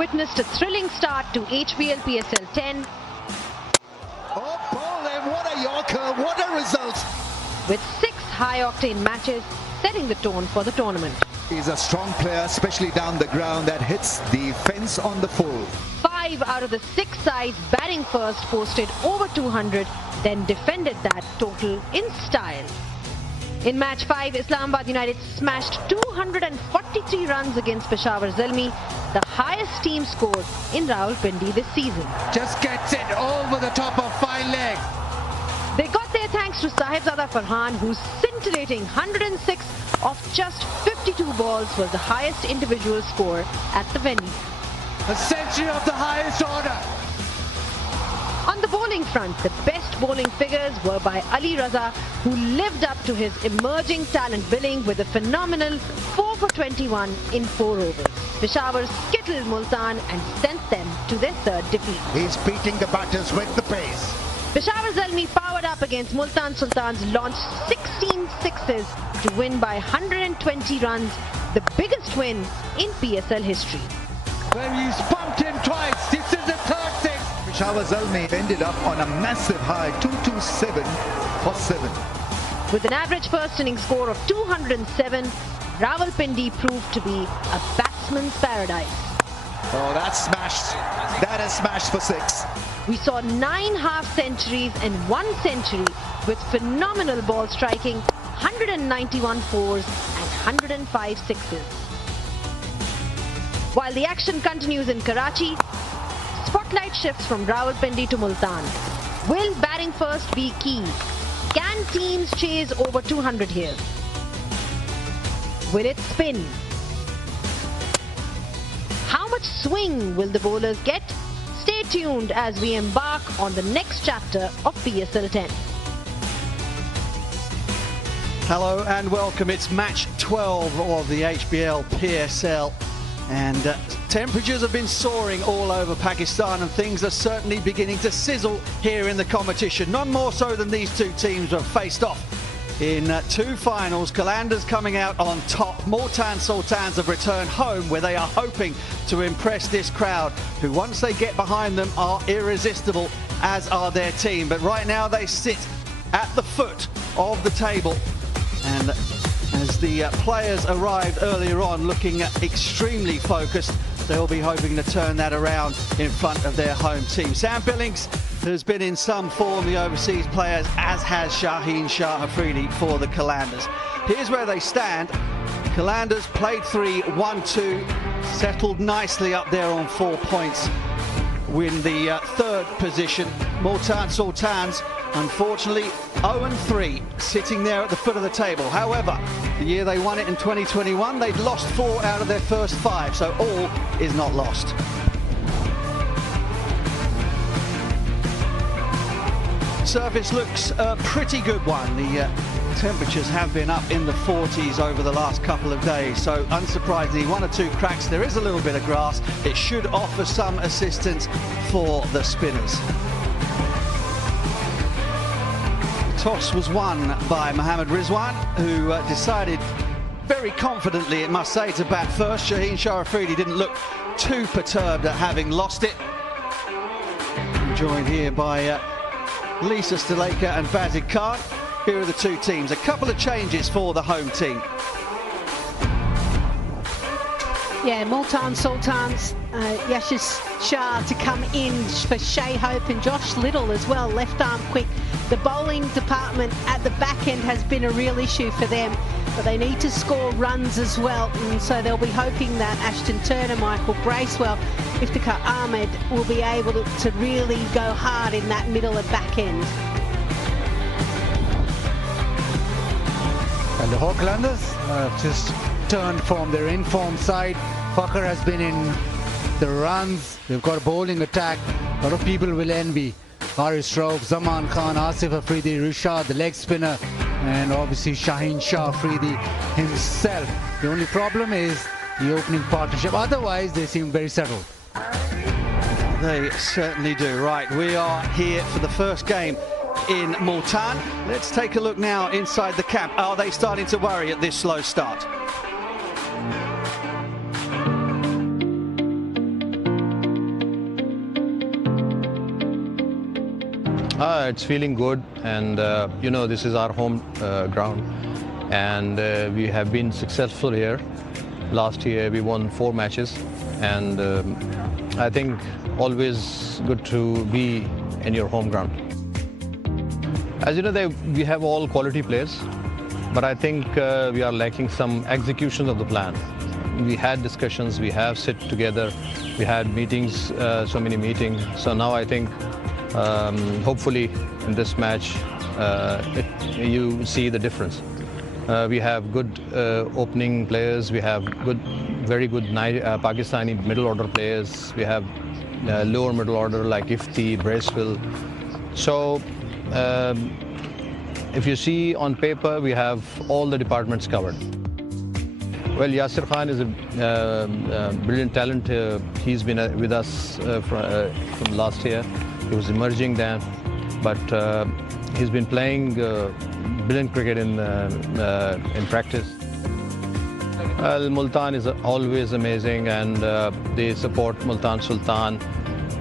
witnessed a thrilling start to HBL PSL 10. Oh, bowling, what a Yorker, what a result! With 6 high-octane matches setting the tone for the tournament. He's a strong player, especially down the ground, that hits the fence on the full. 5 out of the 6 sides batting first posted over 200, then defended that total in style. In match 5, Islamabad United smashed 243 runs against Peshawar Zalmi, the highest team scored in Rawalpindi this season. Just gets it over the top of 5 leg. They got there thanks to Sahibzada Farhan, whose scintillating 106 of just 52 balls was the highest individual score at the venue. A century of the highest order. On the bowling front, the best bowling figures were by Ali Raza, who lived up to his emerging talent billing with a phenomenal 4 for 21 in 4 overs. Peshawar skittled Multan and sent them to their 3rd defeat. He's beating the batters with the pace. Peshawar Zalmi powered up against Multan Sultans, launched 16 sixes to win by 120 runs, the biggest win in PSL history. Well, he's bumped him twice. This is the 3rd six. Peshawar Zalmi ended up on a massive high, 227 for 7. With an average first inning score of 207, Rawalpindi proved to be a batsman's paradise. Oh, that's smashed. That is smashed for 6. We saw 9 half-centuries and 1 century with phenomenal ball striking, 191 fours and 105 sixes. While the action continues in Karachi, spotlight shifts from Rawalpindi to Multan. Will batting first be key? Can teams chase over 200 here? Will it spin? How much swing will the bowlers get? Stay tuned as we embark on the next chapter of PSL 10. Hello and welcome. It's match 12 of the HBL PSL, and temperatures have been soaring all over Pakistan, and things are certainly beginning to sizzle here in the competition. None more so than these two teams have faced off in 2 finals. Qalandars coming out on top. Multan Sultans have returned home, where they are hoping to impress this crowd, who once they get behind them are irresistible, as are their team. But right now they sit at the foot of the table, and as the players arrived earlier on looking extremely focused, they'll be hoping to turn that around in front of their home team. Sam Billings has been in some form, the overseas players, as has Shaheen Shah Afridi for the Qalandars. Here's where they stand. Qalandars played 3, won 2, settled nicely up there on 4 points, win the 3rd position. Multan Sultans, unfortunately, 0-3, sitting there at the foot of the table. However, the year they won it in 2021, they'd lost 4 out of their first 5, so all is not lost. Surface looks a pretty good one. The temperatures have been up in the 40s over the last couple of days, so unsurprisingly 1 or 2 cracks. There is a little bit of grass. It should offer some assistance for the spinners. The toss was won by Mohammad Rizwan, who decided very confidently, it must say, to bat first. Shaheen Shah Afridi didn't look too perturbed at having lost it. I'm joined here by Lisa Staleka and Vazid Khan. Here are the 2 teams. A couple of changes for the home team. Yeah, Multan Sultans, Yashish Shah to come in for Shea Hope and Josh Little as well, left arm quick. The bowling department at the back end has been a real issue for them, but they need to score runs as well, and so they'll be hoping that Ashton Turner, Michael Bracewell, Iftikhar Ahmed will be able to really go hard in that middle and back end. And the Lahore Qalandars have just turned from their in-form side. Fakhr has been in the runs. They've got a bowling attack. A lot of people will envy Haris Rauf, Zaman Khan, Asif Afridi, Rishad, the leg spinner, and obviously Shaheen Shah Afridi himself. The only problem is the opening partnership. Otherwise, they seem very settled. They certainly do. Right, we are here for the first game in Multan. Let's take a look now inside the camp. Are they starting to worry at this slow start? It's feeling good, and you know, this is our home ground, and we have been successful here. Last year we won 4 matches, and I think always good to be in your home ground. As you know, we have all quality players, but I think we are lacking some execution of the plan. We had discussions, we have sit together, we had meetings, so many meetings. So now I think hopefully in this match you see the difference. We have good opening players, we have very good Pakistani middle order players, we have lower middle order like Ifti, Bracewell. So if you see on paper, we have all the departments covered. Well, Yasir Khan is a brilliant talent. He's been with us from last year. He was emerging then, but he's been playing brilliant cricket in practice. Well, Multan is always amazing, and they support Multan Sultan,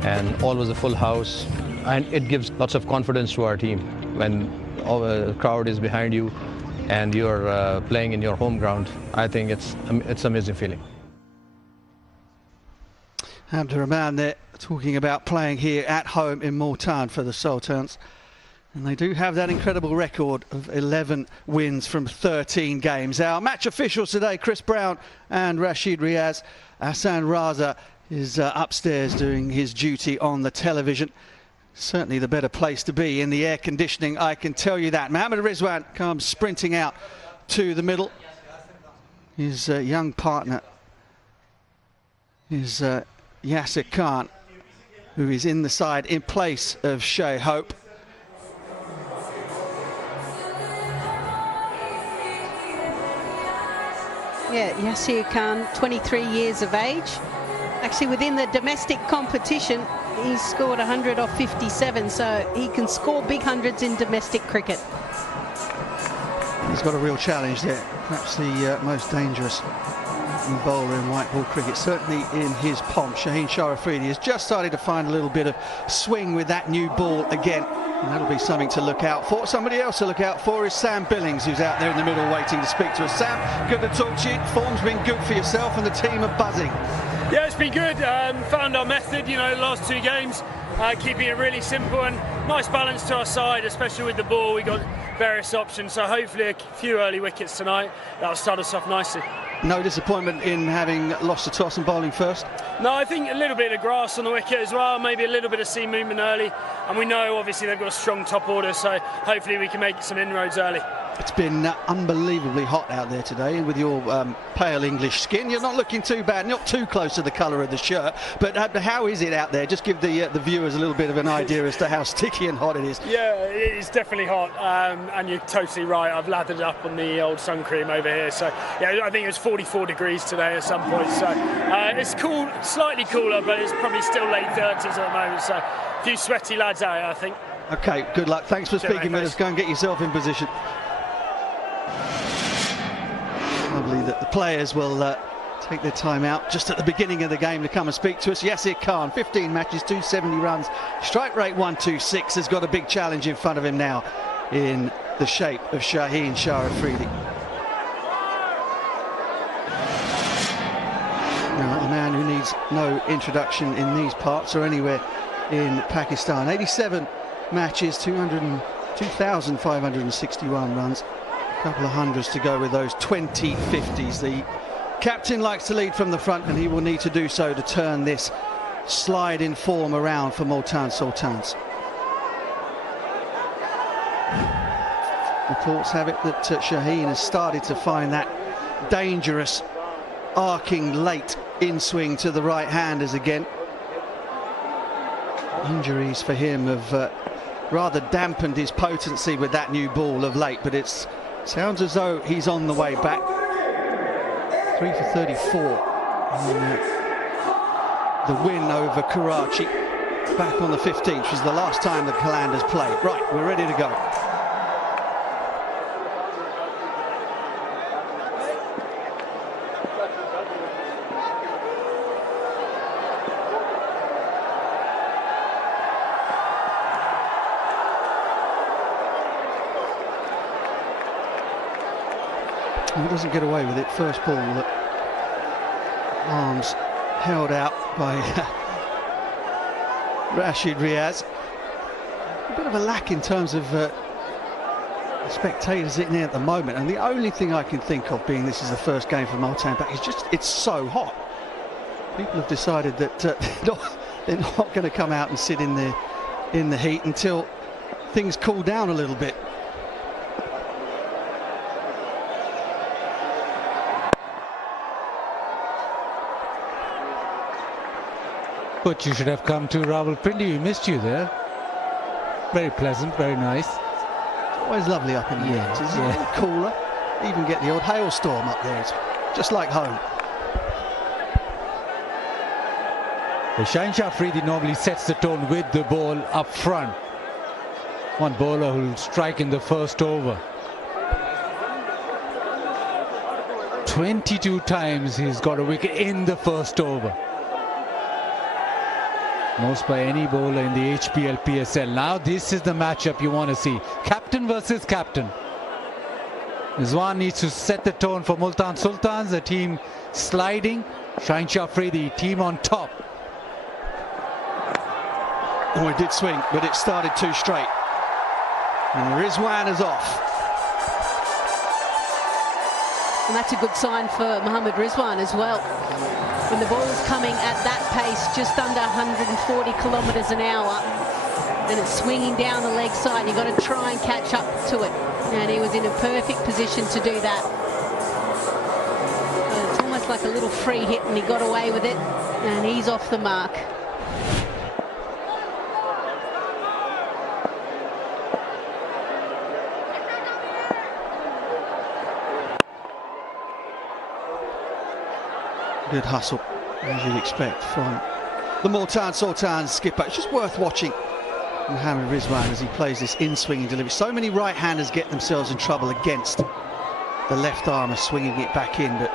and always a full house. And it gives lots of confidence to our team when all the crowd is behind you and you're playing in your home ground. I think it's amazing feeling. Abdurrahman there talking about playing here at home in Multan for the Sultans. And they do have that incredible record of 11 wins from 13 games. Our match officials today, Chris Brown and Rashid Riaz. Hassan Raza is upstairs doing his duty on the television. Certainly the better place to be in the air conditioning, I can tell you that. Mohammad Rizwan comes sprinting out to the middle. His young partner is Yasir Khan, who is in the side in place of Shai Hope. Yeah, Yasir Khan, 23 years of age. Actually, within the domestic competition, he's scored 100 off 57, so he can score big hundreds in domestic cricket. He's got a real challenge there, perhaps the most dangerous bowler in white ball cricket, certainly in his pomp. Shaheen Shah Afridi has just started to find a little bit of swing with that new ball again, and that'll be something to look out for. Somebody else to look out for is Sam Billings, who's out there in the middle waiting to speak to us. Sam, good to talk to you. Form's been good for yourself and the team are buzzing. Yeah, it's been good. Found our method, you know, the last 2 games, keeping it really simple and nice balance to our side, especially with the ball. We got various options, so hopefully a few early wickets tonight. That'll start us off nicely. No disappointment in having lost the toss and bowling first? No, I think a little bit of grass on the wicket as well, maybe a little bit of seam movement early, and we know obviously they've got a strong top order, so hopefully we can make some inroads early. It's been unbelievably hot out there today, and with your pale English skin, you're not looking too bad, not too close to the colour of the shirt, but how is it out there? Just give the viewers a little bit of an idea as to how sticky and hot it is. Yeah, it's definitely hot, and you're totally right. I've lathered up on the old sun cream over here, so yeah, I think it was 44 degrees today at some point, so it's cool, slightly cooler, but it's probably still late 30s at the moment, so a few sweaty lads out here, I think. Okay, good luck. Thanks for speaking with us. Go and get yourself in position. Lovely that the players will take their time out just at the beginning of the game to come and speak to us. Yasir Khan, 15 matches, 270 runs, strike rate 126, has got a big challenge in front of him now in the shape of Shaheen Shah Afridi. Now, a man who needs no introduction in these parts or anywhere in Pakistan. 87 matches, 2,561 runs. A couple of hundreds to go with those 20 50s. The captain likes to lead from the front, and he will need to do so to turn this slide in form around for Multan Sultans. Reports have it that Shaheen has started to find that dangerous arcing late in swing to the right-handers again. Injuries for him have rather dampened his potency with that new ball of late, but it sounds as though he's on the way back. 3 for 34 in the win over Karachi back on the 15th, was the last time the Qalandars played. Right, we're ready to go. doesn't get away with it. First ball, arms held out by Rashid Riaz. A bit of a lack in terms of spectators in there at the moment, and the only thing I can think of, being this is the first game for Multan back, is just it's so hot. People have decided that they're not going to come out and sit in the heat until things cool down a little bit. But you should have come to Rawalpindi. We missed you there. Very pleasant, very nice. It's always lovely up in the Yeah, It's yeah. a little cooler. Even get the odd hailstorm up there. It's just like home. The Shaheen Afridi normally sets the tone with the ball up front. One bowler who'll strike in the first over. 22 times he's got a wicket in the first over. Most by any bowler in the HBL PSL. Now this is the matchup you want to see. Captain versus captain. Rizwan needs to set the tone for Multan Sultans, the team sliding. Shaheen Afridi, team on top. Oh, it did swing, but it started too straight. And Rizwan is off. And that's a good sign for Mohammad Rizwan as well. When the ball's coming at that pace, just under 140 kilometres an hour, and it's swinging down the leg side, you've got to try and catch up to it. And he was in a perfect position to do that. It's almost like a little free hit, and he got away with it, and he's off the mark. Good hustle, as you'd expect from the Multan Sultans skipper. It's just worth watching Mohammad Rizwan as he plays this in-swinging delivery. So many right-handers get themselves in trouble against the left armer swinging it back in, but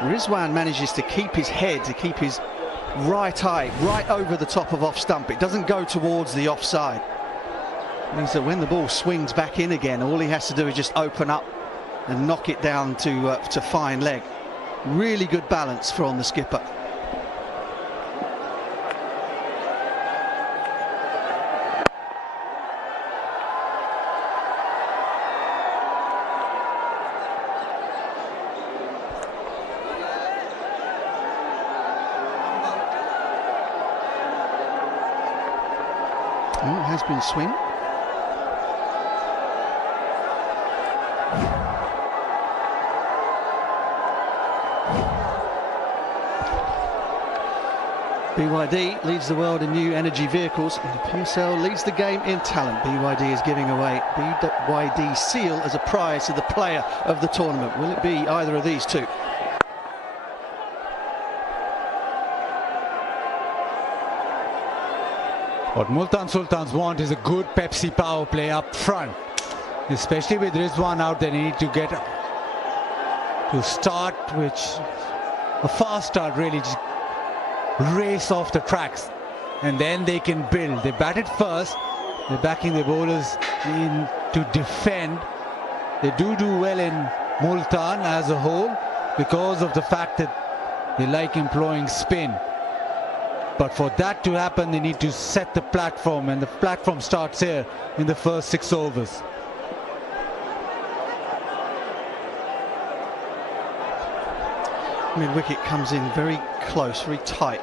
Rizwan manages to keep his head, to keep his right eye right over the top of off stump. It doesn't go towards the offside. It means that when the ball swings back in again, all he has to do is just open up and knock it down to fine leg. Really good balance from the skipper. Oh, it has been swing. BYD leads the world in new energy vehicles, and the PSL leads the game in talent. BYD is giving away BYD Seal as a prize to the player of the tournament. Will it be either of these two? What Multan Sultans want is a good Pepsi power play up front. Especially with Rizwan out, they need to get to start, which a fast start really, just race off the tracks, and then they can build. They batted first, they're backing the bowlers in to defend. They do well in Multan as a whole because of the fact that they like employing spin. But for that to happen, they need to set the platform, and the platform starts here in the first 6 overs. Mid-wicket comes in very close, very tight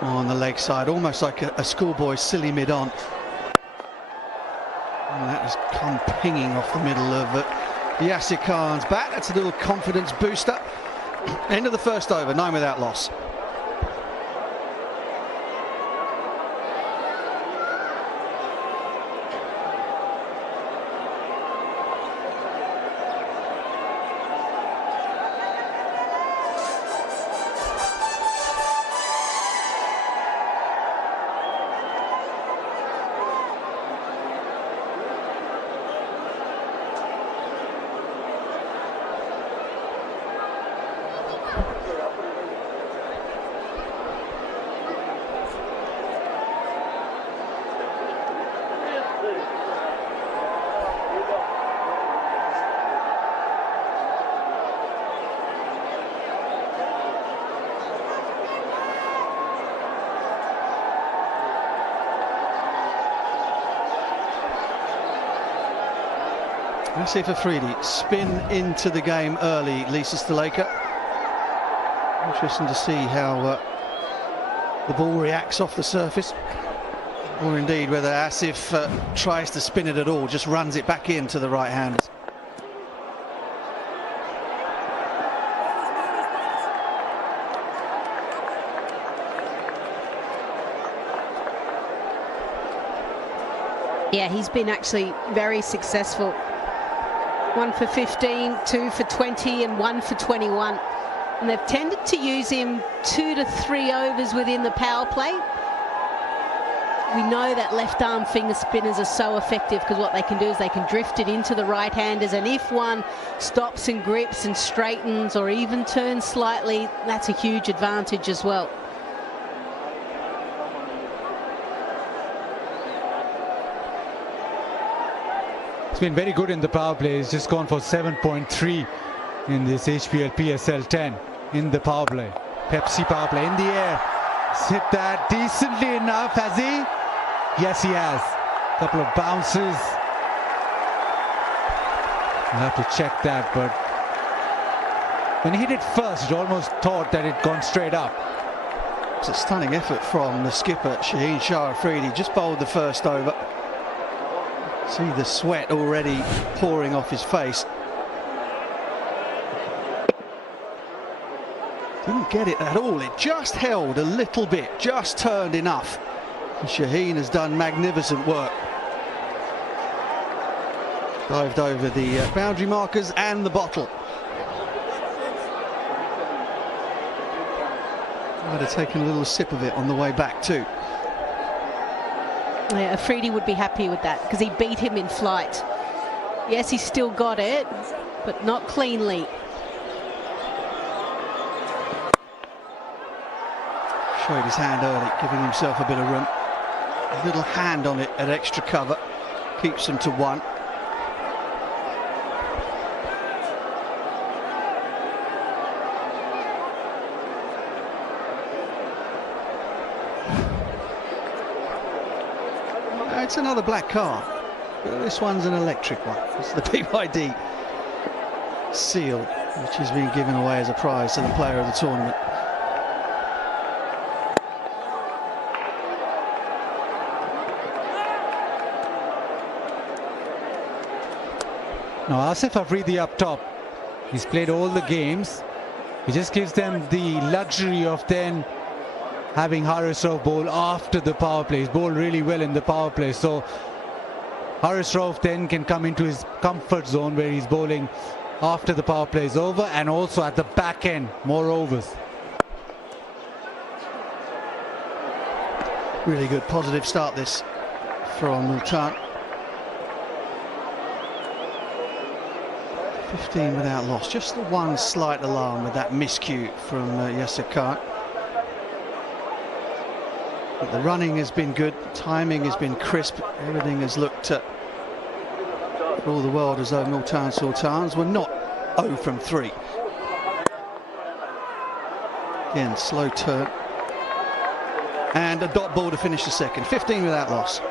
on the leg side, almost like a schoolboy silly mid-on. And that has come pinging off the middle of Yasir Khan's bat. That's a little confidence booster. End of the first over, 9 without loss. Asif Afridi, spin into the game early, Lisa Sthalekar. Interesting to see how the ball reacts off the surface, or indeed whether Asif tries to spin it at all, just runs it back into the right-handers. Yeah, he's been actually very successful. 1 for 15, 2 for 20 and 1 for 21. And they've tended to use him 2 to 3 overs within the power play. We know that left arm finger spinners are so effective because what they can do is they can drift it into the right-handers, and if one stops and grips and straightens or even turns slightly, that's a huge advantage as well. It's been very good in the power play. He's just gone for 7.3 in this HBL PSL 10 in the power play. Pepsi power play in the air. He's hit that decently enough, has he? Yes, he has. A couple of bounces. We'll have to check that, but when he hit it first, it almost thought that it'd gone straight up. It's a stunning effort from the skipper, Shaheen Shah Afridi. Just bowled the first over. See the sweat already pouring off his face. Didn't get it at all. It just held a little bit, just turned enough. And Shaheen has done magnificent work. Dived over the boundary markers and the bottle. Might have taken a little sip of it on the way back too. Yeah, Afridi would be happy with that because he beat him in flight. Yes, he still got it, but not cleanly. Showed his hand early, giving himself a bit of room. A little hand on it at extra cover. Keeps them to 1. It's another black card. This one's an electric one. It's the BYD seal, which has been given away as a prize to the player of the tournament. Now Asif Afridi up top. He's played all the games. He just gives them the luxury of then having Haris Rauf bowl after the power play. He's bowled really well in the power play, so Haris Rauf then can come into his comfort zone where he's bowling after the power play is over, and also at the back end, more overs. Really good positive start this from Multan. 15 without loss. Just the one slight alarm with that miscue from Yasir Khan. But the running has been good, timing has been crisp, everything has looked for all the world as though Multan Sultans were not 0 from 3. Again, slow turn. And a dot ball to finish the second. 15 without loss.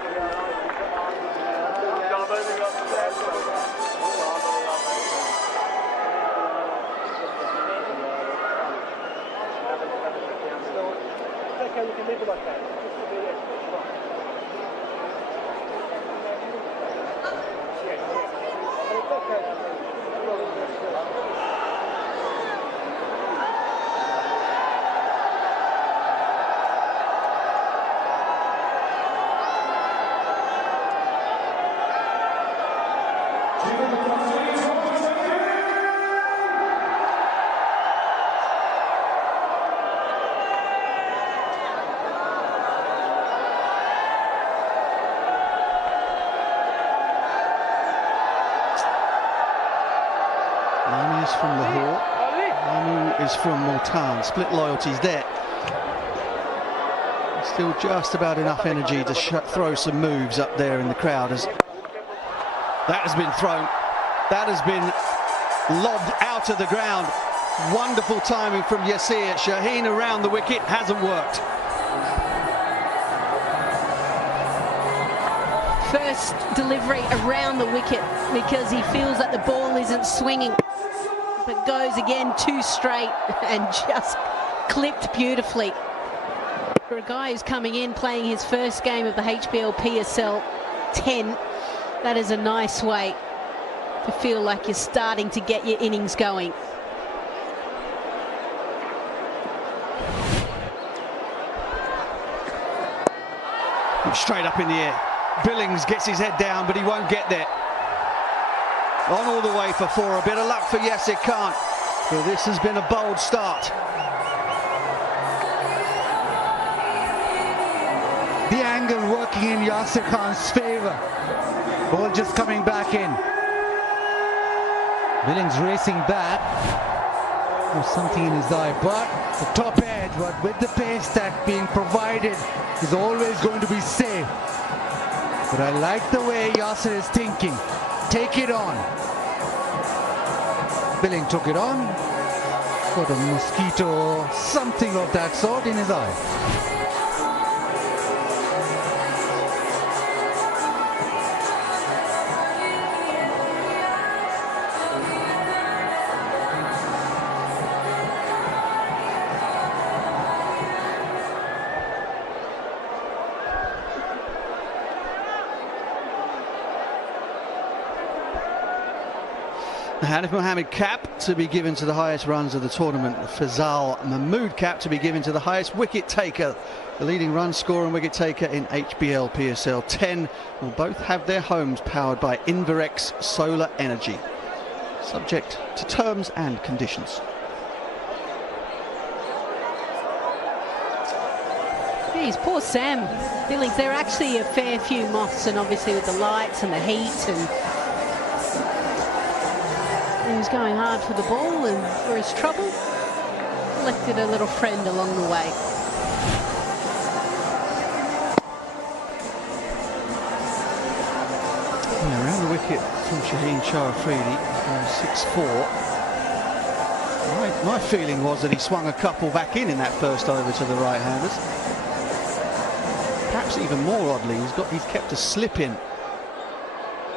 From Lahore, Manu is from Multan. Split loyalties there. Still just about enough energy to throw some moves up there in the crowd. As that has been thrown, that has been lobbed out of the ground. Wonderful timing from Yasir. Shaheen around the wicket, hasn't worked. first delivery around the wicket because he feels that the ball isn't swinging, but goes again too straight and just clipped beautifully. For a guy who's coming in playing his first game of the HBL PSL 10, that is a nice way to feel like you're starting to get your innings going. Straight up in the air. Billings gets his head down, but he won't get there. On all the way for 4. A bit of luck for Yasir Khan. But this has been a bold start. The angle working in Yasir Khan's favour. Ball just coming back in. Billings racing back. There's something in his eye, but the top edge, but with the pace that being provided, is always going to be safe. But I like the way Yasir is thinking. Take it on. Billing took it on. Got a mosquito or something of that sort in his eye. Hanif Mohammed cap to be given to the highest runs of the tournament. Fazal Mahmood cap to be given to the highest wicket taker. The leading run scorer and wicket taker in HBL PSL 10 will both have their homes powered by Inverex solar energy, subject to terms and conditions. Geez, poor Sam Billings. There are actually a fair few moths, and obviously with the lights and the heat, and he was going hard for the ball and for his trouble. Collected a little friend along the way. Yeah, around the wicket from Shaheen Shah Afridi, 6-4. My feeling was that he swung a couple back in that first over to the right-handers. Perhaps even more oddly, he's kept a slip in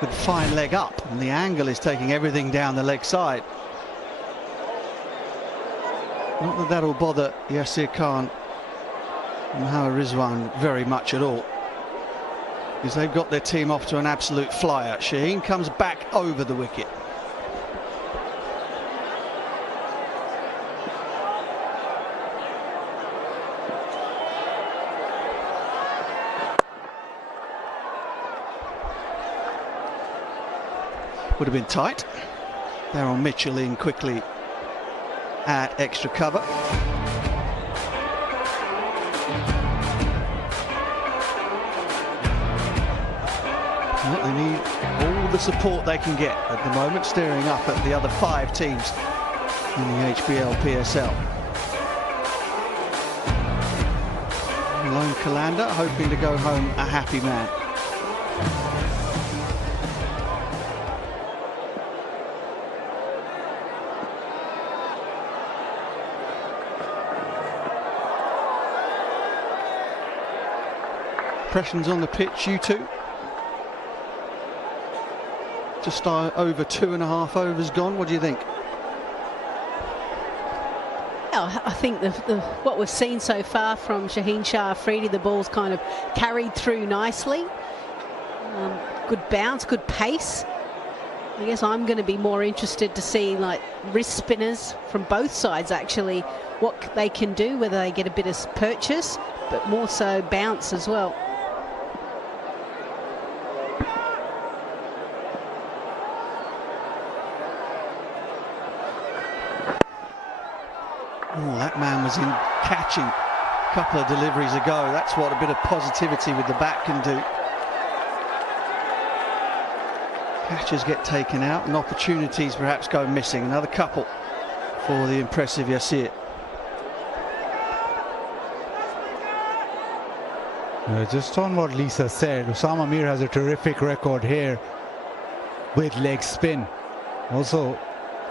with fine leg up, and the angle is taking everything down the leg side. Not that that'll bother Yasir Khan and Mohammad Rizwan very much at all, because they've got their team off to an absolute flyer. Shaheen comes back over the wicket. Would have been tight. Darryl Mitchell in quickly at extra cover. Well, they need all the support they can get at the moment, staring up at the other 5 teams in the HBL PSL. Lone Qalandar hoping to go home a happy man. Impressions on the pitch, you two? Just over 2.5 overs gone. What do you think? Well, I think what we've seen so far from Shaheen Shah Afridi, the ball's kind of carried through nicely. Good bounce, good pace. I guess I'm going to be more interested to see like wrist spinners from both sides actually, what they can do, whether they get a bit of purchase, but more so bounce as well. Oh, that man was in catching a couple of deliveries ago. That's what a bit of positivity with the bat can do. Catches get taken out and opportunities perhaps go missing. Another couple for the impressive Yasir. Just on what Lisa said, Usama Mir has a terrific record here with leg spin. Also,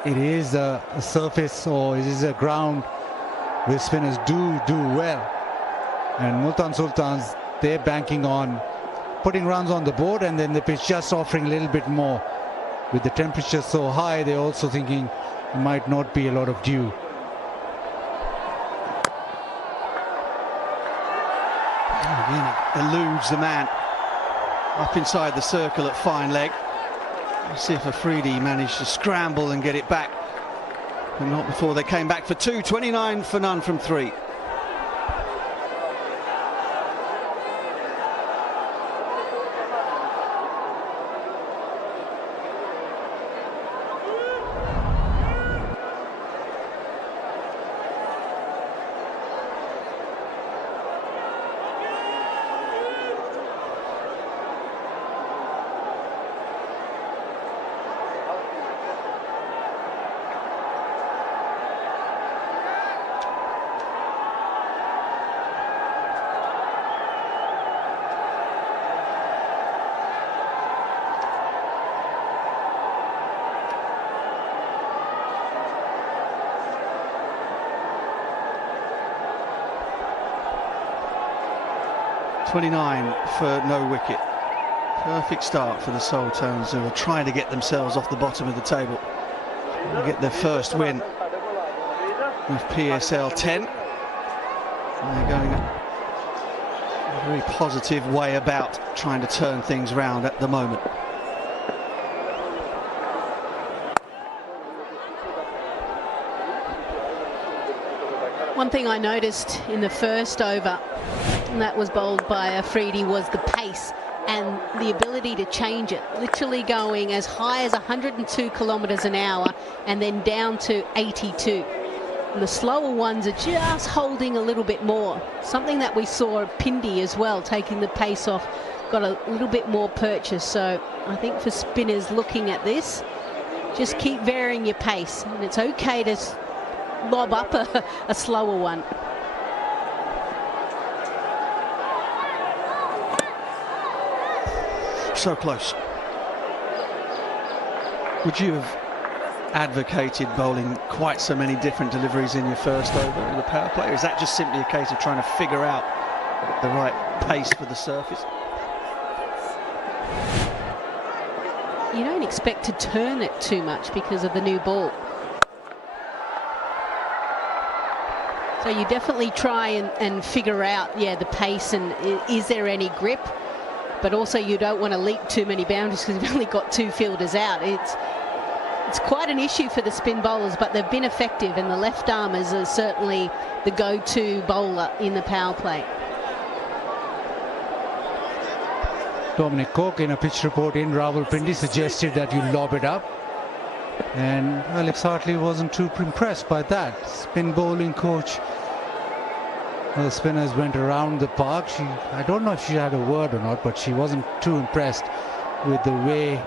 it is a surface, or it is a ground where spinners do well. And Multan Sultans, they're banking on putting runs on the board, and then the pitch just offering a little bit more. With the temperature so high, they're also thinking there might not be a lot of dew. Again, eludes the man up inside the circle at fine leg. Let's see if Afridi managed to scramble and get it back, but not before they came back for two. 29 for none from three. .29 for no wicket. Perfect start for the Sultans, who are trying to get themselves off the bottom of the table and get their first win with PSL 10. And they're going a very positive way about trying to turn things round at the moment. One thing I noticed in the first over, and that was bowled by Afridi, was the pace and the ability to change it, literally going as high as 102 kilometres an hour and then down to 82. And the slower ones are just holding a little bit more, something that we saw at Pindi as well, taking the pace off, got a little bit more purchase. So I think for spinners looking at this, just keep varying your pace, and it's okay to lob up a slower one. So close. Would you have advocated bowling quite so many different deliveries in your first over in the power play, or is that just simply a case of trying to figure out the right pace for the surface? You don't expect to turn it too much because of the new ball. So you definitely try and figure out, yeah, the pace and is there any grip? But also you don't want to leap too many boundaries because you've only got two fielders out. It's quite an issue for the spin bowlers, but they've been effective, and the left armers are certainly the go-to bowler in the power play. Dominic Cook, in a pitch report in Rawalpindi, suggested that you lob it up, and Alex Hartley wasn't too impressed by that. Spin bowling coach, the spinners went around the park. I don't know if she had a word or not, but she wasn't too impressed with the way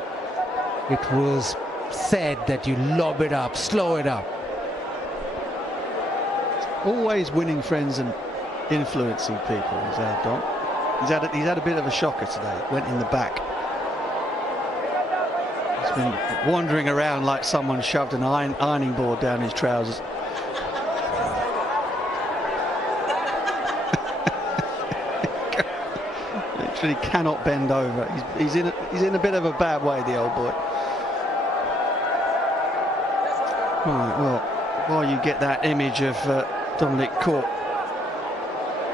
it was said that you lob it up, slow it up. Always winning friends and influencing people is our Dom. He's had a bit of a shocker today. Went in the back. He's been wandering around like someone shoved an ironing board down his trousers. Literally cannot bend over. He's in a bit of a bad way, the old boy. Right, well, while you get that image of Dominic Court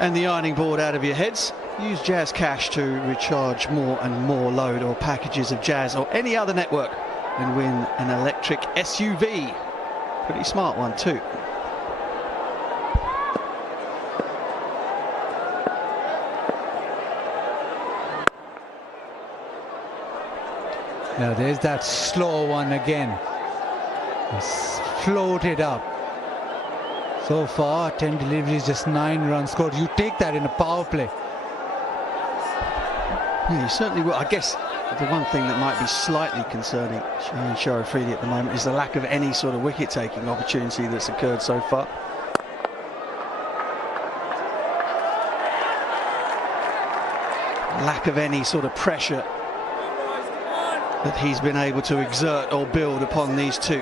and the ironing board out of your heads, use Jazz Cash to recharge more and more load or packages of Jazz or any other network and win an electric SUV. Pretty smart one too. Now there's that slow one again. It's floated up. So far 10 deliveries, just 9 runs scored. You take that in a power play. Yeah, you certainly will. I guess the one thing that might be slightly concerning Shah Afridi at the moment is the lack of any sort of wicket taking opportunity that's occurred so far. Lack of any sort of pressure that he's been able to exert or build upon these two.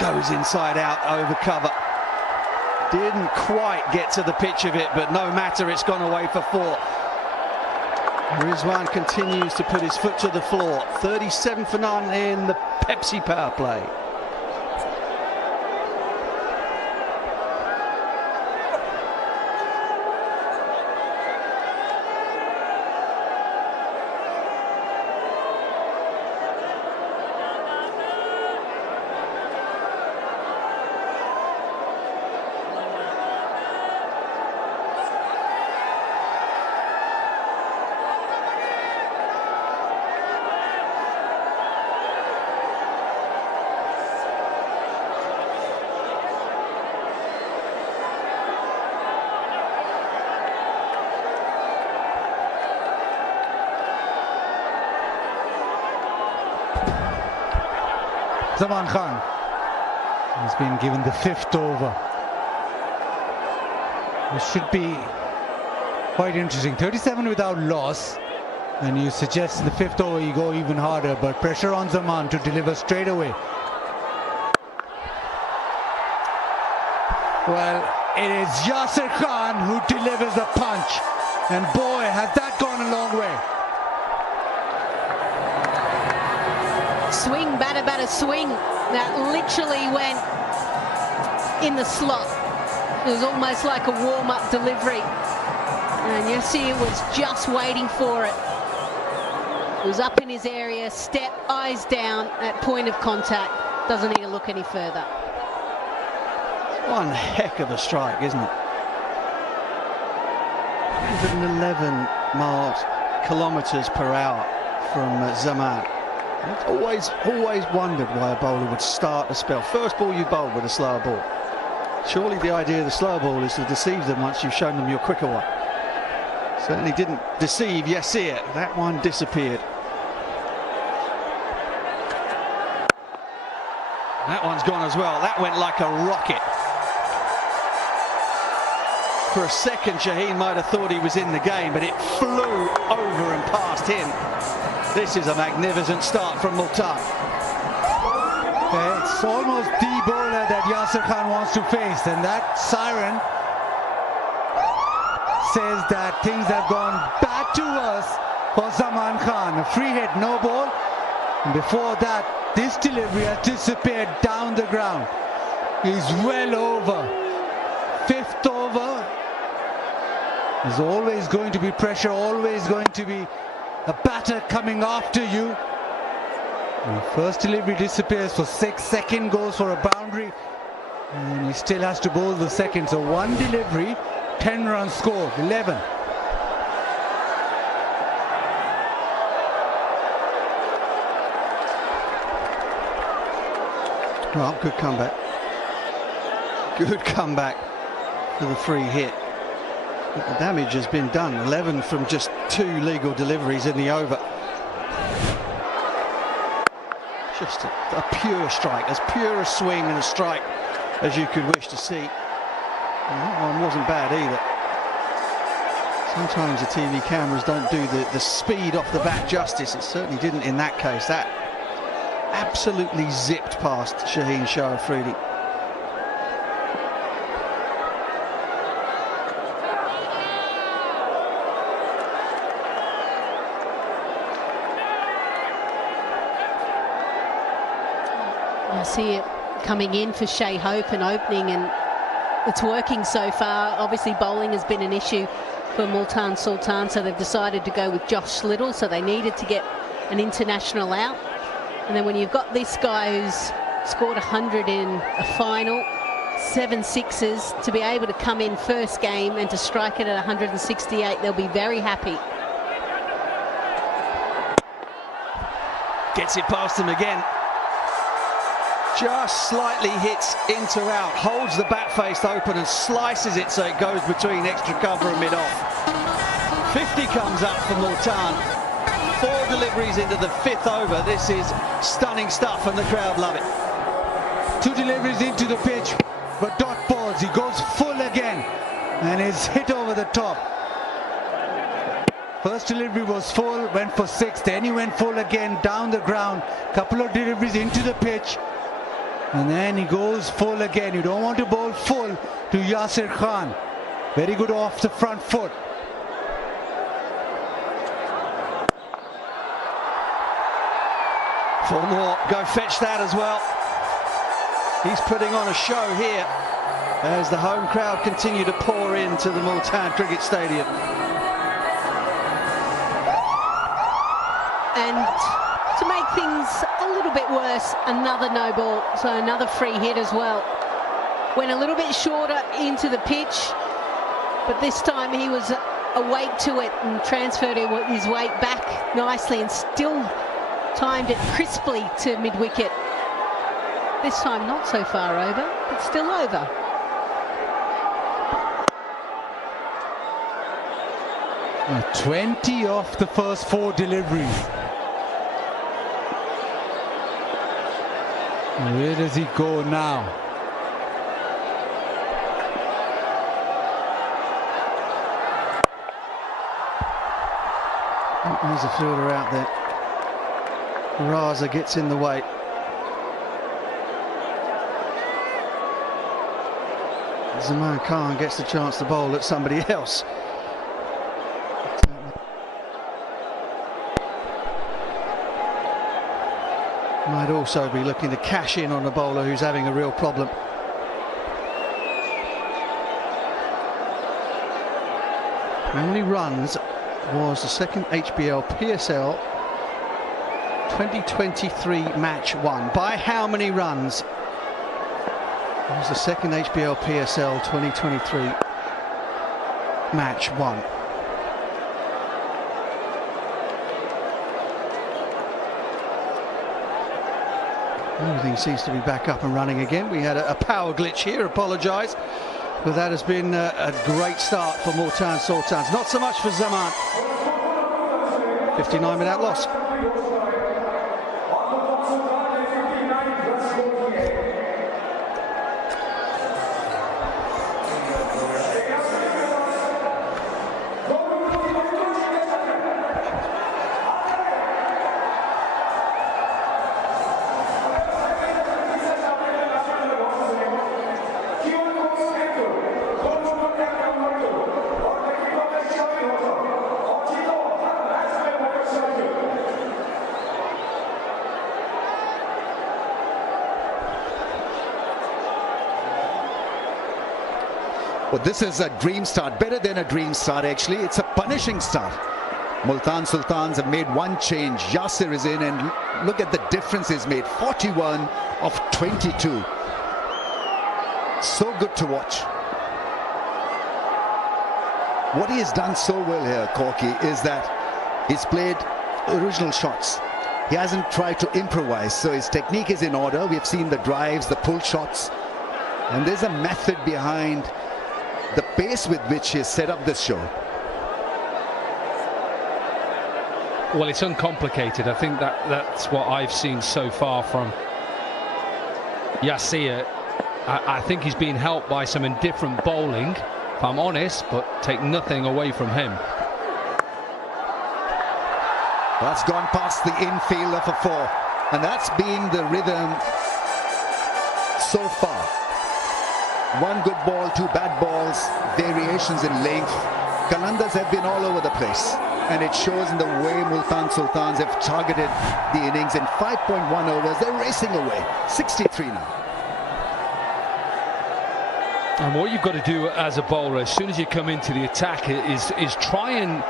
Goes inside out over cover. Didn't quite get to the pitch of it, but no matter, it's gone away for 4. Rizwan continues to put his foot to the floor. 37 for none in the Pepsi power play. Zaman Khan has been given the 5th over. It should be quite interesting. 37 without loss, and you suggest in the 5th over you go even harder, but pressure on Zaman to deliver straight away. Well, it is Yasir Khan who delivers the punch, and boy, has that gone a long way. Swing, batter, swing. That literally went in the slot. It was almost like a warm-up delivery. And Yasir was just waiting for it. It was up in his area, step, eyes down at point of contact. Doesn't need to look any further. One heck of a strike, isn't it? 111 kilometers per hour from Zaman. I've always wondered why a bowler would start a spell. First ball you bowl with a slower ball. Surely the idea of the slower ball is to deceive them once you've shown them your quicker one. Certainly didn't deceive Yasir. That one disappeared. That one's gone as well. That went like a rocket. For a second, Shaheen might have thought he was in the game, but it flew over and past him. This is a magnificent start from Multan. It's almost the bowler that Yasir Khan wants to face, and that siren says that things have gone bad to us for Zaman Khan. A free hit, no ball. And before that, this delivery has disappeared down the ground. He's well over. 5th over. There's always going to be pressure, always going to be a batter coming after you. And first delivery disappears for 6, second goes for a boundary, and he still has to bowl the second. So 1 delivery, 10 runs scored, 11. Well, good comeback. Good comeback for the free hit. But the damage has been done. 11 from just 2 legal deliveries in the over. Just a pure strike, as pure a swing and a strike as you could wish to see. And that one wasn't bad either. Sometimes the TV cameras don't do the speed off the bat justice. It certainly didn't in that case. That absolutely zipped past Shaheen Shah Afridi. I see it coming in for Shai Hope and opening, and it's working so far. Obviously bowling has been an issue for Multan Sultans, so they've decided to go with Josh Little, so they needed to get an international out. And then when you've got this guy who's scored 100 in a final, 7 sixes, to be able to come in first game and to strike it at 168, they'll be very happy. Gets it past him again. Just slightly hits into out, holds the bat face open and slices it so it goes between extra cover and mid-off. 50 comes up for Multan. 4 deliveries into the 5th over. This is stunning stuff and the crowd love it. 2 deliveries into the pitch, but dot balls. He goes full again and is hit over the top. First delivery was full, went for 6, then he went full again down the ground. Couple of deliveries into the pitch. And then he goes full again. You don't want to bowl full to Yasir Khan. Very good off the front foot. Four more. Go fetch that as well. He's putting on a show here as the home crowd continue to pour into the Multan Cricket Stadium. And to make things a little bit worse, another no ball, so another free hit as well. Went a little bit shorter into the pitch, but this time he was awake to it and transferred his weight back nicely and still timed it crisply to mid-wicket. This time not so far over, but still over. Now 20 off the first 4 deliveries. Where does he go now? There's a fielder out there. Raza gets in the way. Zaman Khan gets the chance to bowl at somebody else. Might also be looking to cash in on a bowler who's having a real problem. How many runs was the second HBL PSL 2023 match won? By how many runs was the second HBL PSL 2023 match won? Everything seems to be back up and running again. We had a power glitch here, apologise, but that has been a great start for Multan Sultans. Not so much for Zaman. 59 without loss. Well, this is a dream start, better than a dream start actually. It's a punishing start. Multan Sultans have made one change. Yasir is in, and look at the difference he's made. 41 of 22. So good to watch. What he has done so well here, Corky, is that he's played original shots. He hasn't tried to improvise, so his technique is in order. We've seen the drives, the pull shots, and there's a method behind the pace with which he has set up this show. Well, it's uncomplicated. I think that's what I've seen so far from Yasir. I think he's been helped by some indifferent bowling, if I'm honest, but take nothing away from him. That's gone past the infield of a 4, and that's been the rhythm so far. One good ball, 2 bad balls, variations in length. Qalandars have been all over the place, and it shows in the way Multan Sultans have targeted the innings. In 5.1 overs, they're racing away. 63 now. And what you've got to do as a bowler, as soon as you come into the attack, is try and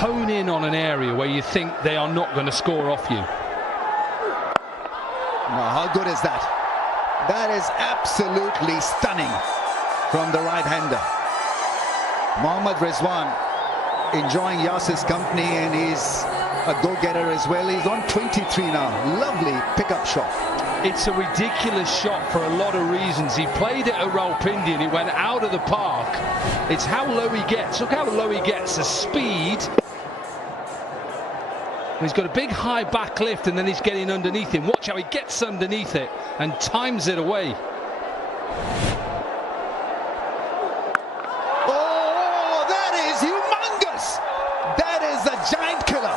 hone in on an area where you think they are not going to score off you. Now, how good is that? That is absolutely stunning from the right-hander. Mohammad Rizwan enjoying Yasir's company, and he's a go-getter as well. He's on 23 now. Lovely pickup shot. It's a ridiculous shot for a lot of reasons. He played it at Rawalpindi and it went out of the park. It's how low he gets. Look how low he gets. The speed. He's got a big high back lift, and then he's getting underneath him. Watch how he gets underneath it and times it away. Oh, that is humongous. That is a giant killer.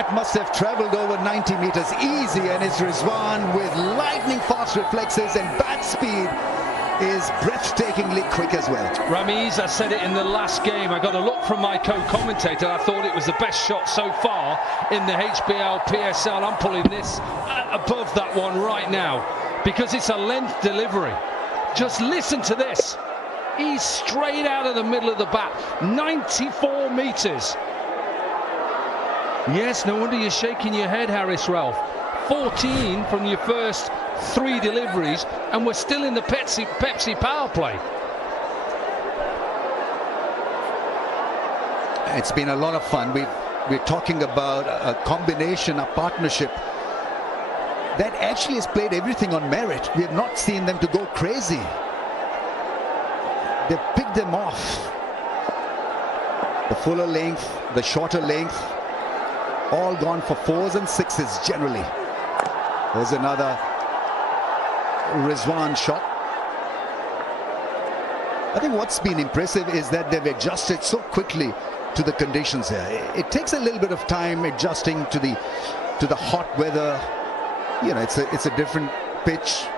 that must have traveled over 90 meters easy, and it's Rizwan with lightning fast reflexes and bat speed is breathtakingly quick as well. Ramiz, I said it in the last game, I got a look from my co-commentator. I thought it was the best shot so far in the HBL PSL. I'm pulling this above that one right now because it's a length delivery. Just listen to this. He's straight out of the middle of the bat, 94 meters. Yes, no wonder you're shaking your head, Harris Ralph. 14 from your first 3 deliveries, and we're still in the Pepsi power play. It's been a lot of fun. We're talking about a combination, a partnership that actually has played everything on merit. We have not seen them to go crazy. They've picked them off. The fuller length, the shorter length, all gone for 4s and 6s generally. There's another Rizwan shot. I think what's been impressive is that they've adjusted so quickly to the conditions here. It takes a little bit of time adjusting to the hot weather. You know, it's a different pitch.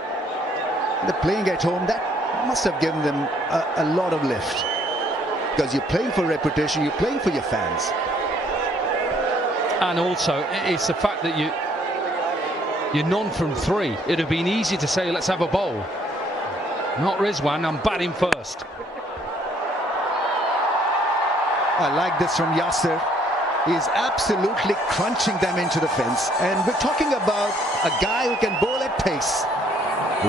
They're playing at home. That must have given them a lot of lift, because you're playing for reputation, you're playing for your fans. And also, it's the fact that you're none from 3. It'd have been easy to say, let's have a bowl. Not Rizwan, I'm batting first. I like this from Yasser. He's absolutely crunching them into the fence. And we're talking about a guy who can bowl at pace.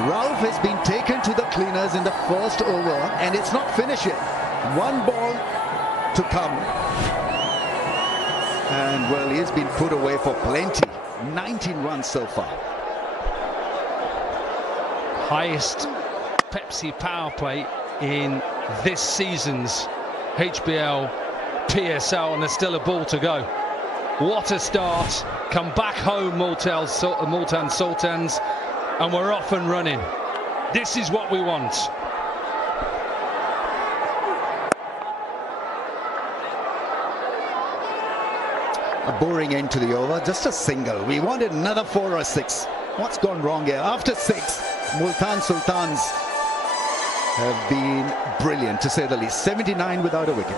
Ralph has been taken to the cleaners in the first over, and it's not finished yet. 1 ball to come. And well, he's been put away for plenty. 19 runs so far. Highest Pepsi power play in this season's HBL PSL, and there's still a ball to go. What a start. Come back home, Multan Sultans, and we're off and running. This is what we want. A boring end to the over, just a single. We wanted another 4 or 6. What's gone wrong here? After 6, Multan Sultans have been brilliant, to say the least. 79 without a wicket.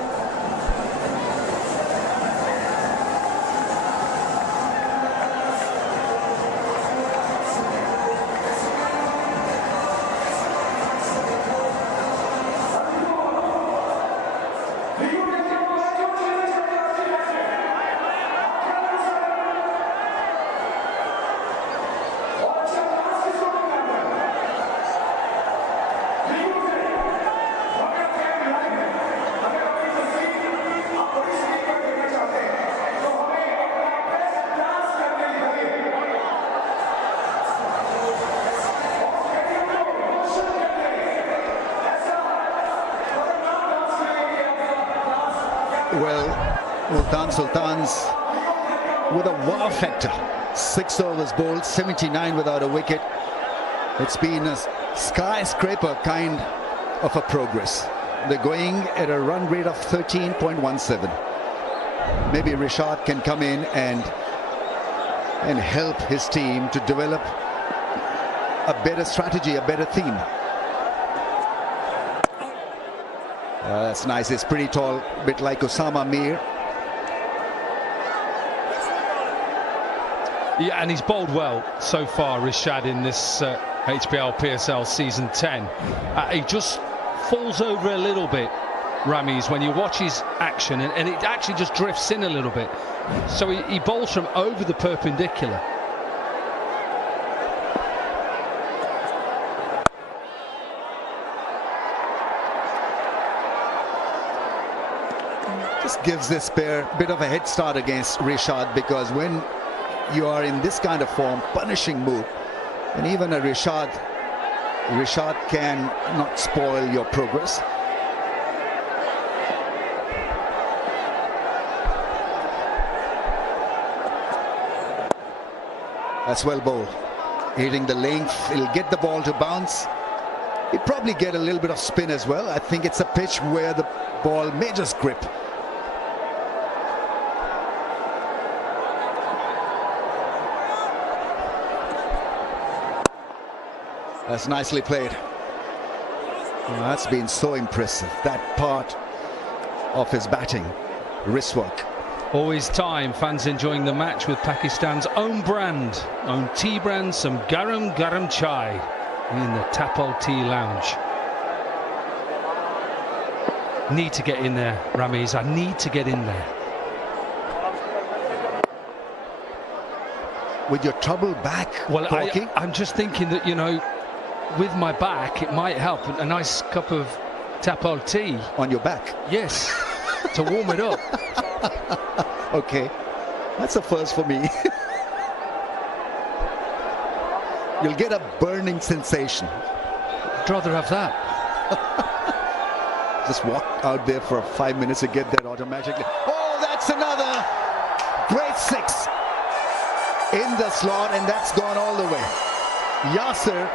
Well, Multan Sultans with a wow factor. 6 overs bowled, 79 without a wicket. It's been a skyscraper kind of a progress. They're going at a run rate of 13.17. Maybe Rishad can come in and help his team to develop a better strategy, a better theme. That's nice. It's pretty tall, a bit like Osama Mir. Yeah, and he's bowled well so far, Rishad, in this HBL PSL season 10. He just falls over a little bit, Ramiz, when you watch his action, and it actually just drifts in a little bit. So he bowls from over the perpendicular. Just gives this pair a bit of a head start against Rishad, because when you are in this kind of form, punishing move, and even a Rishad can not spoil your progress. That's well bowled. Hitting the length, he'll get the ball to bounce. He'll probably get a little bit of spin as well. I think it's a pitch where the ball may just grip. That's nicely played. Well, that's been so impressive, that part of his batting, wrist work. Always time, fans enjoying the match with Pakistan's own brand, own tea brand, some garam garam chai in the Tapal Tea Lounge. Need to get in there, Ramiz. I need to get in there. With your trouble back, well, I'm just thinking that, you know, with my back, it might help. A nice cup of Tapal tea. On your back? Yes, to warm it up. Okay, that's a first for me. You'll get a burning sensation. I'd rather have that. Just walk out there for 5 minutes and get that automatically. Oh, that's another great six in the slot, and that's gone all the way. Yasir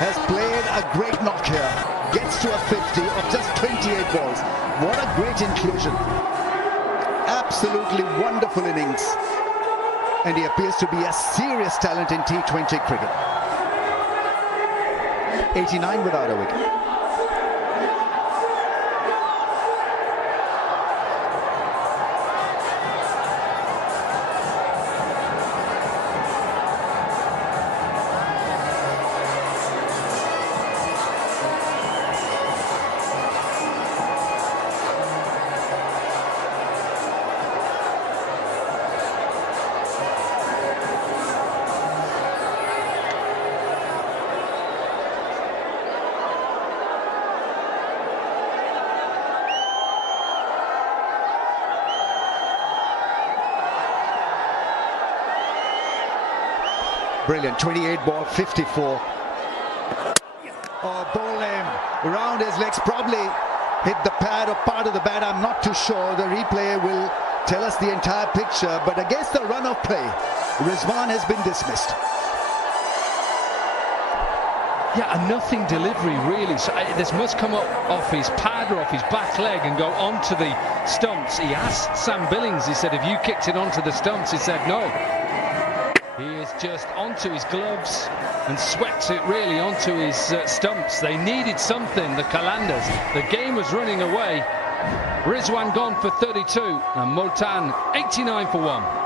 has played a great knock here. Gets to a 50 of just 28 balls. What a great inclusion. Absolutely wonderful innings. And he appears to be a serious talent in T20 cricket. 89 without a wicket. Brilliant, 28 ball, 54. Oh, ball him around his legs, probably hit the pad or part of the bat. I'm not too sure. The replay will tell us the entire picture. But against the run of play, Rizwan has been dismissed. Yeah, a nothing delivery, really. So this must come up off his pad or off his back leg and go onto the stumps. He asked Sam Billings, he said, have you kicked it onto the stumps? He said no. He is just onto his gloves and swept it really onto his stumps. They needed something, the Qalandars. The game was running away. Rizwan gone for 32 and Multan 89 for 1.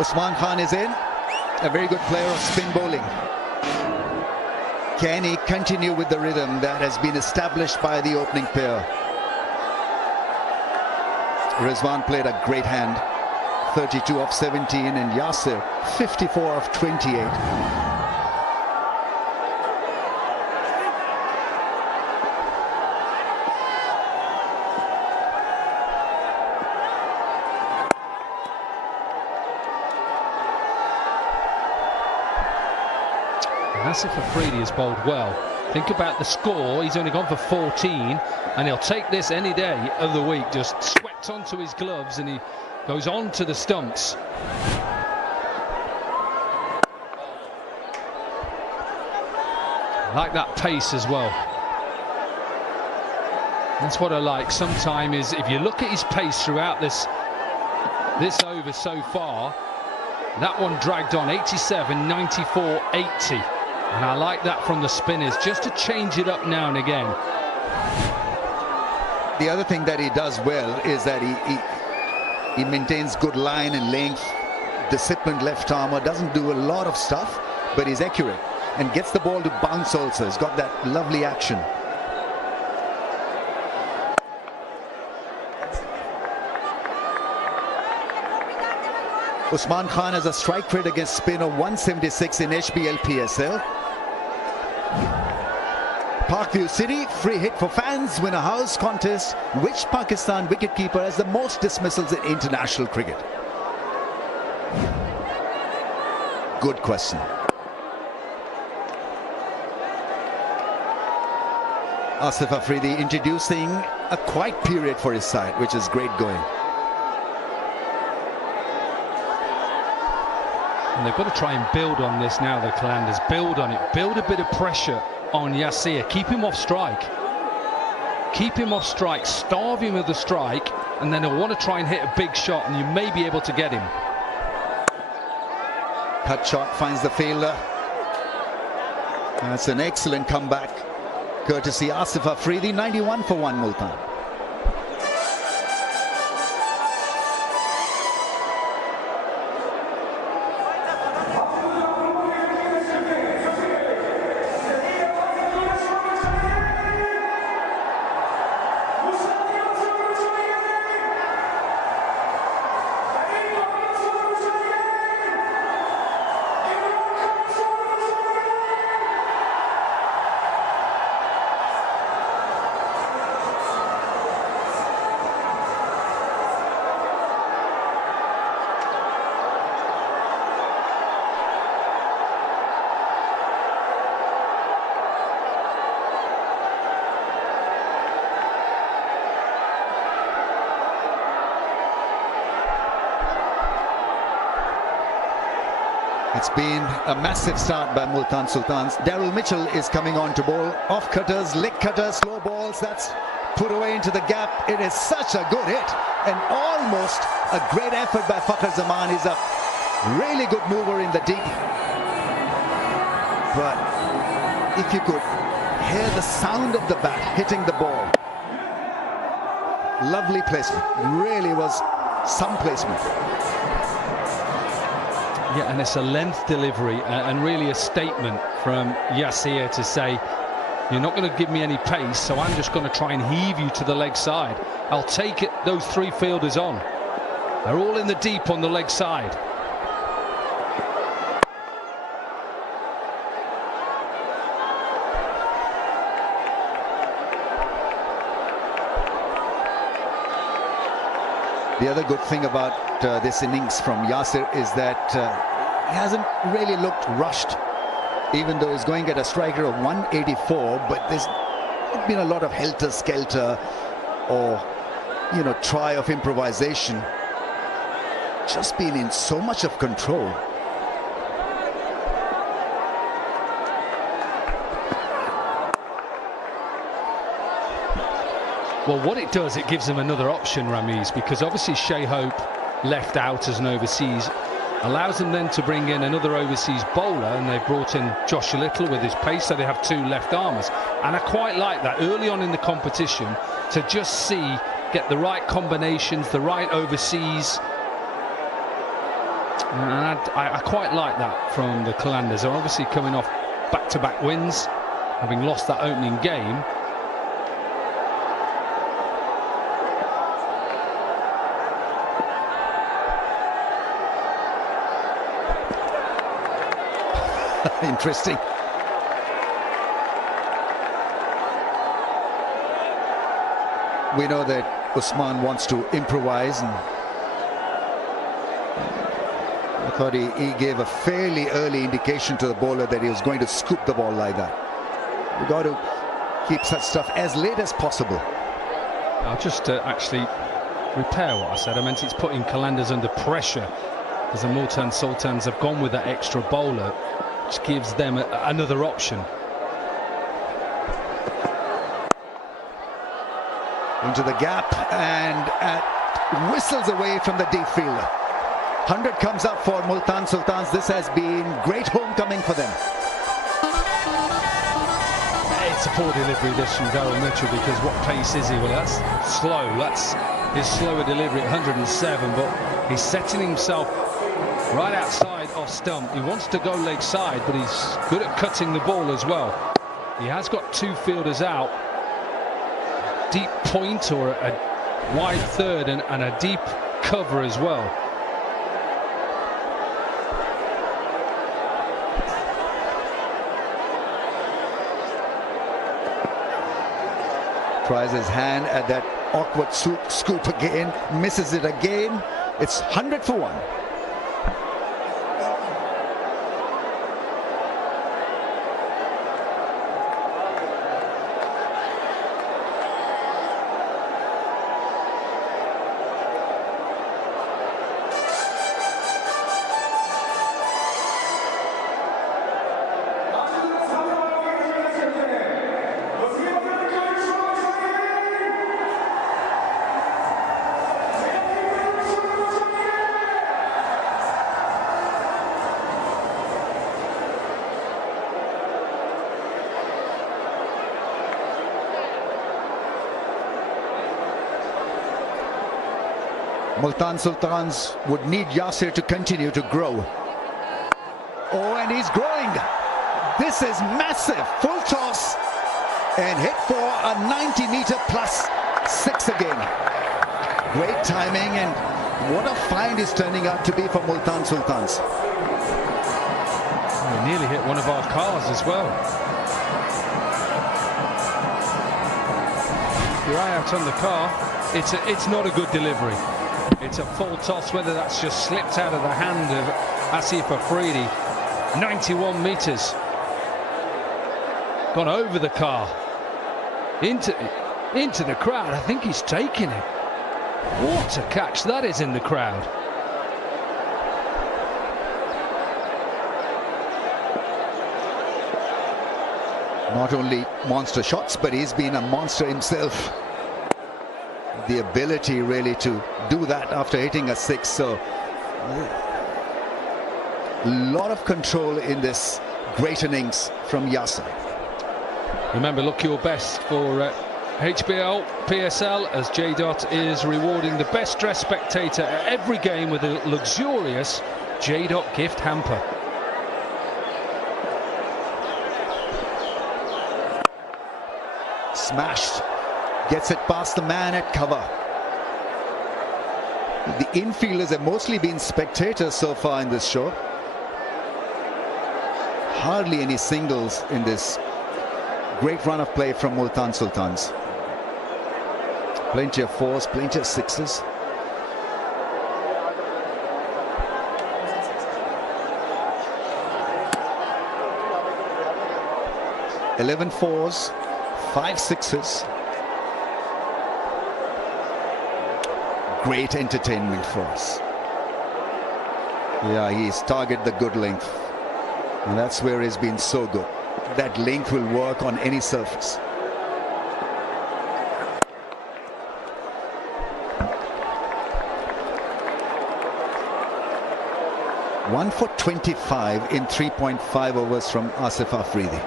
Usman Khan is in, a very good player of spin bowling. Can he continue with the rhythm that has been established by the opening pair? Rizwan played a great hand, 32 of 17, and Yasir 54 of 28. Asif Afridi has bowled well. Think about the score. He's only gone for 14 and he'll take this any day of the week. Just swept onto his gloves and he goes on to the stumps. I like that pace as well. That's what I like sometimes, is if you look at his pace throughout this over so far, that one dragged on 87, 94, 80. And I like that from the spinners, just to change it up now and again. The other thing that he does well is that he maintains good line and length, disciplined left armer, doesn't do a lot of stuff, but he's accurate. and gets the ball to bounce also. He's got that lovely action. Usman Khan has a strike rate against spin of 176 in HBL PSL. Parkview City, free hit for fans, win a house contest. Which Pakistan wicketkeeper has the most dismissals in international cricket? Good question. Asif Afridi introducing a quiet period for his side, which is great going. And they've got to try and build on this now, the Qalandars. Build on it. Build a bit of pressure on Yasir. Keep him off strike. Keep him off strike. Starve him of the strike. And then he'll want to try and hit a big shot, and you may be able to get him. Cut shot finds the fielder. That's an excellent comeback. Courtesy Asif Afridi, 91 for 1 Multan. It's been a massive start by Multan Sultans. Daryl Mitchell is coming on to bowl. Off cutters, leg cutters, slow balls. That's put away into the gap. It is such a good hit and almost a great effort by Fakhr Zaman. He's a really good mover in the deep. But if you could hear the sound of the bat hitting the ball. Lovely placement. Really was some placement. Yeah, and it's a length delivery and really a statement from Yasir to say, you're not going to give me any pace, so I'm just going to try and heave you to the leg side. I'll take it, those three fielders on. They're all in the deep on the leg side. The other good thing about this innings from Yasir is that he hasn't really looked rushed, even though he's going at a striker of 184, but there's been a lot of helter-skelter or, you know, try of improvisation. Just been in so much of control. Well, what it does, it gives them another option, Ramiz, because obviously Shai Hope left out as an overseas, allows them then to bring in another overseas bowler, and they've brought in Josh Little with his pace, so they have two left armers. And I quite like that early on in the competition to just see, get the right combinations, the right overseas. And I quite like that from the Qalandars. They're obviously coming off back-to-back wins, having lost that opening game. Interesting. We know that Usman wants to improvise, and I thought he gave a fairly early indication to the bowler that he was going to scoop the ball like that. We've got to keep such stuff as late as possible. I'll just actually repair what I said. I meant it's putting Qalandars under pressure, because the Multan Sultans have gone with that extra bowler, which gives them another option. Into the gap and whistles away from the deep fielder. 100 comes up for Multan Sultans. This has been great homecoming for them. It's a poor delivery this from Daryl Mitchell, because what pace is he? Well, that's slow. That's his slower delivery at 107, but he's setting himself Right outside off stump. He wants to go leg side, but he's good at cutting the ball as well. He has got two fielders out. Deep point or a wide third and a deep cover as well. Tries his hand at that awkward scoop again, misses it again. It's 100 for 1. Multan Sultans would need Yasir to continue to grow. Oh, and he's growing. This is massive. Full toss and hit for a 90-meter plus 6 again. Great timing, and what a find is turning out to be for Multan Sultans. Oh, nearly hit one of our cars as well. Your eye out on the car. It's not a good delivery. It's a full toss, whether that's just slipped out of the hand of Asif Afridi. 91 metres. Gone over the car. Into the crowd. I think he's taking it. What a catch that is in the crowd. Not only monster shots, but he's been a monster himself. The ability really to do that after hitting a 6. So a lot of control in this great innings from Yasir. Remember, look your best for HBL PSL, as 𝐿 is rewarding the best dressed spectator at every game with a luxurious 𝐿 gift hamper. Smashed. Gets it past the man at cover. The infielders have mostly been spectators so far in this show. Hardly any singles in this great run of play from Multan Sultans. Plenty of 4s, plenty of 6s. Eleven 4s, 5 6s. Great entertainment for us. Yeah, he's targeted the good length, and that's where he's been so good. That length will work on any surface. One for 25 in 3.5 overs from Asif Afridi.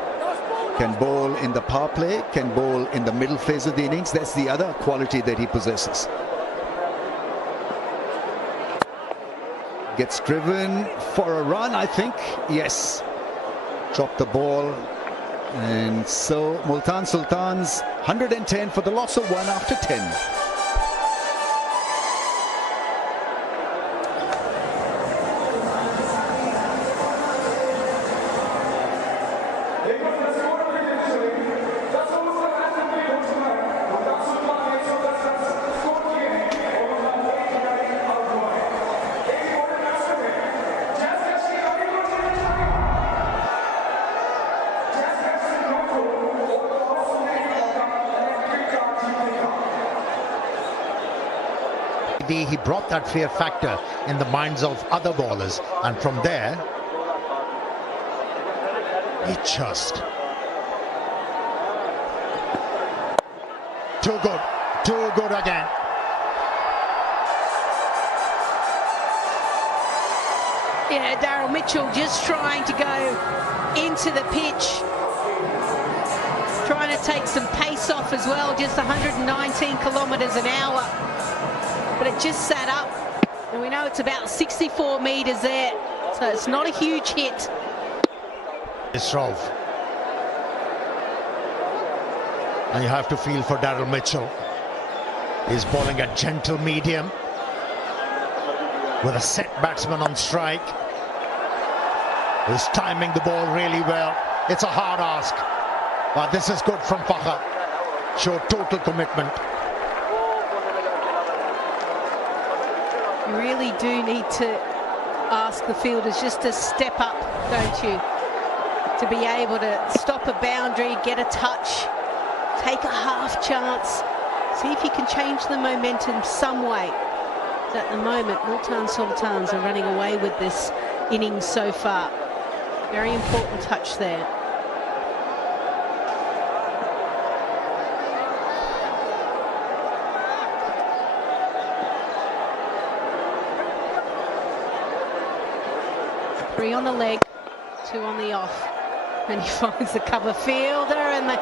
Can bowl in the power play, can bowl in the middle phase of the innings. That's the other quality that he possesses. Gets driven for a run, I think. Yes. Dropped the ball. And so Multan Sultans 110 for the loss of 1 after 10. He brought that fear factor in the minds of other bowlers, and from there he just too good again. Yeah, Daryl Mitchell just trying to go into the pitch, trying to take some pace off as well, just 119 kilometres an hour. But it just sat up And we know it's about 64 metres there, so it's not a huge hit. Shrove. And you have to feel for Daryl Mitchell. He's bowling a gentle medium with a set batsman on strike. He's timing the ball really well. It's a hard ask, but this is good from Fakhr. Showed total commitment. You really do need to ask the fielders just to step up, don't you? To be able to stop a boundary, get a touch, take a half chance, see if you can change the momentum some way. At the moment, Multan Sultans are running away with this innings so far. Very important touch there. Three on the leg, two on the off. And he finds the cover fielder and the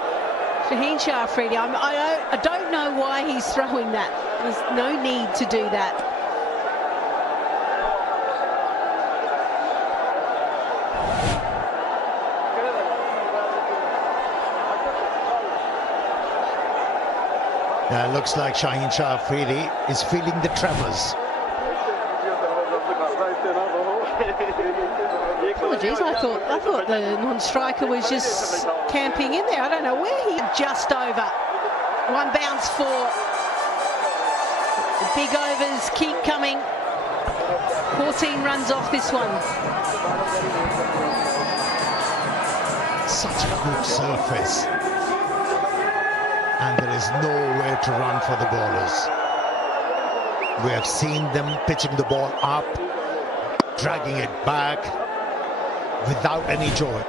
Shaheen Shah Afridi. I don't know why he's throwing that. There's no need to do that. Looks like Shaheen Shah Afridi is feeling the tremors. Apologies, I thought the non-striker was just camping in there. I don't know where he just over. One bounce for. The big overs keep coming. 14 runs off this one. Such a good surface. And there is nowhere to run for the bowlers. We have seen them pitching the ball up, dragging it back without any joy.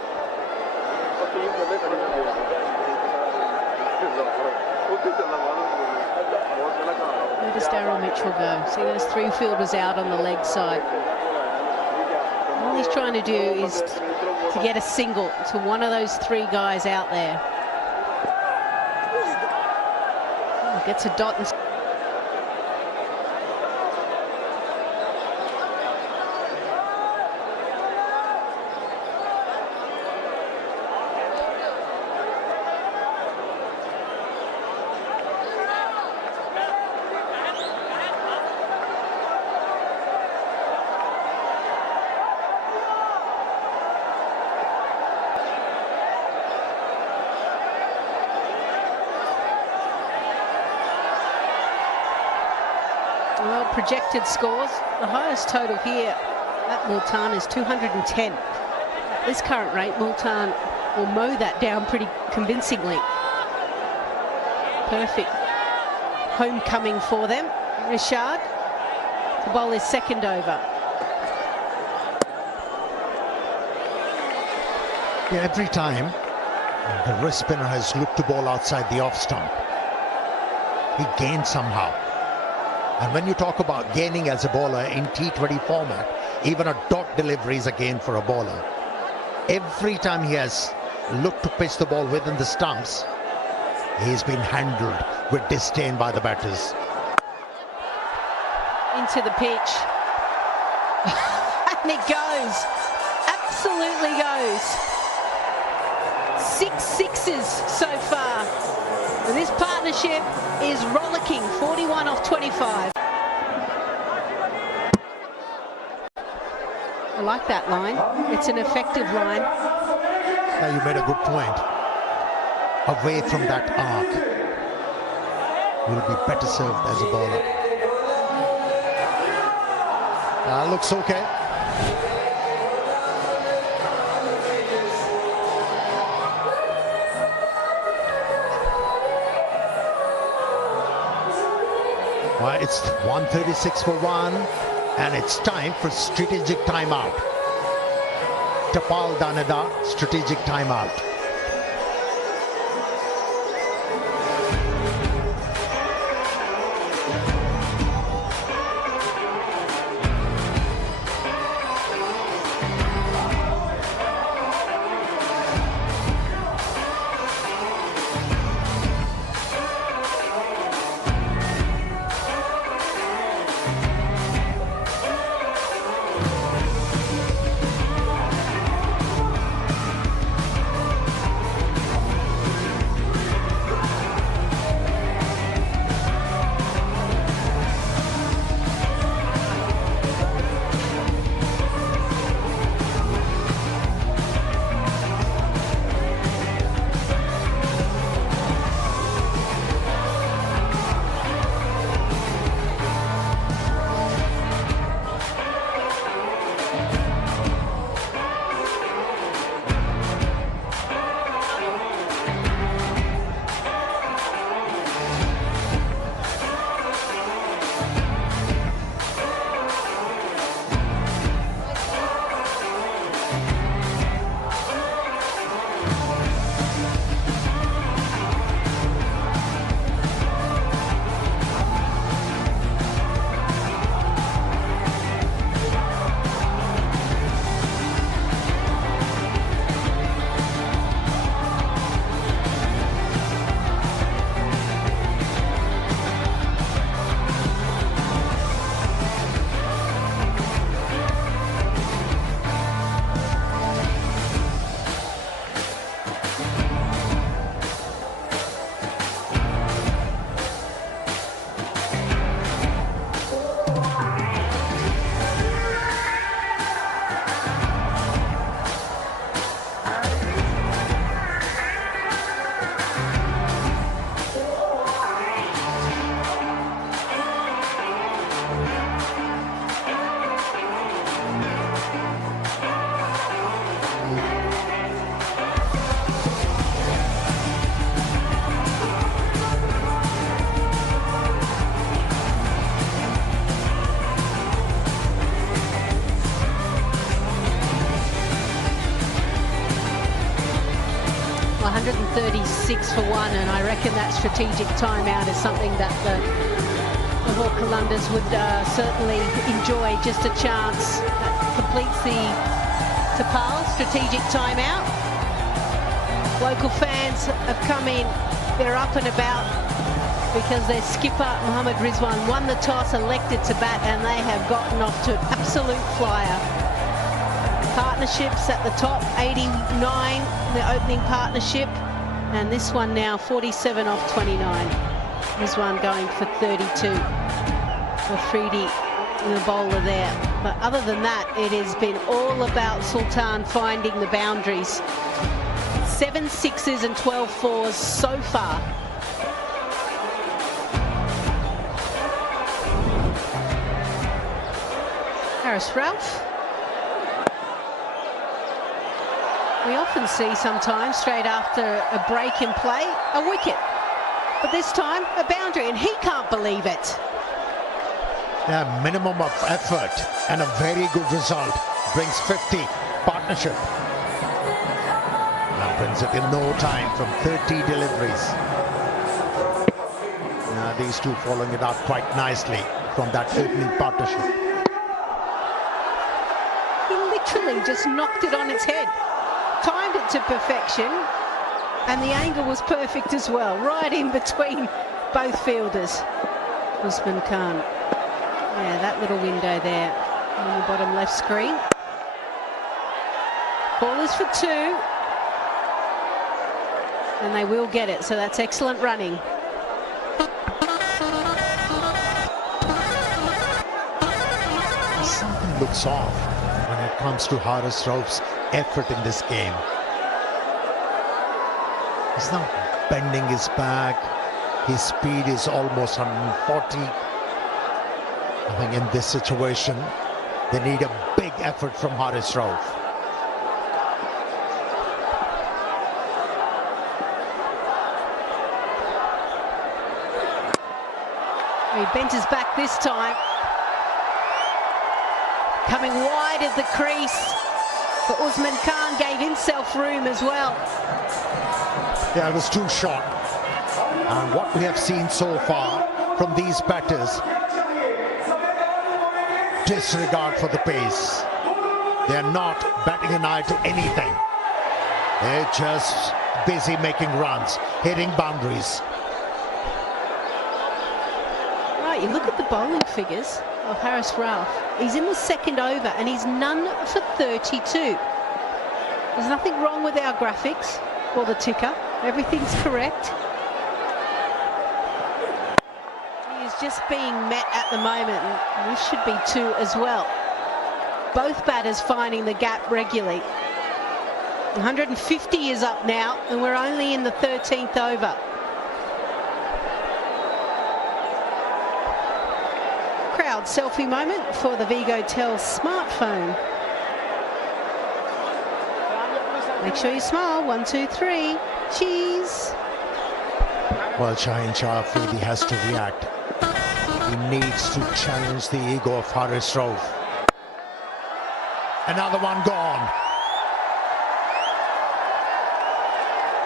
Where does Daryl Mitchell go? See those three fielders out on the leg side. All he's trying to do is to get a single to one of those three guys out there. Oh, gets a dot and well, projected scores. The highest total here at Multan is 210. At this current rate, Multan will mow that down pretty convincingly. Perfect homecoming for them. Rashad to bowl his second over. Yeah, every time the wrist spinner has looked to bowl outside the off stump, he gains somehow. And when you talk about gaining as a bowler in T20 format, even a dot delivery is a gain for a bowler. Every time he has looked to pitch the ball within the stumps, he's been handled with disdain by the batters. Into the pitch. And it goes. Absolutely goes. 6 sixes so far. And this partnership is rollicking. 41 off 25. I like that line. It's an effective line. You made a good point. Away from that arc, will be better served as a bowler. Looks okay. Well, it's 136 for 1, and it's time for strategic timeout. Tapal Danada, strategic timeout. 136 for one, and I reckon that strategic timeout is something that the Lahore Qalandars would certainly enjoy. Just a chance that completes the Tapal strategic timeout. Local fans have come in, they're up and about because their skipper Mohammad Rizwan won the toss, elected to bat, and they have gotten off to an absolute flyer. Partnerships at the top, 89 the opening partnership, and this one now 47 off 29. Rizwan going for 32. Afridi in the bowler there, but other than that it has been all about Sultan finding the boundaries. 7 sixes and 12 fours so far. Haris Ralph. We often see sometimes straight after a break in play a wicket, but this time a boundary, and he can't believe it. A minimum of effort and a very good result brings 50 partnership. Now brings it in no time from 30 deliveries. Now these two following it up quite nicely from that opening partnership. He literally just knocked it on its head, timed it to perfection, and the angle was perfect as well, right in between both fielders. Usman Khan. Yeah, that little window there on the bottom left screen. Ball is for 2. And they will get it, so that's excellent running. Something looks off when it comes to Haris Rauf's effort in this game. He's not bending his back. His speed is almost 140. I think in this situation, they need a big effort from Haris Rauf. He bent his back this time. Coming wide of the crease, but Usman Khan gave himself room as well. Yeah, it was too short. And what we have seen so far from these batters, disregard for the pace. They're not batting an eye to anything. They're just busy making runs, hitting boundaries. Right, you look at the bowling figures of Haris Rauf. He's in the second over and he's none for 32. There's nothing wrong with our graphics or the ticker. Everything's correct. He is just being met at the moment, and this should be 2 as well. Both batters finding the gap regularly. 150 is up now, and we're only in the 13th over. Crowd selfie moment for the 𝐑𝐄 smartphone. Make sure you smile. 1, 2, 3. Cheese. Well, Shaheen Shah Afridi has to react. He needs to challenge the ego of Haris Rauf. Another one gone.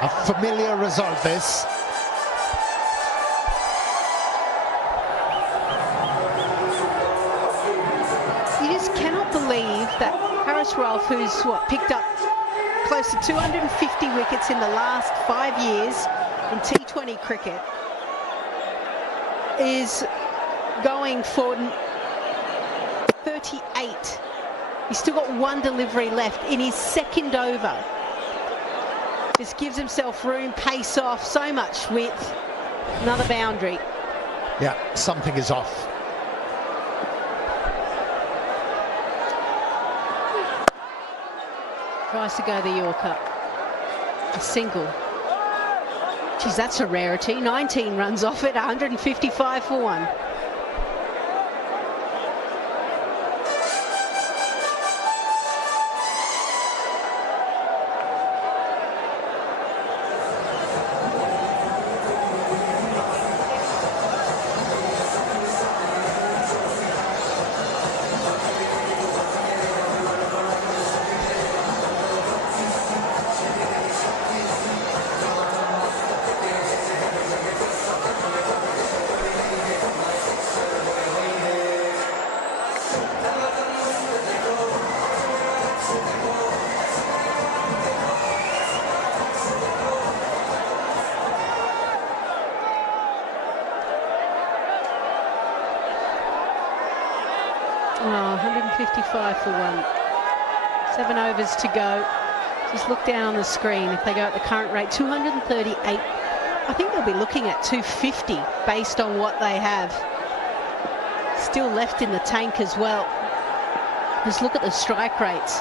A familiar result, this. You just cannot believe that Haris Rauf, who's picked up close to 250 wickets in the last 5 years in T20 cricket, is going for 38. He's still got 1 delivery left in his second over. Just gives himself room, pace off, so much width. Another boundary. Yeah, something is off. Tries to go the Yorker. A single. Geez, that's a rarity. 19 runs off it, 155 for 1. 5 for 1. 7 overs to go. Just look down on the screen. If they go at the current rate, 238. I think they'll be looking at 250 based on what they have still left in the tank as well. Just look at the strike rates.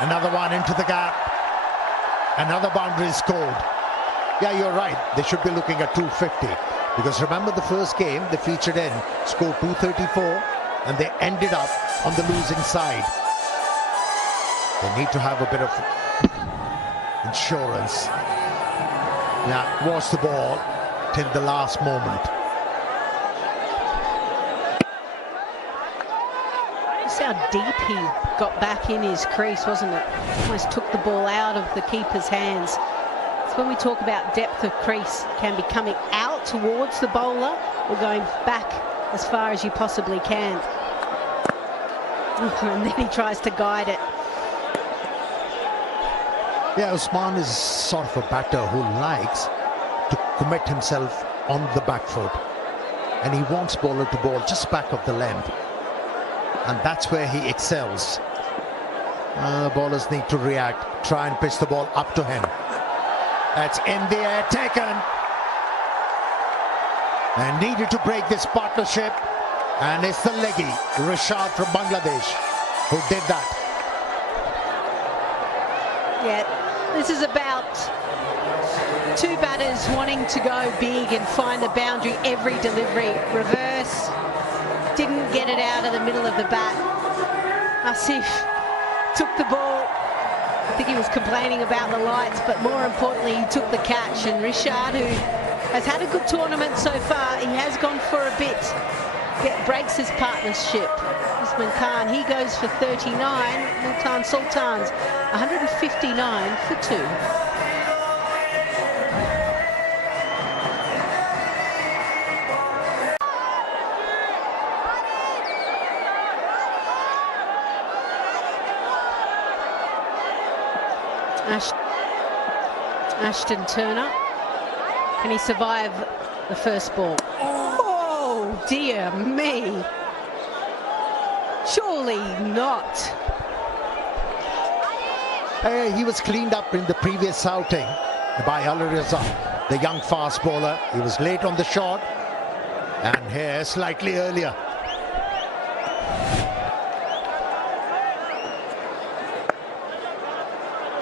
Another one into the gap. Another boundary scored. Yeah, you're right. They should be looking at 250. Because remember the first game they featured in, scored 234, and they ended up on the losing side. They need to have a bit of insurance. Yeah, watch the ball till the last moment. Just how deep he got back in his crease, wasn't it? Almost took the ball out of the keeper's hands. It's when we talk about depth of crease, can be coming out towards the bowler or going back as far as you possibly can. And then he tries to guide it. Yeah, Usman is sort of a batter who likes to commit himself on the back foot. And he wants bowler to bowl just back of the length. And that's where he excels. Bowlers need to react, try and pitch the ball up to him. That's in the air, taken. And needed to break this partnership. And it's the leggy, Rashad from Bangladesh, who did that. Yeah, this is about two batters wanting to go big and find the boundary every delivery. Reverse, didn't get it out of the middle of the bat. Asif took the ball. I think he was complaining about the lights, but more importantly, he took the catch. And Rashad, who has had a good tournament so far, he has gone for a bit. Breaks his partnership. Usman Khan, he goes for 39. Multan Sultans, 159 for 2. Ashton Turner, can he survive the first ball? Oh dear me, surely not. He was cleaned up in the previous outing by Raza, the young fast bowler. He was late on the shot and here slightly earlier.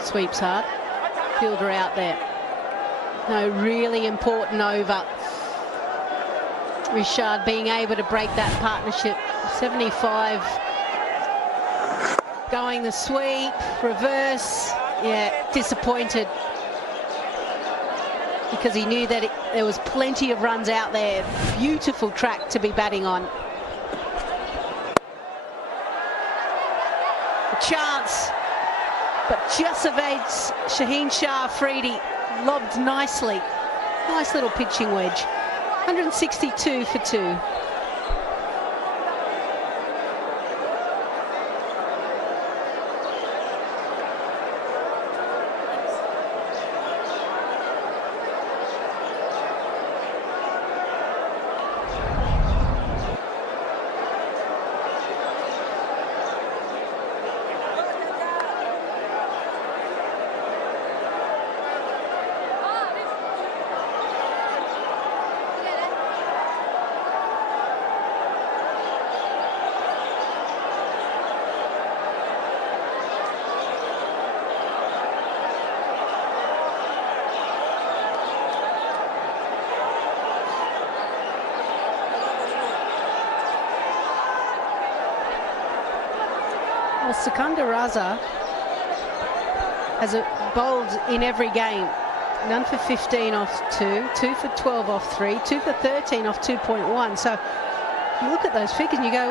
Sweeps hard, fielder out there. No, really important over. Rashad being able to break that partnership. 75. Going the sweep, reverse. Yeah, disappointed. Because he knew that there was plenty of runs out there. Beautiful track to be batting on. A chance. But just evades Shaheen Shah Afridi. Lobbed nicely. Nice little pitching wedge. 162 for 2. Well, Sikandar Raza has bowled in every game. None for 15 off 2, 2 for 12 off 3, 2 for 13 off 2.1. So you look at those figures and you go,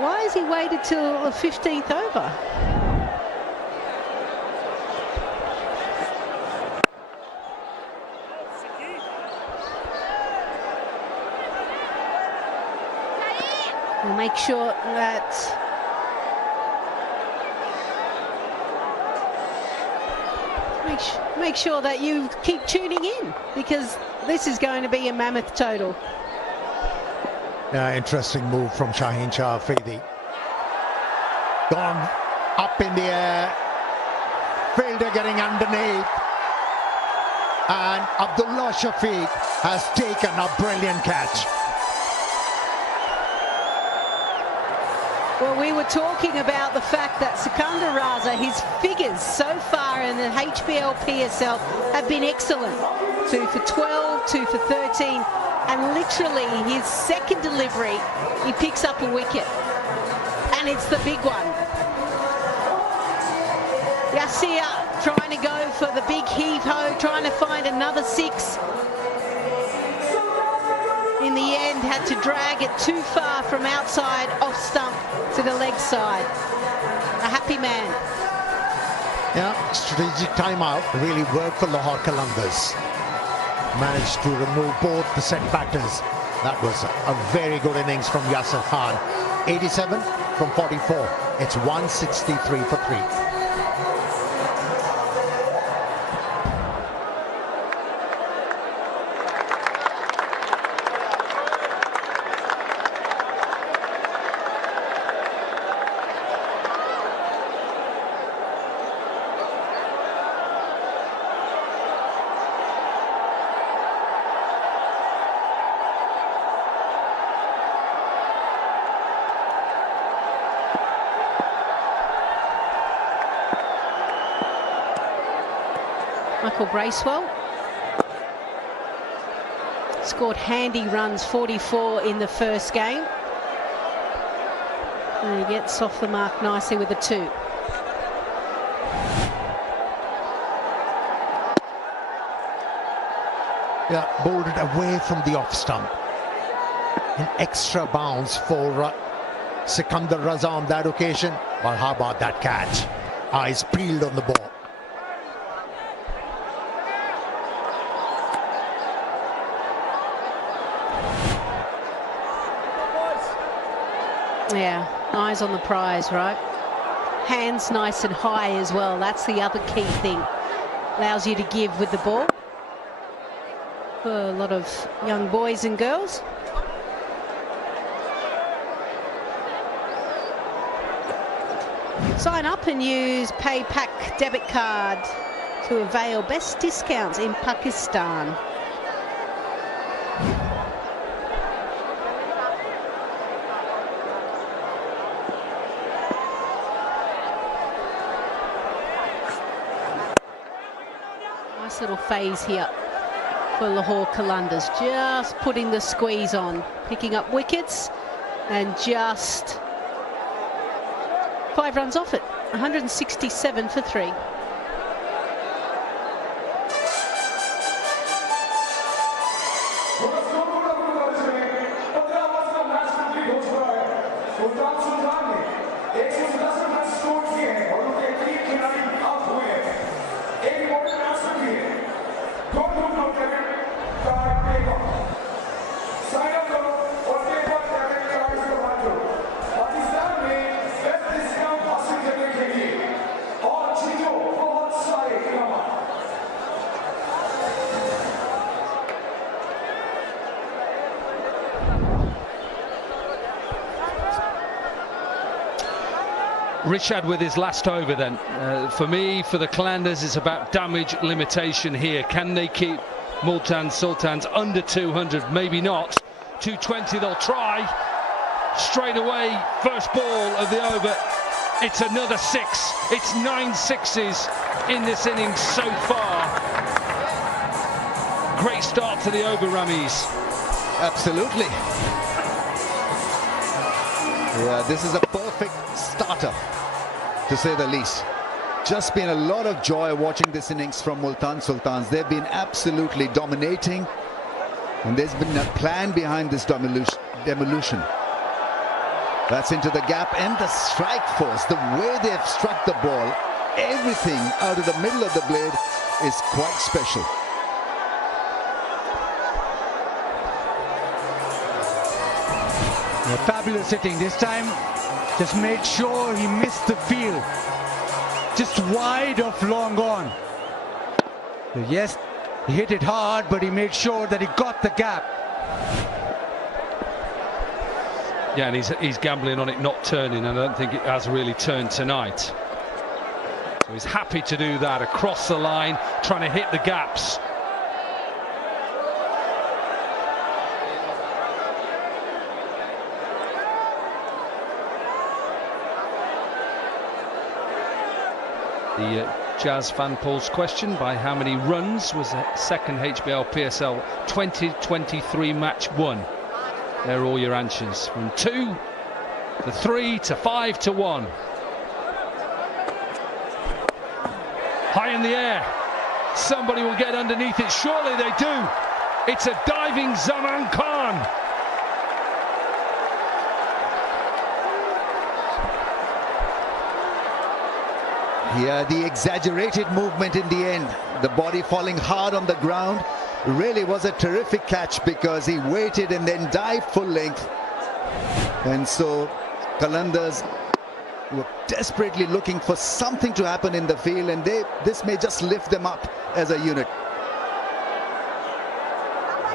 why has he waited till the 15th over? We'll make sure that make sure that you keep tuning in, because this is going to be a mammoth total. Interesting move from Shaheen Shah Afridi. Gone up in the air. Fielder getting underneath. And Abdullah Shafiq has taken a brilliant catch. Well, we were talking about the fact that Sikandar Raza, his figures so far in the HBL PSL have been excellent. 2 for 12, 2 for 13, and literally his second delivery, he picks up a wicket. And it's the big one. Yasir trying to go for the big heave-ho, trying to find another 6. In the end, had to drag it too far from outside off stump to the leg side. A happy man. Yeah, strategic timeout really worked for Lahore Qalandars. Managed to remove both the set batters. That was a very good innings from Yasir Khan. 87 from 44. It's 163 for 3. Michael Bracewell scored handy runs, 44 in the first game. And he gets off the mark nicely with a 2. Yeah, bowled it away from the off stump. An extra bounce for Sikandar Raza on that occasion. But how about that catch? Eyes peeled on the ball. Yeah, eyes on the prize, right? Hands nice and high as well. That's the other key thing. Allows you to give with the ball. For a lot of young boys and girls. Sign up and use PayPack debit card to avail best discounts in Pakistan. Nice little phase here for Lahore Qalandars, just putting the squeeze on, picking up wickets and just 5 runs off it. 167 for 3. Rishad with his last over then. For me, for the Qalandars, it's about damage limitation here. Can they keep Multan Sultans under 200? Maybe not. 220 they'll try. Straight away, first ball of the over. It's another 6. It's 9 sixes in this innings so far. Great start to the over, Rameez. Absolutely. Yeah, this is a perfect starter, to say the least. Just been a lot of joy watching this innings from Multan Sultans. They've been absolutely dominating, and there's been a plan behind this demolition. That's into the gap, and the strike force, the way they've struck the ball, everything out of the middle of the blade is quite special. A fabulous hitting this time. Just made sure he missed the field. Just wide of long on. Yes, he hit it hard, but he made sure that he got the gap. Yeah, and he's gambling on it not turning, and I don't think it has really turned tonight. So he's happy to do that across the line, trying to hit the gaps. The Jazz fan polls question: by how many runs was the second HBL PSL 2023 match won? There are all your answers, from 2 to 3 to 5 to 1. High in the air. Somebody will get underneath it. Surely they do. It's a diving Zaman Khan. Yeah, the exaggerated movement in the end, the body falling hard on the ground, really was a terrific catch because he waited and then dived full length. And so Qalandars were desperately looking for something to happen in the field, and this may just lift them up as a unit.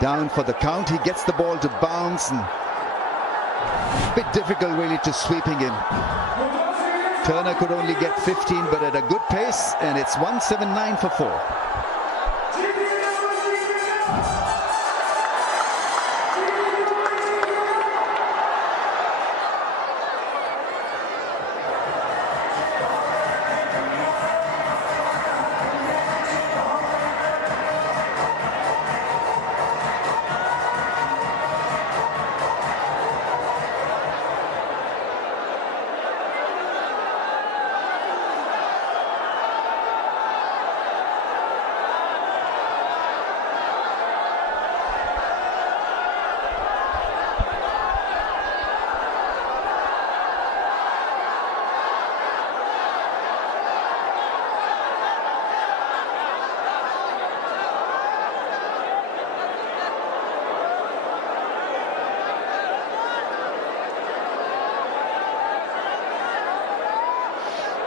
Down for the count, he gets the ball to bounce, and a bit difficult really to sweeping him. Turner could only get 15, but at a good pace, and it's 179 for 4.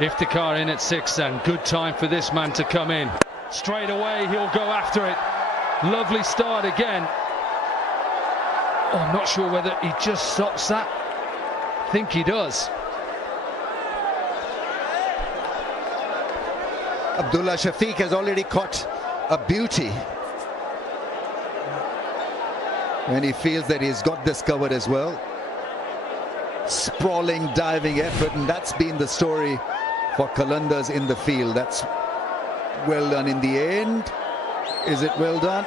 Iftikhar in at 6, and good time for this man to come in. Straight away he'll go after it. Lovely start again. Oh, I'm not sure whether he just stops that. I think he does. Abdullah Shafiq has already caught a beauty, and he feels that he's got this covered as well. Sprawling diving effort, and that's been the story for Qalandars in the field. That's well done in the end. Is it well done?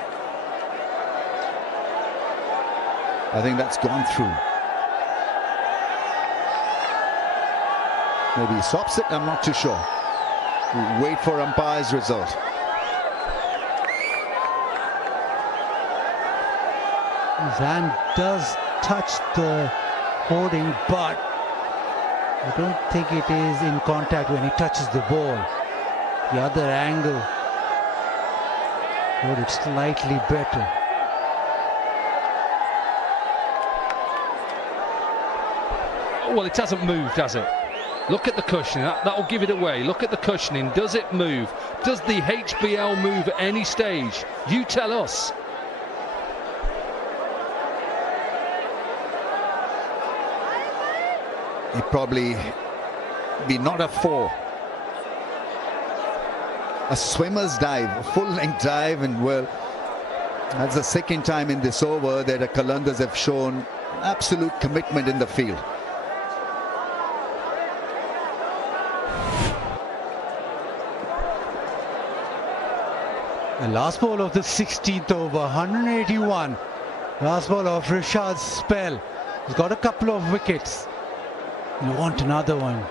I think that's gone through. Maybe he stops it, I'm not too sure. We'll wait for umpire's result. Zan does touch the hoarding, but I don't think it is in contact when he touches the ball. The other angle made it slightly better. Well, it hasn't moved, has it? Look at the cushioning, that'll give it away. Look at the cushioning, does it move? Does the HBL move at any stage? You tell us. He'd probably be not a 4. A swimmer's dive, a full-length dive, and well, that's the second time in this over that the Qalandars have shown absolute commitment in the field. The last ball of the 16th over, 181. Last ball of Rishad's spell. He's got a couple of wickets. You want another one.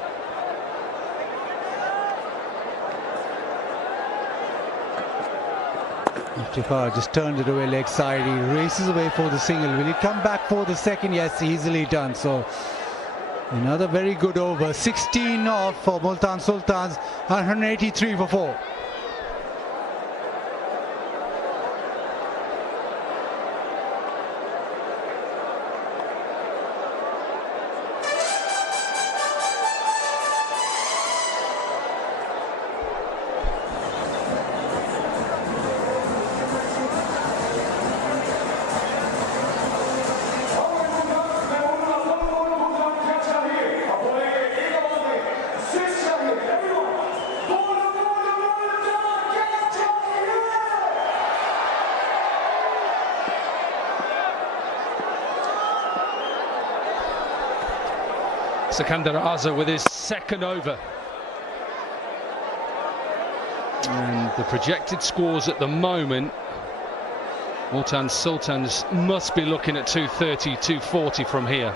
Iftikhar just turned it away leg side. He races away for the single. Will he come back for the second? Yes, easily done. So another very good over. 16 off for Multan Sultans. 183 for 4. Sikandar Raza with his second over. And the projected scores at the moment, Multan Sultans must be looking at 230, 240 from here.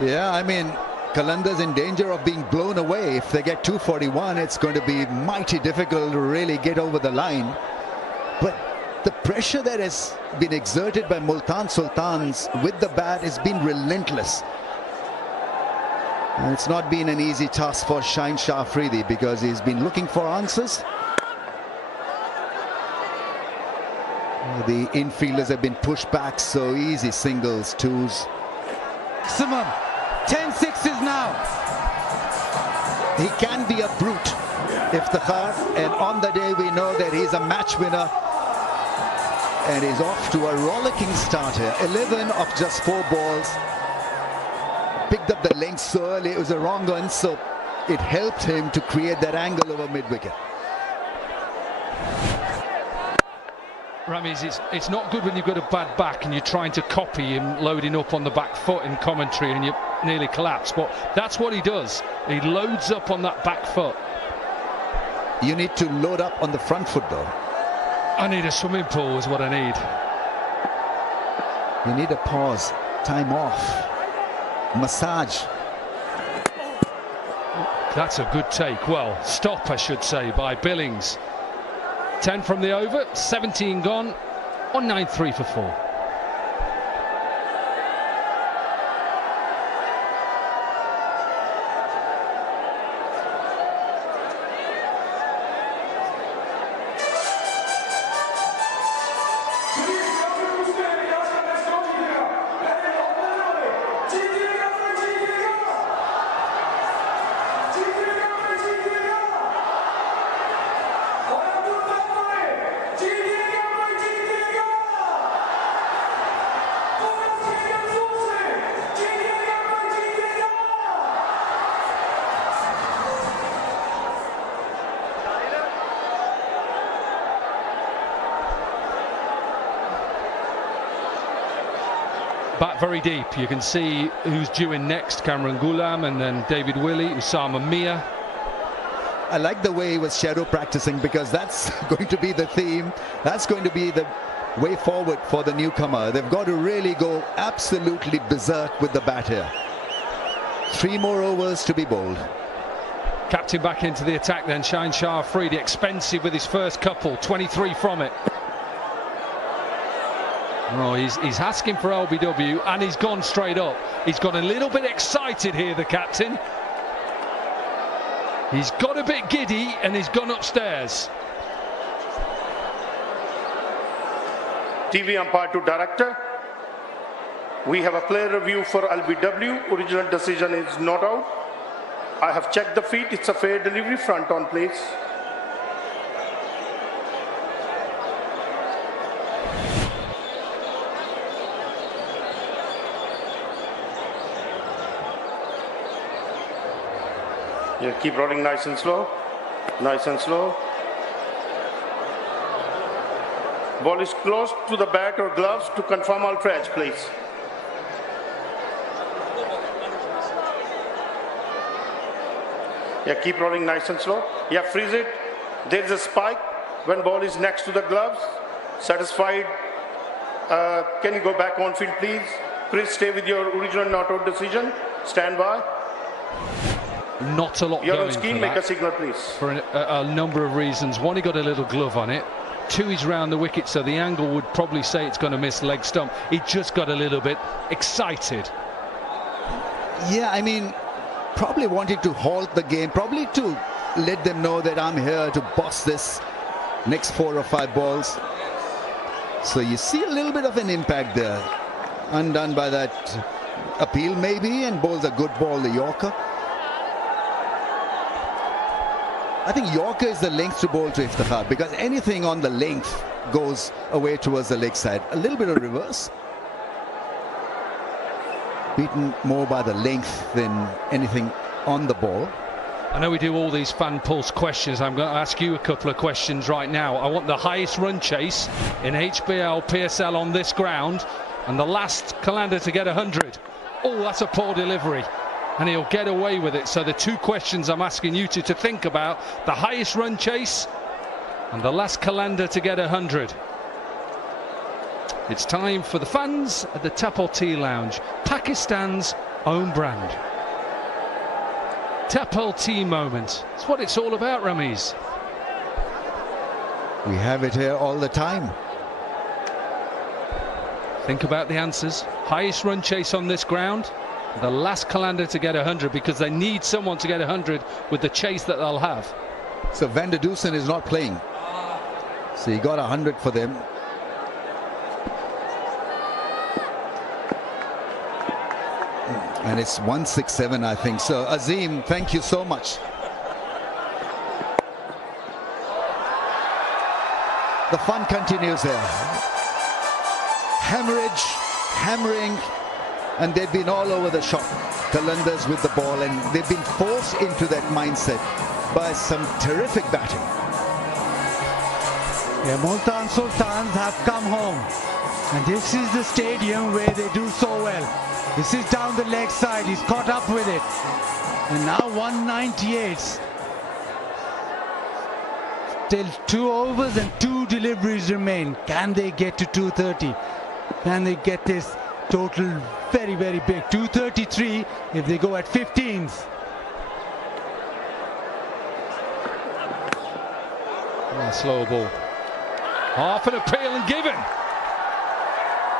Yeah, I mean, Qalandars in danger of being blown away. If they get 241, it's going to be mighty difficult to really get over the line. But the pressure that has been exerted by Multan Sultans with the bat has been relentless. And it's not been an easy task for Shaheen Shah Afridi because he's been looking for answers. The infielders have been pushed back so easy, singles, twos. Maximum 10 sixes now. He can be a brute, Iftikhar, and on the day we know that he's a match winner. And he's off to a rollicking start here. 11 of just 4 balls. Picked up the length so early, it was a wrong one, so it helped him to create that angle over mid-wicket. Ramiz, it's not good when you've got a bad back and you're trying to copy him loading up on the back foot in commentary and you nearly collapse, but that's what he does. He loads up on that back foot. You need to load up on the front foot though. I need a swimming pool is what I need. You need a pause, time off, massage. That's a good take. Well, stop I should say by Billings. 10 from the over, 17 gone, on 9-3 for 4. Bat very deep. You can see who's due in next. Kamran Ghulam and then David Willey, Usama Mia. I like the way he was shadow practicing because that's going to be the theme. That's going to be the way forward for the newcomer. They've got to really go absolutely berserk with the bat here. 3 more overs to be bowled. Captain back into the attack then. Shaheen Shah Afridi, expensive with his first couple, 23 from it. Oh, he's asking for LBW and he's gone straight up. He's got a little bit excited here, the captain. He's got a bit giddy and he's gone upstairs. TV umpire to director. We have a player review for LBW. Original decision is not out. I have checked the feet. It's a fair delivery. Front on, please. Yeah, keep rolling nice and slow. Nice and slow. Ball is close to the bat or gloves to confirm all edge, please. Yeah, keep rolling nice and slow. Yeah, freeze it. There is a spike when ball is next to the gloves. Satisfied? Can you go back on field, please? Please stay with your original not out decision. Stand by. Not a lot You're going on screen, for make that, a signal, please. for a number of reasons. One, he got a little glove on it. 2, he's round the wicket, so the angle would probably say it's going to miss leg stump. He just got a little bit excited. Yeah, I mean, probably wanted to halt the game, probably to let them know that I'm here to boss this next 4 or 5 balls. So you see a little bit of an impact there. Undone by that appeal maybe, and bowls a good ball, the Yorker. I think Yorker is the length to bowl to Iftikhar because anything on the length goes away towards the leg side. A little bit of reverse. Beaten more by the length than anything on the ball. I know we do all these fan pulse questions. I'm going to ask you a couple of questions right now. I want the highest run chase in HBL PSL on this ground and the last Qalandar to get 100. Oh, that's a poor delivery. and he'll get away with it. So the two questions I'm asking you to think about: the highest run chase and the last Qalandar to get 100. It's time for the fans at the Tapal Tea Lounge, Pakistan's own brand. Tapal Tea moment. It's what it's all about, Ramiz. We have it here all the time. Think about the answers. Highest run chase on this ground, the last Qalandar to get 100, because they need someone to get 100 with the chase that they'll have. So Van der Dusen is not playing. So he got 100 for them. And it's 167, I think. So Azim, thank you so much. The fun continues there. Hemorrhage, hammering, and they've been all over the shop. Qalandars with the ball, and they've been forced into that mindset by some terrific batting. Yeah, Multan Sultans have come home, and this is the stadium where they do so well. This is down the leg side, he's caught up with it. And now 198. Still 2 overs and 2 deliveries remain. Can they get to 230? Can they get this total very, very big? 233 if they go at 15s. Slow ball. Half an appeal and given.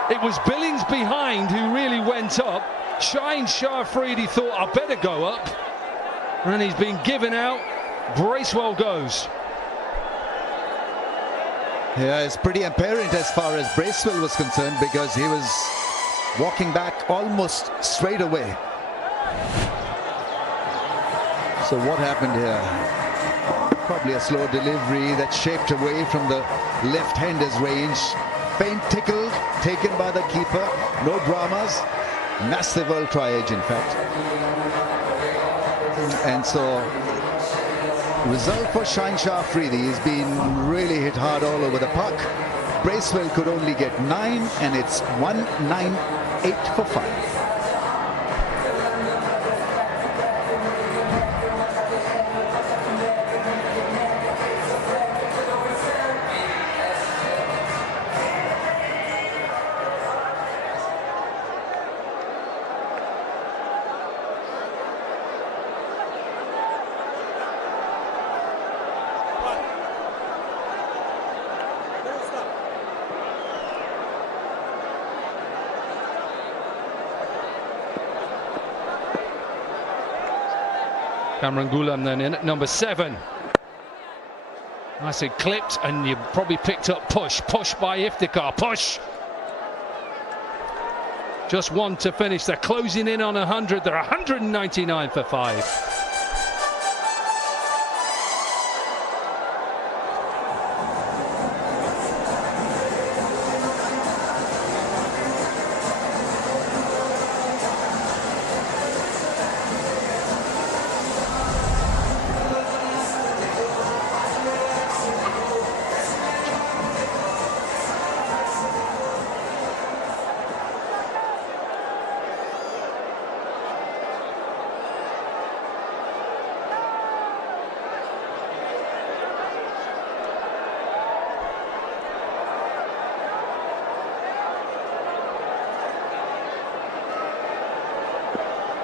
It was Billings behind who really went up. Shaheen Shah Afridi thought, I better go up. And he's been given out. Bracewell goes. Yeah, it's pretty apparent as far as Bracewell was concerned, because he was walking back almost straight away. So what happened here? Probably a slow delivery that shaped away from the left-hander's range. Faint tickle taken by the keeper. No dramas. Massive ultra edge, in fact. And so result for Shaheen Shah Afridi has been really hit hard all over the park. Bracewell could only get 9, and it's 198 for 5. Kamran Ghulam then in at number 7. Nicely clipped, and you probably picked up push by Iftikhar, push. Just one to finish. They're closing in on 100. They're 199 for 5.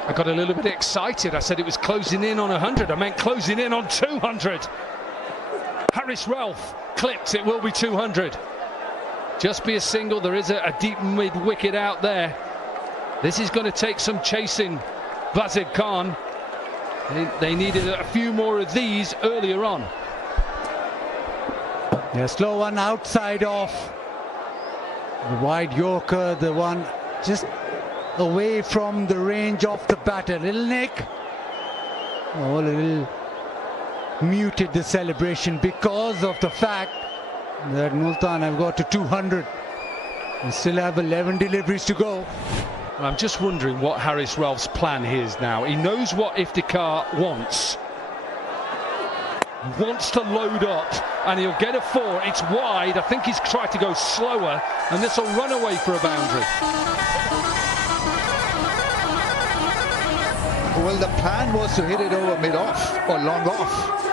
I got a little bit excited. I said it was closing in on 100. I meant closing in on 200. Haris Ralph clipped. It will be 200. Just be a single. There is a deep mid wicket out there. This is going to take some chasing. Bazid Khan. They needed a few more of these earlier on. Yeah, slow one outside off. The wide Yorker, the one just away from the range of the batter. Little Nick, a little muted the celebration because of the fact that Multan have got to 200. They still have 11 deliveries to go. I'm just wondering what Haris Ralph's plan is now. He knows what Iftikhar wants. He wants to load up, and he'll get a 4. It's wide. I think he's tried to go slower, and this will run away for a boundary. Well, the plan was to hit it over mid-off or long off.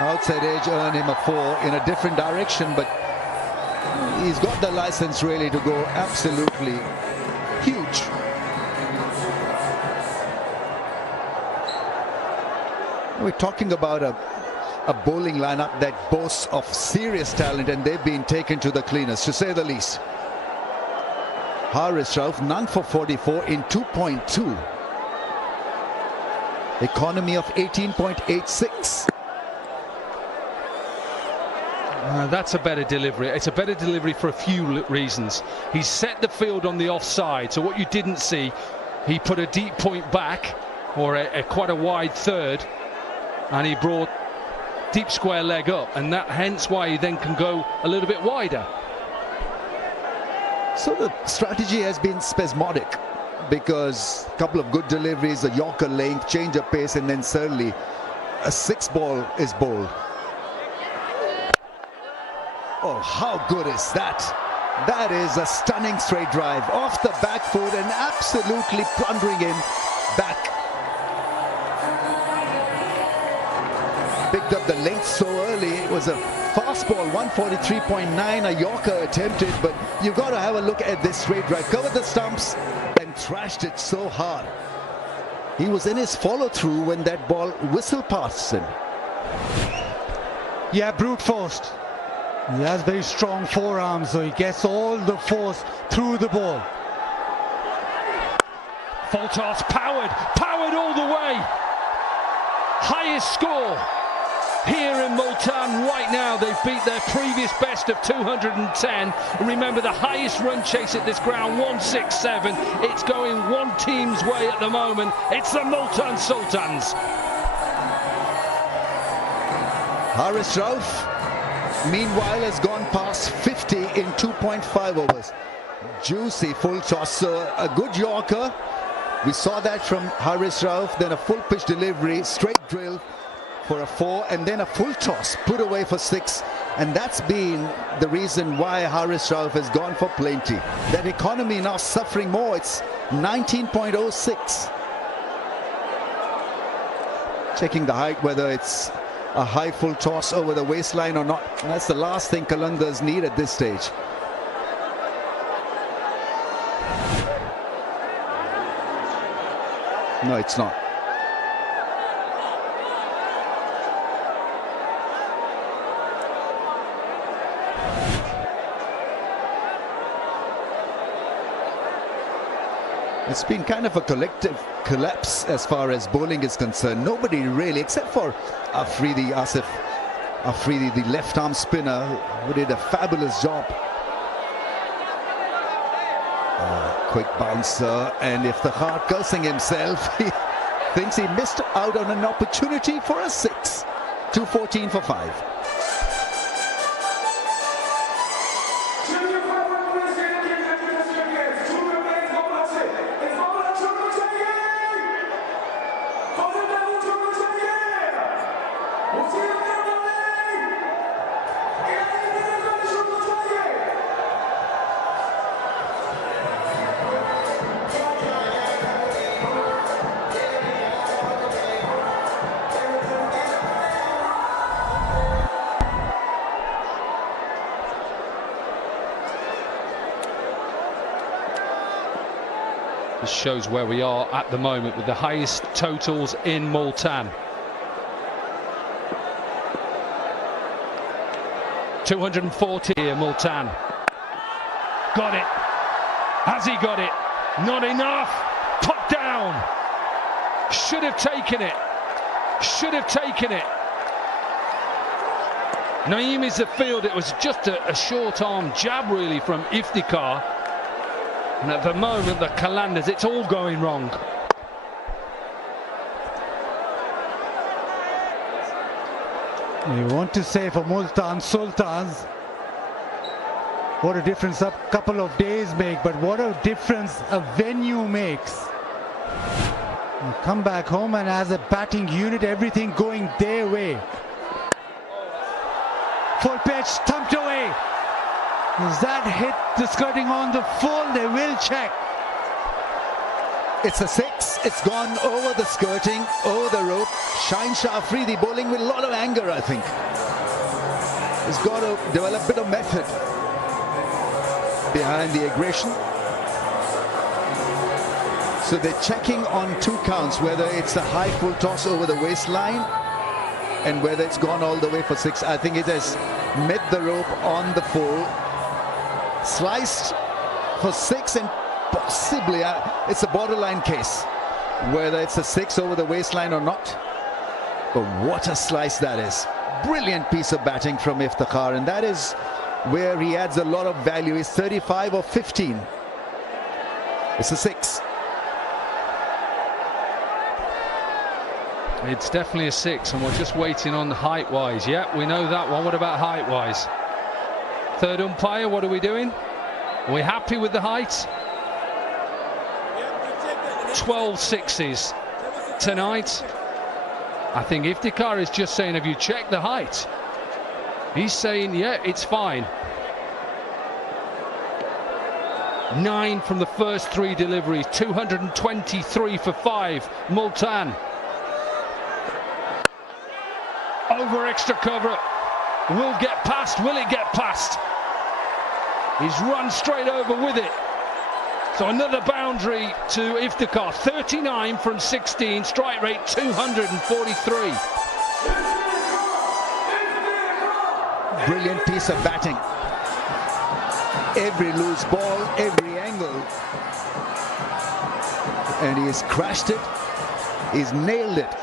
Outside edge earned him a 4 in a different direction, but he's got the license really to go absolutely huge. We're talking about a bowling lineup that boasts of serious talent, and they've been taken to the cleaners, to say the least. Haris Rauf, none for 44 in 2.2. Economy of 18.86. That's a better delivery. It's a better delivery for a few reasons. He set the field on the offside, so what you didn't see, he put a deep point back, or quite a wide third, and he brought deep square leg up, and that hence why he then can go a little bit wider. So the strategy has been spasmodic, because a couple of good deliveries, a Yorker length, change of pace, and then suddenly a 6 ball is bowled. Oh, how good is that? That is a stunning straight drive off the back foot and absolutely plundering him back. Picked up the length so early. It was a fast ball, 143.9, a Yorker attempted, but you've got to have a look at this straight drive. Covered the stumps and thrashed it so hard. He was in his follow-through when that ball whistled past him. Yeah, brute forced. He has very strong forearms, so he gets all the force through the ball. Full toss, powered all the way. Highest score here in Multan right now. They've beat their previous best of 210. Remember, the highest run chase at this ground, 167. It's going one team's way at the moment. It's the Multan Sultans. Haris Rauf, meanwhile, has gone past 50 in 2.5 overs. Juicy full toss, so a good Yorker. We saw that from Haris Rauf, then a full pitch delivery, straight drill for a 4, and then a full toss put away for 6, and that's been the reason why Haris Rauf has gone for plenty. That economy now suffering more. It's 19.06. Checking the height, whether it's a high full toss over the waistline or not. And that's the last thing Qalandars need at this stage. No, it's not. It's been kind of a collective collapse as far as bowling is concerned. Nobody really, except for Asif Afridi, the left-arm spinner, who did a fabulous job. Quick bouncer, and if the heart cursing himself, he thinks he missed out on an opportunity for a 6. 214 for 5. This shows where we are at the moment with the highest totals in Multan. 240 here, Multan. Got it. Has he got it? Not enough. Put down. Should have taken it. Should have taken it. Naeem is the field. It was just a short arm jab really from Iftikhar. And at the moment, the Qalandars, it's all going wrong. You want to say for Multan Sultans, what a difference a couple of days make, but what a difference a venue makes. You come back home and as a batting unit, everything going their way. Full pitch, thumped away. Does that hit the skirting on the full? They will check. It's a 6. It's gone over the skirting, over the rope. Shine Afridi bowling with a lot of anger, I think. He's got to develop a bit of method behind the aggression. So they're checking on 2 counts, whether it's a high full toss over the waistline and whether it's gone all the way for 6. I think it has met the rope on the full, sliced for 6, and possibly it's a borderline case, whether it's a 6 over the waistline or not. But what a slice that is. Brilliant piece of batting from Iftikhar, and that is where he adds a lot of value. Is 35 or 15. It's a 6. It's definitely a 6, and we're just waiting on the height-wise. Yeah, we know that one. What about height-wise? Third umpire, what are we doing? Are we happy with the height? 12 sixes tonight. I think Iftikhar is just saying, have you checked the height? He's saying, yeah, it's fine. 9 from the first 3 deliveries, 223 for 5. Multan. Over extra cover. Will get past. Will it get past? He's run straight over with it. So another boundary to Iftikhar. 39 from 16. Strike rate 243. Brilliant piece of batting. Every loose ball, every angle. And he's crashed it. He's nailed it.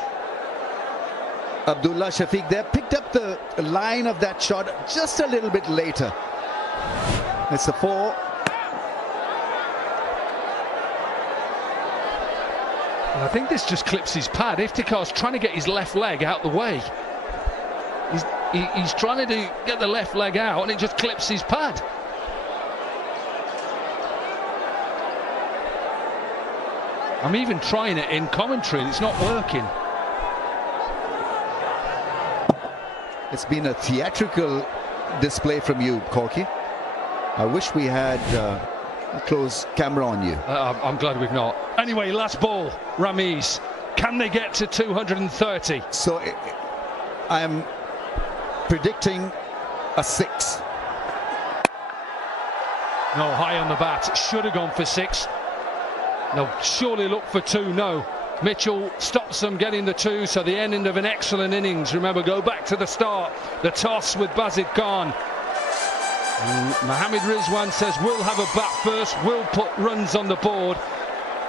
Abdullah Shafiq there picked up the line of that shot just a little bit later. It's a 4. I think this just clips his pad. Iftikhar's trying to get his left leg out the way. He's trying to get the left leg out, and it just clips his pad. I'm even trying it in commentary, and it's not working. It's been a theatrical display from you, Corky. I wish we had a close camera on you. I'm glad we've not. Anyway, last ball, Ramiz. Can they get to 230? So I'm predicting a 6. No, high on the bat. Should have gone for 6. No, surely look for 2. No. Mitchell stops them getting the 2, so the end of an excellent innings. Remember, go back to the start. The toss with Bazid Khan. Mohammed Rizwan says we'll have a bat first. We'll put runs on the board.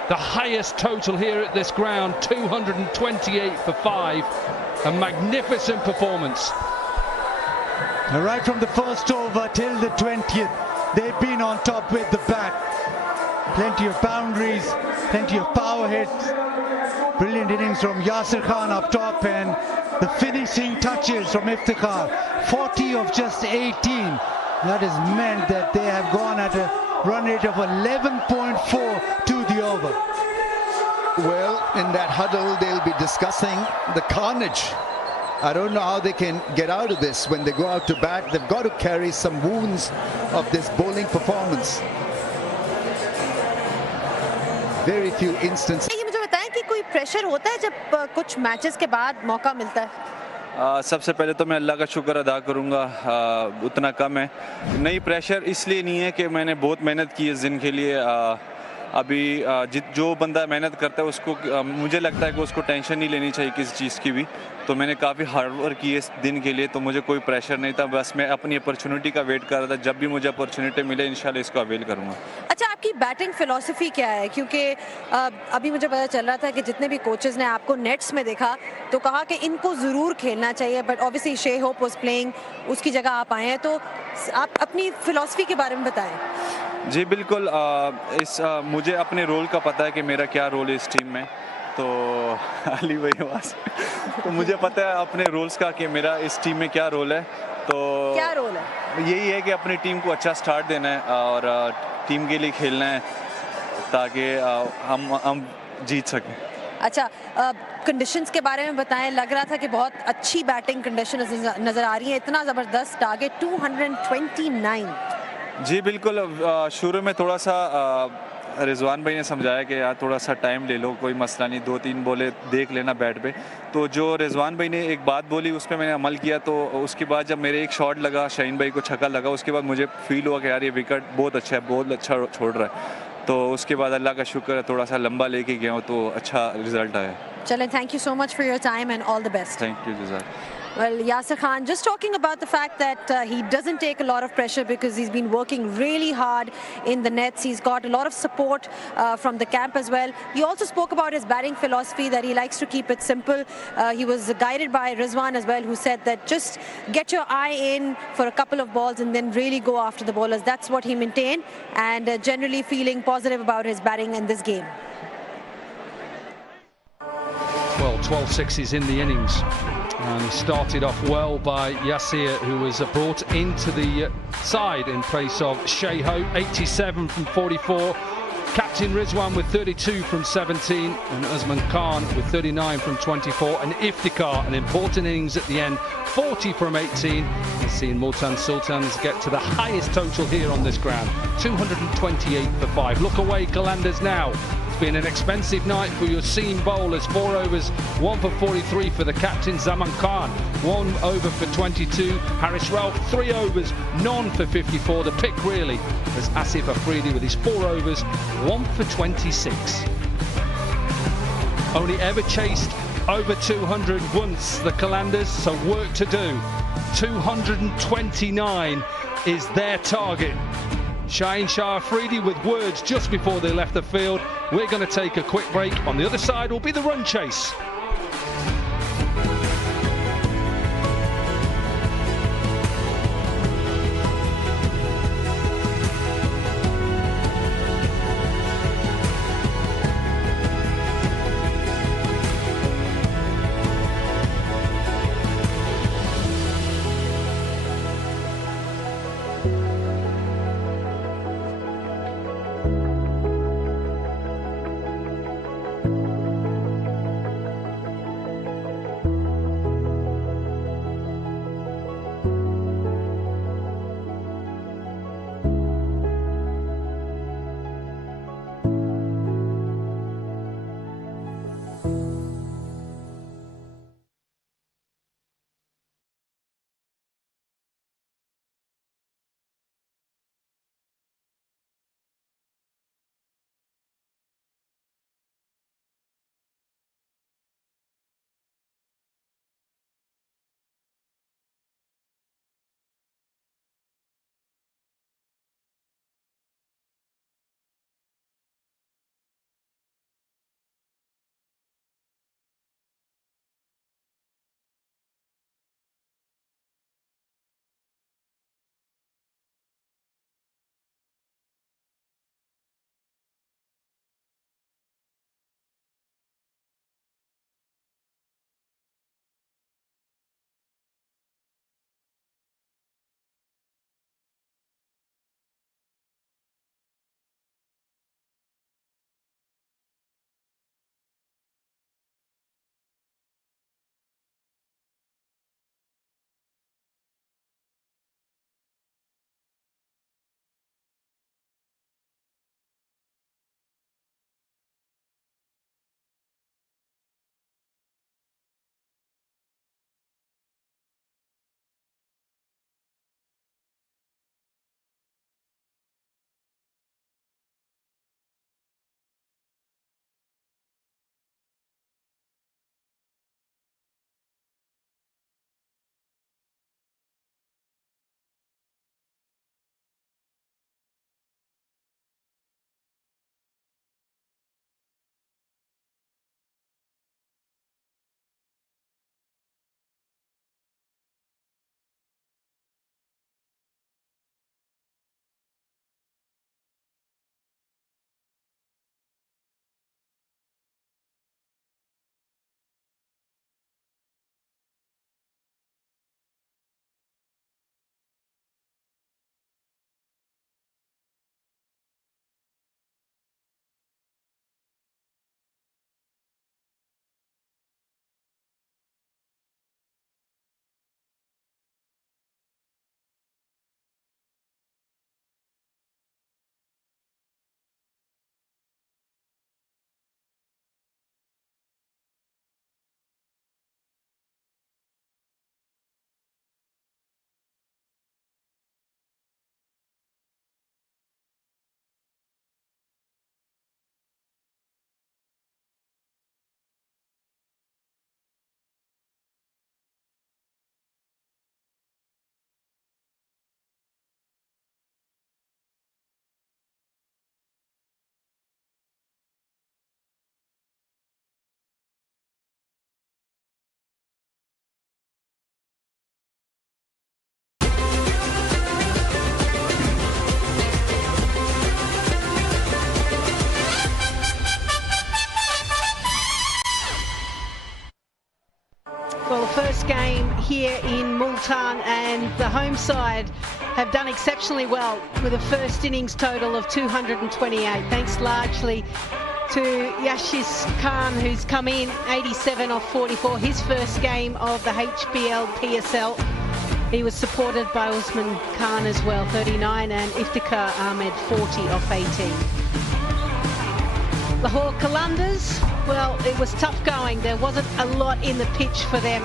The highest total here at this ground, 228 for 5. A magnificent performance. Right from the first over till the 20th, they've been on top with the bat. Plenty of boundaries, plenty of power hits. Brilliant innings from Yasir Khan up top, and the finishing touches from Iftikhar. 40 of just 18. That has meant that they have gone at a run rate of 11.4 to the over. Well, in that huddle, they'll be discussing the carnage. I don't know how they can get out of this when they go out to bat. They've got to carry some wounds of this bowling performance. Very few instances. ये मुझे बताएं कि कोई pressure होता है जब कुछ matches के बाद मौका मिलता है? सबसे पहले तो मैं अल्लाह का शुक्र अदा करूंगा, उतना कम है। नहीं, प्रेशर इसलिए नहीं है कि मैंने बहुत मेहनत की इस दिन के लिए। अभी जो बंदा मेहनत करता है उसको मुझे लगता है कि उसको टेंशन नहीं लेनी चाहिए किसी चीज़ की भी। तो मैंने काफ़ी हार्ड वर्क की इस दिन के लिए, तो मुझे कोई प्रेशर नहीं था। बस मैं अपनी अपॉर्चुनिटी का वेट कर रहा था। जब भी मुझे अपॉर्चुनिटी मिले इंशाल्लाह इसको अवेल करूँगा। अच्छा, आपकी बैटिंग फिलॉसफी क्या है? क्योंकि अभी मुझे पता चल रहा था कि जितने भी कोचेस ने आपको नेट्स में देखा तो कहा कि इनको ज़रूर खेलना चाहिए, बट ऑब्वियसली शे होप वाज प्लेइंग, उसकी जगह आप आए हैं, तो आप अपनी फिलॉसफी के बारे में बताएं। जी बिल्कुल, मुझे अपने रोल का पता है कि मेरा क्या रोल है इस टीम में। तो अली भाई वास तो मुझे पता है अपने रोल्स का कि मेरा इस टीम में क्या रोल है। तो क्या रोल है? यही है कि अपनी टीम को अच्छा स्टार्ट देना है और टीम के लिए खेलना है ताकि हम जीत सकें। अच्छा, कंडीशंस के बारे में बताएं। लग रहा था कि बहुत अच्छी बैटिंग कंडीशन नज़र आ रही है। इतना ज़बरदस्त टारगेट 229। जी बिल्कुल, शुरू में थोड़ा सा रिजवान भाई ने समझाया कि यार थोड़ा सा टाइम ले लो, कोई मसला नहीं, 2-3 बॉलें देख लेना बैट पे। तो जो रिजवान भाई ने एक बात बोली उस पर मैंने अमल किया। तो उसके बाद जब मेरे एक शॉट लगा, शाहीन भाई को छक्का लगा, उसके बाद मुझे फील हुआ कि यार ये विकेट बहुत अच्छा है, बहुत अच्छा छोड़ रहा है। तो उसके बाद अल्लाह का शुक्र है, थोड़ा सा लंबा लेके गया हूँ तो अच्छा रिजल्ट आया। चलें, thank you so much for your time and all the best. Thank you जज़ाक। Well, Yasir Khan, just talking about the fact that he doesn't take a lot of pressure because he's been working really hard in the nets. He's got a lot of support from the camp as well. He also spoke about his batting philosophy, that he likes to keep it simple. He was guided by Rizwan as well, who said that just get your eye in for a couple of balls and then really go after the bowlers. That's what he maintained, and generally feeling positive about his batting in this game. Well, 12 sixes in the innings. And he started off well by Yasir, who was brought into the side in place of 𝐄𝐍𝐆, 87 from 44. Captain Rizwan with 32 from 17, and Usman Khan with 39 from 24, and Iftikhar, an important innings at the end, 40 from 18. We've seen Multan Sultans get to the highest total here on this ground, 228 for 5. Look away, Qalandars now. It's been an expensive night for your seam bowlers. 4 overs, 1 for 43 for the captain Zaman Khan, 1 over for 22. Haris Rauf, 3 overs, none for 54. The pick really was Asif Afridi with his 4 overs, 1 for 26. Only ever chased over 200 once, the Qalandars, so work to do. 229 is their target. Shaheen Shah Afridi with words just before they left the field. We're going to take a quick break. On the other side will be the run chase. game here in Multan, and the home side have done exceptionally well with a first innings total of 228, thanks largely to Yashish Khan, who's come in 87 off 44, his first game of the HBL PSL. He was supported by Usman Khan as well, 39, and Iftikhar Ahmed, 40 off 18. Lahore Qalandars, well, it was tough going. There wasn't a lot in the pitch for them.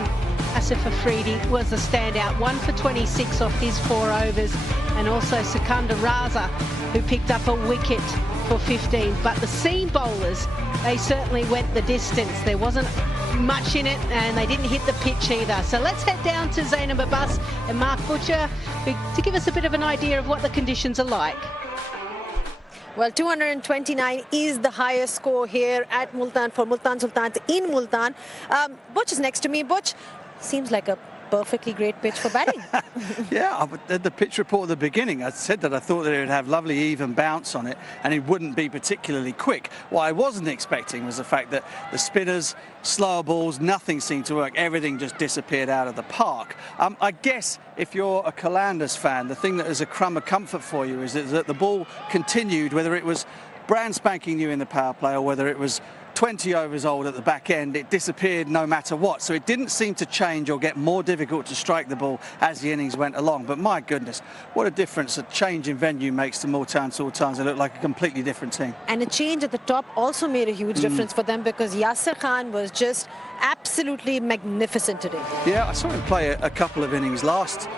Asif Afridi was the standout, 1 for 26 off his 4 overs, and also Sikandar Raza, who picked up a wicket for 15. But the seam bowlers, they certainly went the distance. There wasn't much in it, and they didn't hit the pitch either. So let's head down to Zainab Abbas and Mark Butcher to give us a bit of an idea of what the conditions are like. Well, 229 is the highest score here at Multan for Multan Sultans in Multan. Butch is next to me. Butch, seems like a perfectly great pitch for batting. Yeah, at the pitch report at the beginning, I said that I thought that it would have lovely even bounce on it and it wouldn't be particularly quick. What I wasn't expecting was the fact that the spinners, slower balls, nothing seemed to work. Everything just disappeared out of the park. I guess if you're a Qalandars fan, the thing that is a crumb of comfort for you is that the ball continued, whether it was brand spanking new in the power play or whether it was 20 overs old at the back end, it disappeared no matter what. So it didn't seem to change or get more difficult to strike the ball as the innings went along. But my goodness, what a difference a change in venue makes to Multan Sultans. They look like a completely different team. And a change at the top also made a huge difference for them, because Yasir Khan was just absolutely magnificent today. Yeah, I saw him play a couple of innings last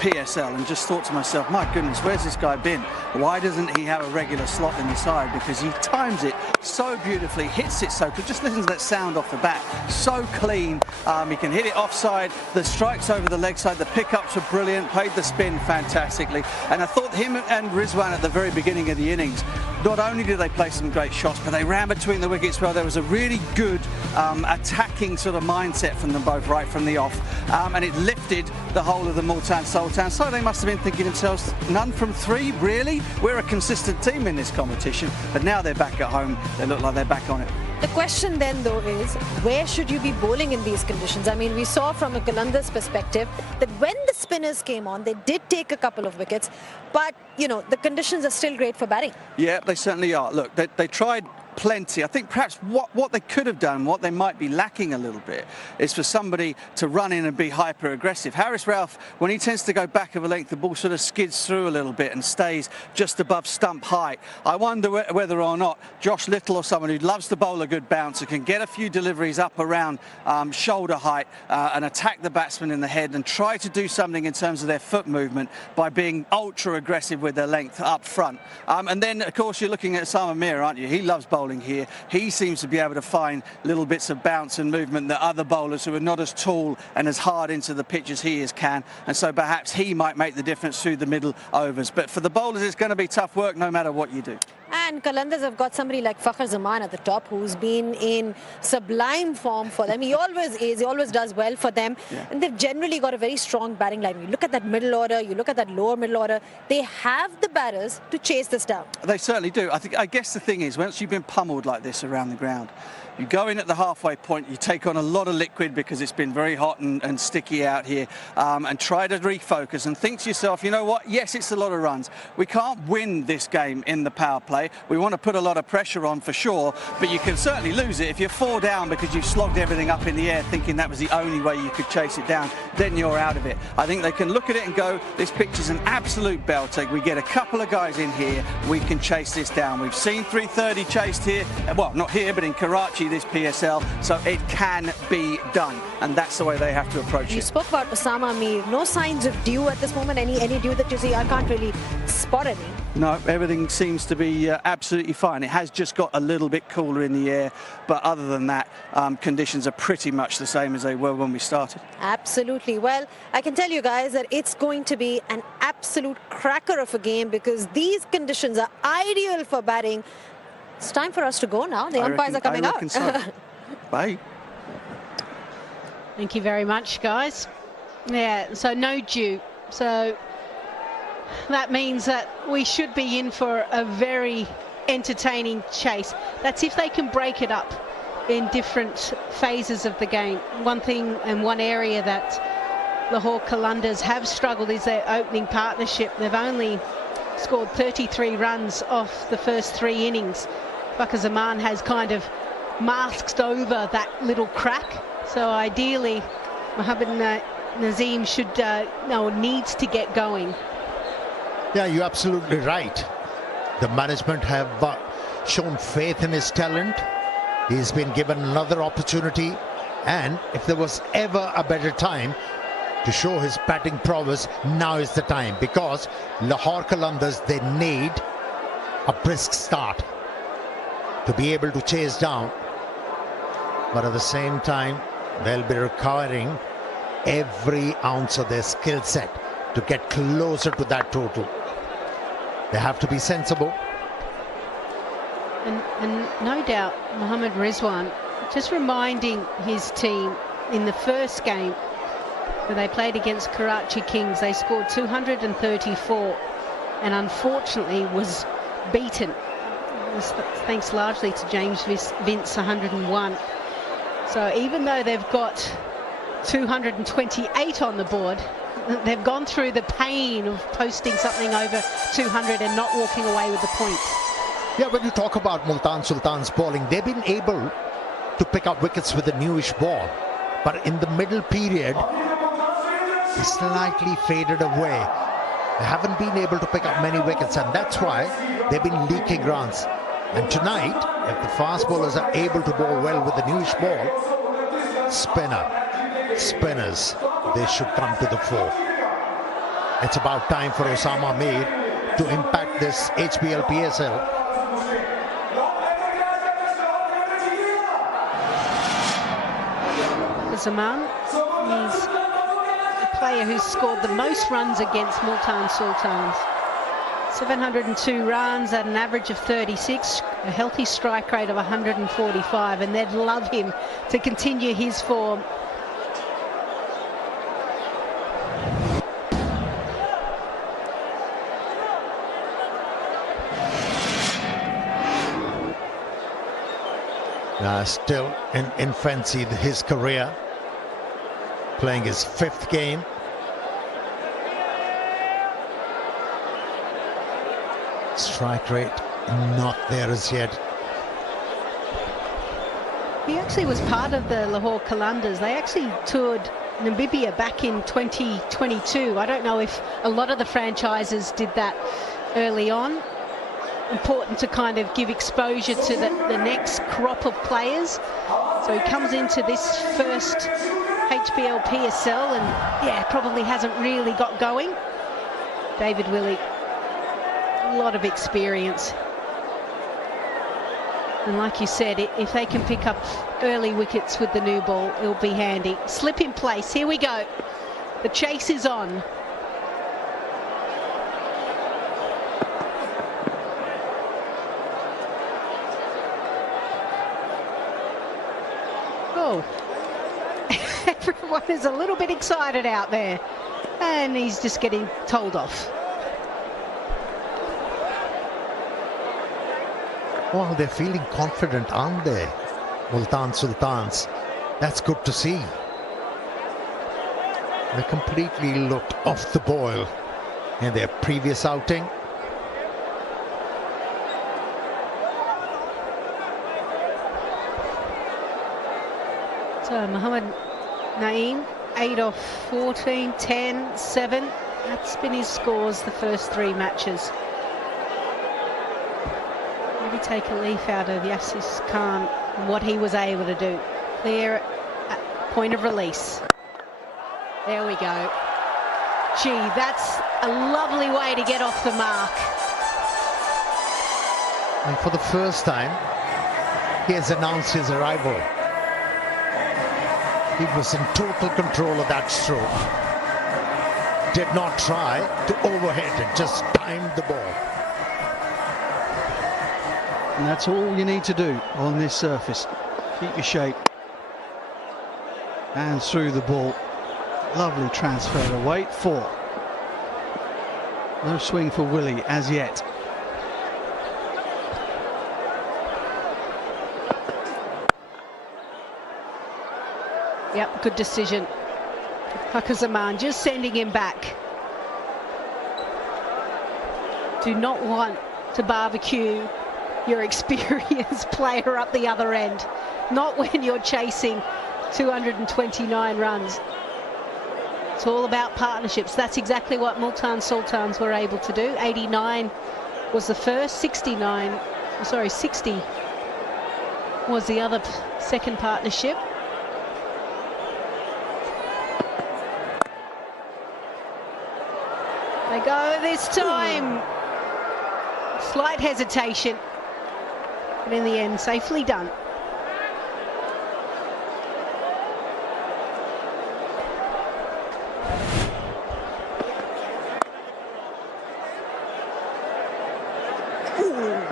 PSL and just thought to myself, my goodness, where's this guy been? Why doesn't he have a regular slot in the side? Because he times it so beautifully, hits it so good. Just listen to that sound off the bat, so clean. He can hit it offside, the strikes over the leg side, the pickups were brilliant, played the spin fantastically. And I thought him and Rizwan at the very beginning of the innings, not only did they play some great shots, but they ran between the wickets well. There was a really good attacking sort of mindset from them both right from the off, and it lifted the whole of the Multan Sultans. So they must have been thinking to themselves, none from 3, really? We're a consistent team in this competition. But now they're back at home, they look like they're back on it. The question then, though, is where should you be bowling in these conditions? I mean, we saw from a Qalandars perspective that when the spinners came on, they did take a couple of wickets, but, you know, the conditions are still great for batting. Yeah, they certainly are. Look, they tried plenty. I think perhaps what they could have done, what they might be lacking a little bit, is for somebody to run in and be hyper aggressive. Harris Ralph, when he tends to go back of a length, the ball sort of skids through a little bit and stays just above stump height. I wonder whether or not Josh Little or someone who loves to bowl a good bouncer can get a few deliveries up around shoulder height and attack the batsman in the head and try to do something in terms of their foot movement by being ultra aggressive with their length up front. And then, of course, you're looking at Sama Mir, aren't you? He loves bowling here. He seems to be able to find little bits of bounce and movement that other bowlers who are not as tall and as hard into the pitch as he is can, and so perhaps he might make the difference through the middle overs. But for the bowlers, it's going to be tough work no matter what you do. And Qalandars have got somebody like Fakhar Zaman at the top, who's been in sublime form for them. He always is, he always does well for them. Yeah. And they've generally got a very strong batting line. You look at that middle order, you look at that lower middle order, they have the batters to chase this down. They certainly do. I guess the thing is, once you've been pummeled like this around the ground, you go in at the halfway point, you take on a lot of liquid because it's been very hot and sticky out here, and try to refocus and think to yourself, you know what, yes, it's a lot of runs. We can't win this game in the power play. We want to put a lot of pressure on for sure, but you can certainly lose it. If you're 4 down because you've slogged everything up in the air thinking that was the only way you could chase it down, then you're out of it. I think they can look at it and go, this pitch is an absolute belter. We get a couple of guys in here, we can chase this down. We've seen 330 chased here, well, not here, but in Karachi this PSL, so it can be done, and that's the way they have to approach it. You spoke about Osama Mir. No signs of dew at this moment. Any dew that you see? I can't really spot any. No, everything seems to be absolutely fine. It has just got a little bit cooler in the air, but other than that, conditions are pretty much the same as they were when we started. Absolutely. Well, I can tell you guys that it's going to be an absolute cracker of a game, because these conditions are ideal for batting. It's time for us to go now. The umpires are coming out. So. Bye. Thank you very much, guys. Yeah, so no dew. So that means that we should be in for a very entertaining chase. That's if they can break it up. in different phases of the game. One thing and one area that Lahore Qalandars have struggled is their opening partnership. They've only scored 33 runs off the first 3 innings. Fakhar Zaman has kind of masked over that little crack. So ideally, Mohammad Nazim needs to get going. Yeah, you're absolutely right. The management have shown faith in his talent. He's been given another opportunity, and if there was ever a better time to show his batting prowess, now is the time, because Lahore Qalandars, they need a brisk start to be able to chase down, but at the same time they'll be requiring every ounce of their skill set to get closer to that total. They have to be sensible. And no doubt Mohammad Rizwan just reminding his team in the first game where they played against Karachi Kings, they scored 234 and unfortunately was beaten. It was thanks largely to James Vince 101. So even though they've got 228 on the board, they've gone through the pain of posting something over 200 and not walking away with the points. Yeah, when you talk about Multan Sultans bowling, they've been able to pick up wickets with a newish ball, but in the middle period they slightly faded away. They haven't been able to pick up many wickets, and that's why they've been leaking runs. And tonight, if the fast bowlers are able to bowl well with the newish ball, spinners, they should come to the fore. It's about time for Osama Mir to impact this HBL PSL. Zaman, he's the player who's scored the most runs against Multan Sultans. 702 runs at an average of 36, a healthy strike rate of 145, and they'd love him to continue his form. Still in infancy his career, playing his 5th game. Strike rate not there as yet. He actually was part of the Lahore Qalandars. They actually toured Namibia back in 2022. I don't know if a lot of the franchises did that early on. Important to kind of give exposure to the next crop of players. So he comes into this first HBL PSL and yeah, probably hasn't really got going. David Willey, a lot of experience. And like you said, if they can pick up early wickets with the new ball, it'll be handy. Slip in place, here we go. The chase is on. Oh, everyone is a little bit excited out there, and he's just getting told off. Well, they're feeling confident, aren't they, Multan Sultans? That's good to see. They completely looked off the boil in their previous outing. So Mohammad Naeem, 8 off 14, 10, 7. That's been his scores the first 3 matches. Maybe take a leaf out of Yasir Khan and what he was able to do. Clear at point of release. There we go. Gee, that's a lovely way to get off the mark. And for the first time, he has announced his arrival. He was in total control of that stroke. Did not try to overhead it, just timed the ball. And that's all you need to do on this surface. Keep your shape. And through the ball. Lovely transfer away. 4. No swing for Willie as yet. Yep, good decision. Fakhar Zaman just sending him back. Do not want to barbecue your experienced player up the other end. Not when you're chasing 229 runs. It's all about partnerships. That's exactly what Multan Sultans were able to do. 89 was the first, 60 was the other second partnership. They go this time. Slight hesitation, but in the end, safely done.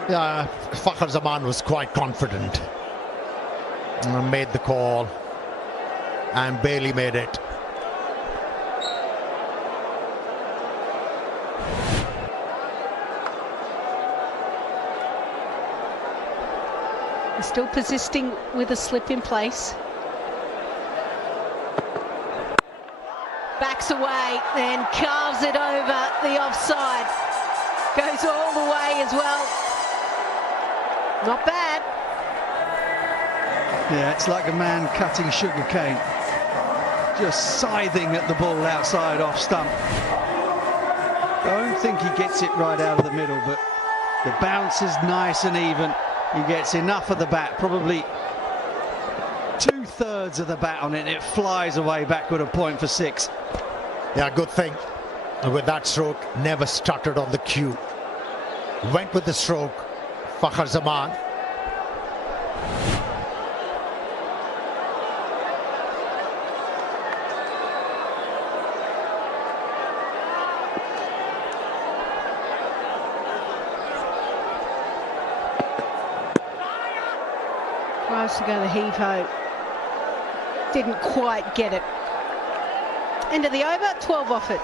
Yeah, Fakhar Zaman was quite confident. Made the call and barely made it. Still persisting with a slip in place. Backs away and carves it over the offside. Goes all the way as well. Not bad. Yeah, it's like a man cutting sugar cane. Just scything at the ball outside off stump. I don't think he gets it right out of the middle, but the bounce is nice and even. He gets enough of the bat, probably 2/3 of the bat on it, and it flies away backward a point for 6. Yeah, good thing. With that stroke, never stuttered on the cue. Went with the stroke, Fakhar Zaman. Tries to go the heave-ho. Didn't quite get it. End of the over, 12 off it.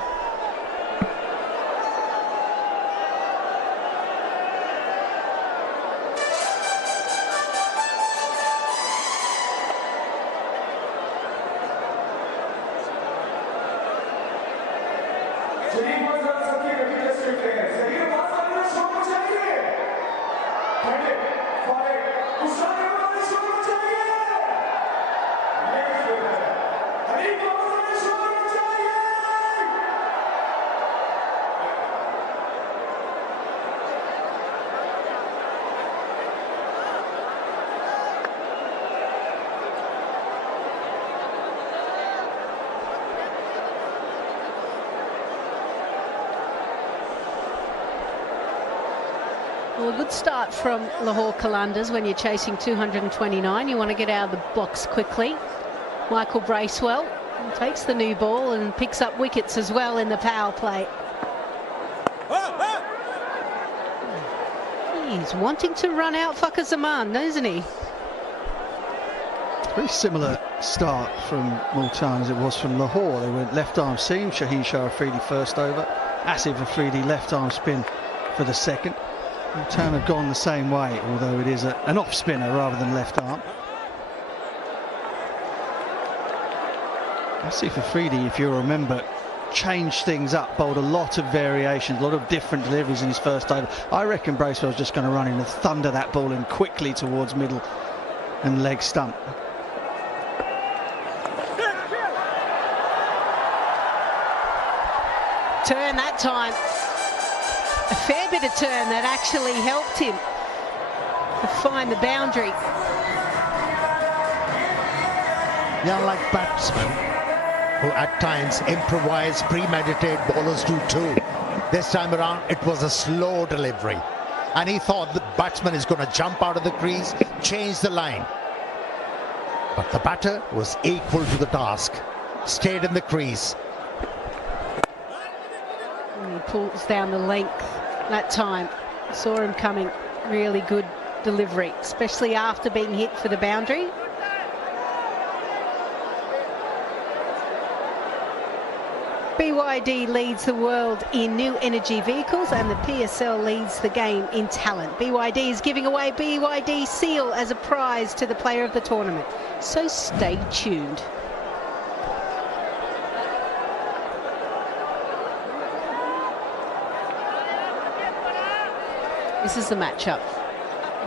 Well, a good start from Lahore Qalandars when you're chasing 229. You want to get out of the box quickly. Michael Bracewell takes the new ball and picks up wickets as well in the power play. He's wanting to run out Fakhar Zaman, isn't he? Very similar start from Multan as it was from Lahore. They went left arm seam, Shaheen Shah Afridi first over, Asif Afridi left arm spin for the second. Multan have gone the same way, although it is an off spinner rather than left arm. Asif Afridi, if you remember, changed things up, bowled a lot of variations, a lot of different deliveries in his first over. I reckon Bracewell's just going to run in and thunder that ball in quickly towards middle and leg stump. Turn that time. A fair bit of turn that actually helped him to find the boundary. Yeah, like batsmen who at times improvise, premeditate, bowlers do too. This time around, it was a slow delivery. And he thought the batsman is going to jump out of the crease, change the line. But the batter was equal to the task. Stayed in the crease. And he pulls down the length that time. Saw him coming. Really good delivery, especially after being hit for the boundary. BYD leads the world in new energy vehicles, and the PSL leads the game in talent. BYD is giving away BYD Seal as a prize to the player of the tournament. So stay tuned. This is the matchup.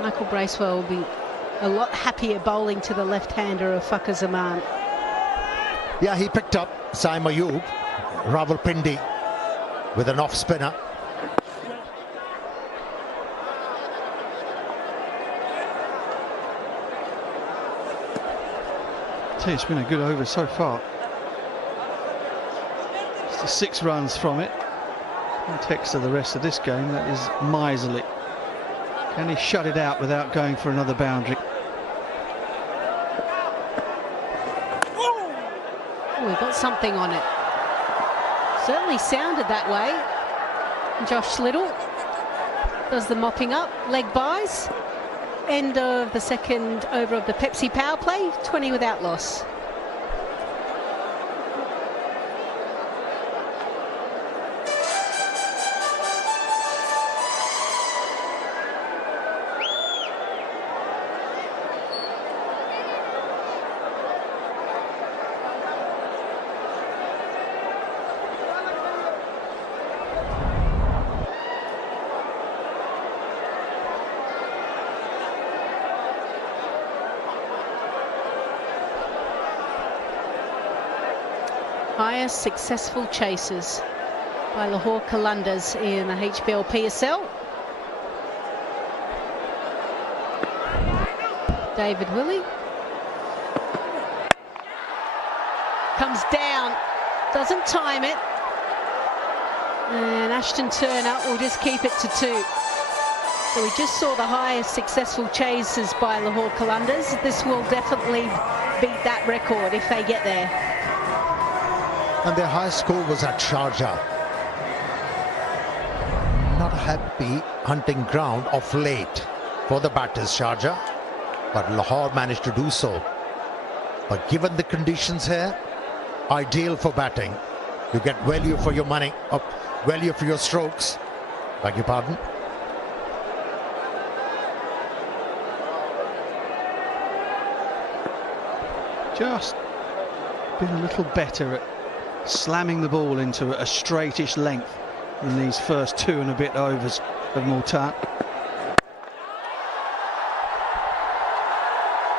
Michael Bracewell will be a lot happier bowling to the left-hander of Fakhar Zaman. Yeah, he picked up Saim Ayub, Rawalpindi with an off spinner. It's been a good over so far. Just 6 runs from it. Context of the rest of this game, that is miserly. Can he shut it out without going for another boundary? Oh, we got something on it. Certainly sounded that way. Josh Little does the mopping up, leg buys. End of the second over of the Pepsi power play, 20 without loss. Highest successful chasers by Lahore Qalandars in the HBL PSL. David Willey comes down, doesn't time it, and Ashton Turner will just keep it to 2. So we just saw the highest successful chasers by Lahore Qalandars. This will definitely beat that record if they get there. And their highest score was at Sharjah. Not a happy hunting ground of late for the batters, Sharjah, but Lahore managed to do so. But given the conditions here, ideal for batting. You get value for your money, or value for your strokes. Beg your pardon. Just been a little better at slamming the ball into a straightish length in these first 2 and a bit overs of Multan.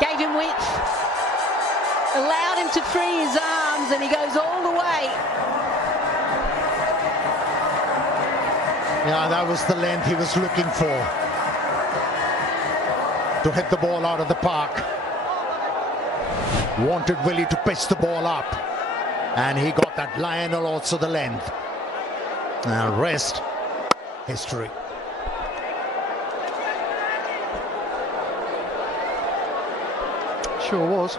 Gave him width, allowed him to free his arms, and he goes all the way. Yeah, that was the length he was looking for to hit the ball out of the park. Wanted Willie to pitch the ball up, and he got that Lionel also the length. And rest, history. Sure was.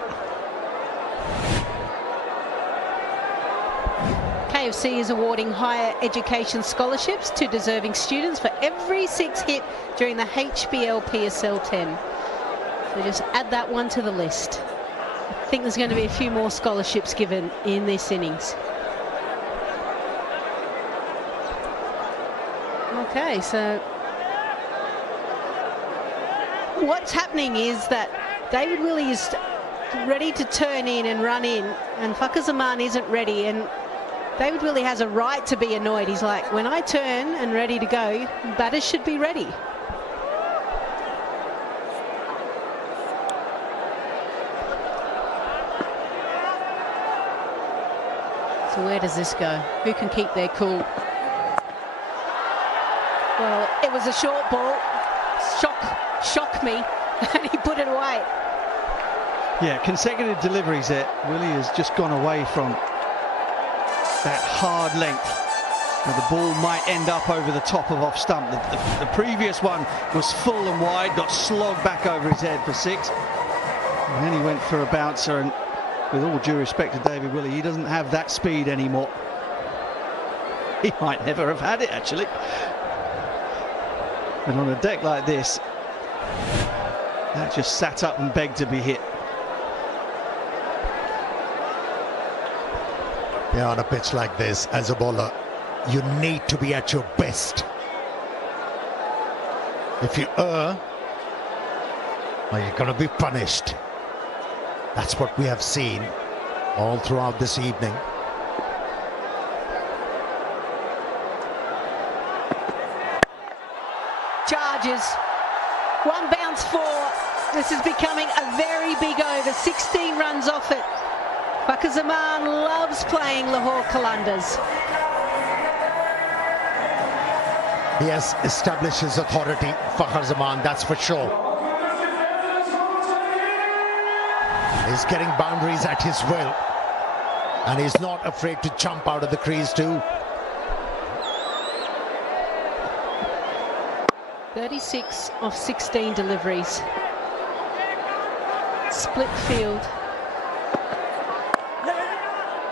KFC is awarding higher education scholarships to deserving students for every 6 hit during the HBL PSL 10. So just add that one to the list. I think there's going to be a few more scholarships given in this innings. Okay, so what's happening is that David Willey is ready to turn in and run in, and Fakhar Zaman isn't ready, and David Willey has a right to be annoyed. He's like, when I turn and ready to go, batters should be ready. So where does this go? Who can keep their cool? Well, it was a short ball. Shock me, and he put it away. Yeah, consecutive deliveries there. Willie has just gone away from that hard length. Now the ball might end up over the top of off stump. The previous one was full and wide, got slogged back over his head for 6. And then he went for a bouncer, and with all due respect to David Willey, he doesn't have that speed anymore. He might never have had it, actually. And on a deck like this, that just sat up and begged to be hit. Yeah, on a pitch like this, as a bowler, you need to be at your best. If you err, well, you're going to be punished. That's what we have seen all throughout this evening. Charge Judges. One bounce for. This is becoming a very big over. 16 runs off it. Fakhar Zaman loves playing Lahore Qalandars. He has established his authority, Fakhar Zaman, that's for sure. He's getting boundaries at his will. And he's not afraid to jump out of the crease too. 36 of 16 deliveries. Split field.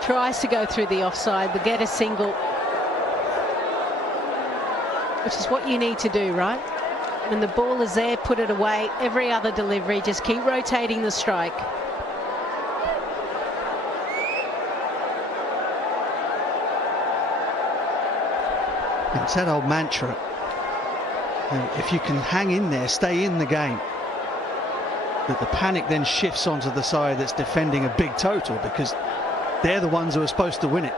Tries to go through the offside, but get a single. Which is what you need to do, right? When the ball is there, put it away. Every other delivery, just keep rotating the strike. It's that old mantra. If you can hang in there, stay in the game, that the panic then shifts onto the side that's defending a big total, because they're the ones who are supposed to win it.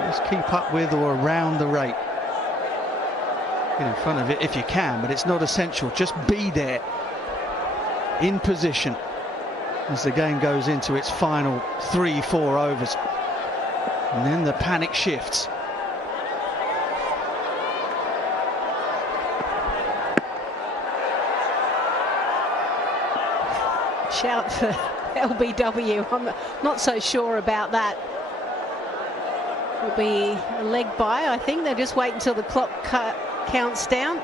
Just keep up with or around the rate. Get in front of it if you can, but it's not essential. Just be there, in position, as the game goes into its final 3-4 overs. And then the panic shifts. Shout for LBW. I'm not so sure about that. It'll be a leg by, I think. They'll just wait until the clock counts down.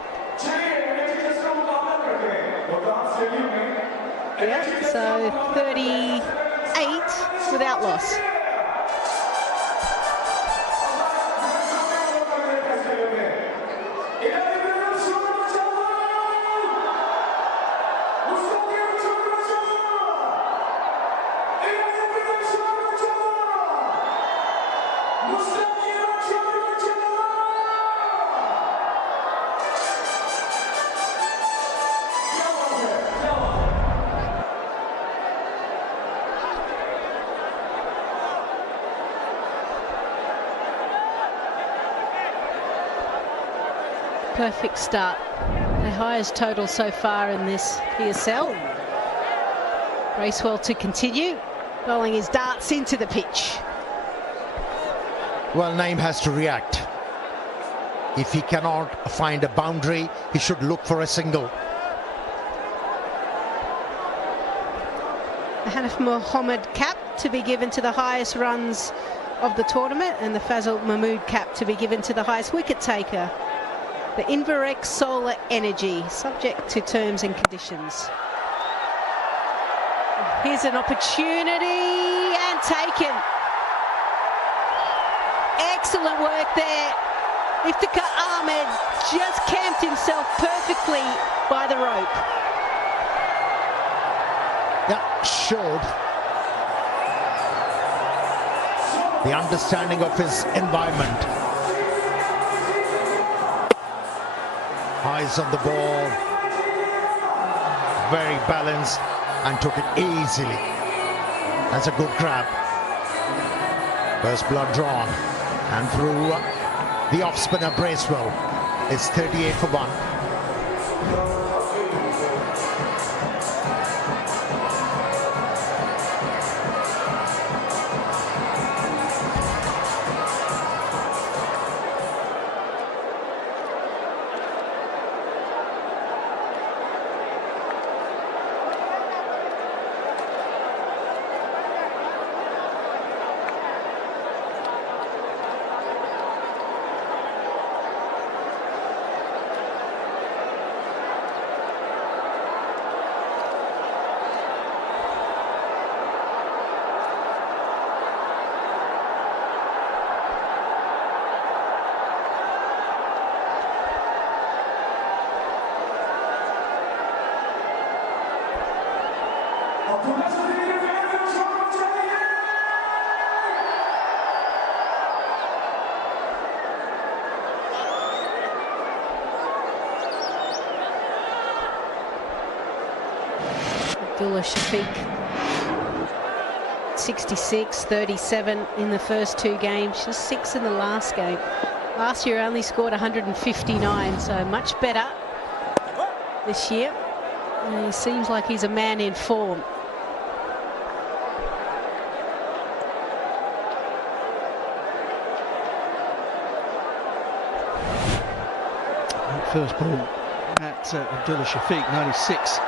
Yeah, so 38 without loss. Perfect start. The highest total so far in this PSL. Bracewell to continue, bowling his darts into the pitch. Well, Naeem has to react. If he cannot find a boundary, he should look for a single. The Hanif Mohammed cap to be given to the highest runs of the tournament, and the Fazal Mahmood cap to be given to the highest wicket taker. The Inverex Solar Energy, subject to terms and conditions. Here's an opportunity, and taken. Excellent work there. Iftikhar Ahmed just camped himself perfectly by the rope. Yeah, showed the understanding of his environment. Eyes on the ball, very balanced, and took it easily. That's a good grab. First blood drawn, and through the off spinner Bracewell. It's 38 for 1. Abdullah Shafiq, 66, 37 in the first 2 games, just 6 in the last game. Last year only scored 159, so much better this year. And he seems like he's a man in form. First ball at Abdullah Shafiq, 96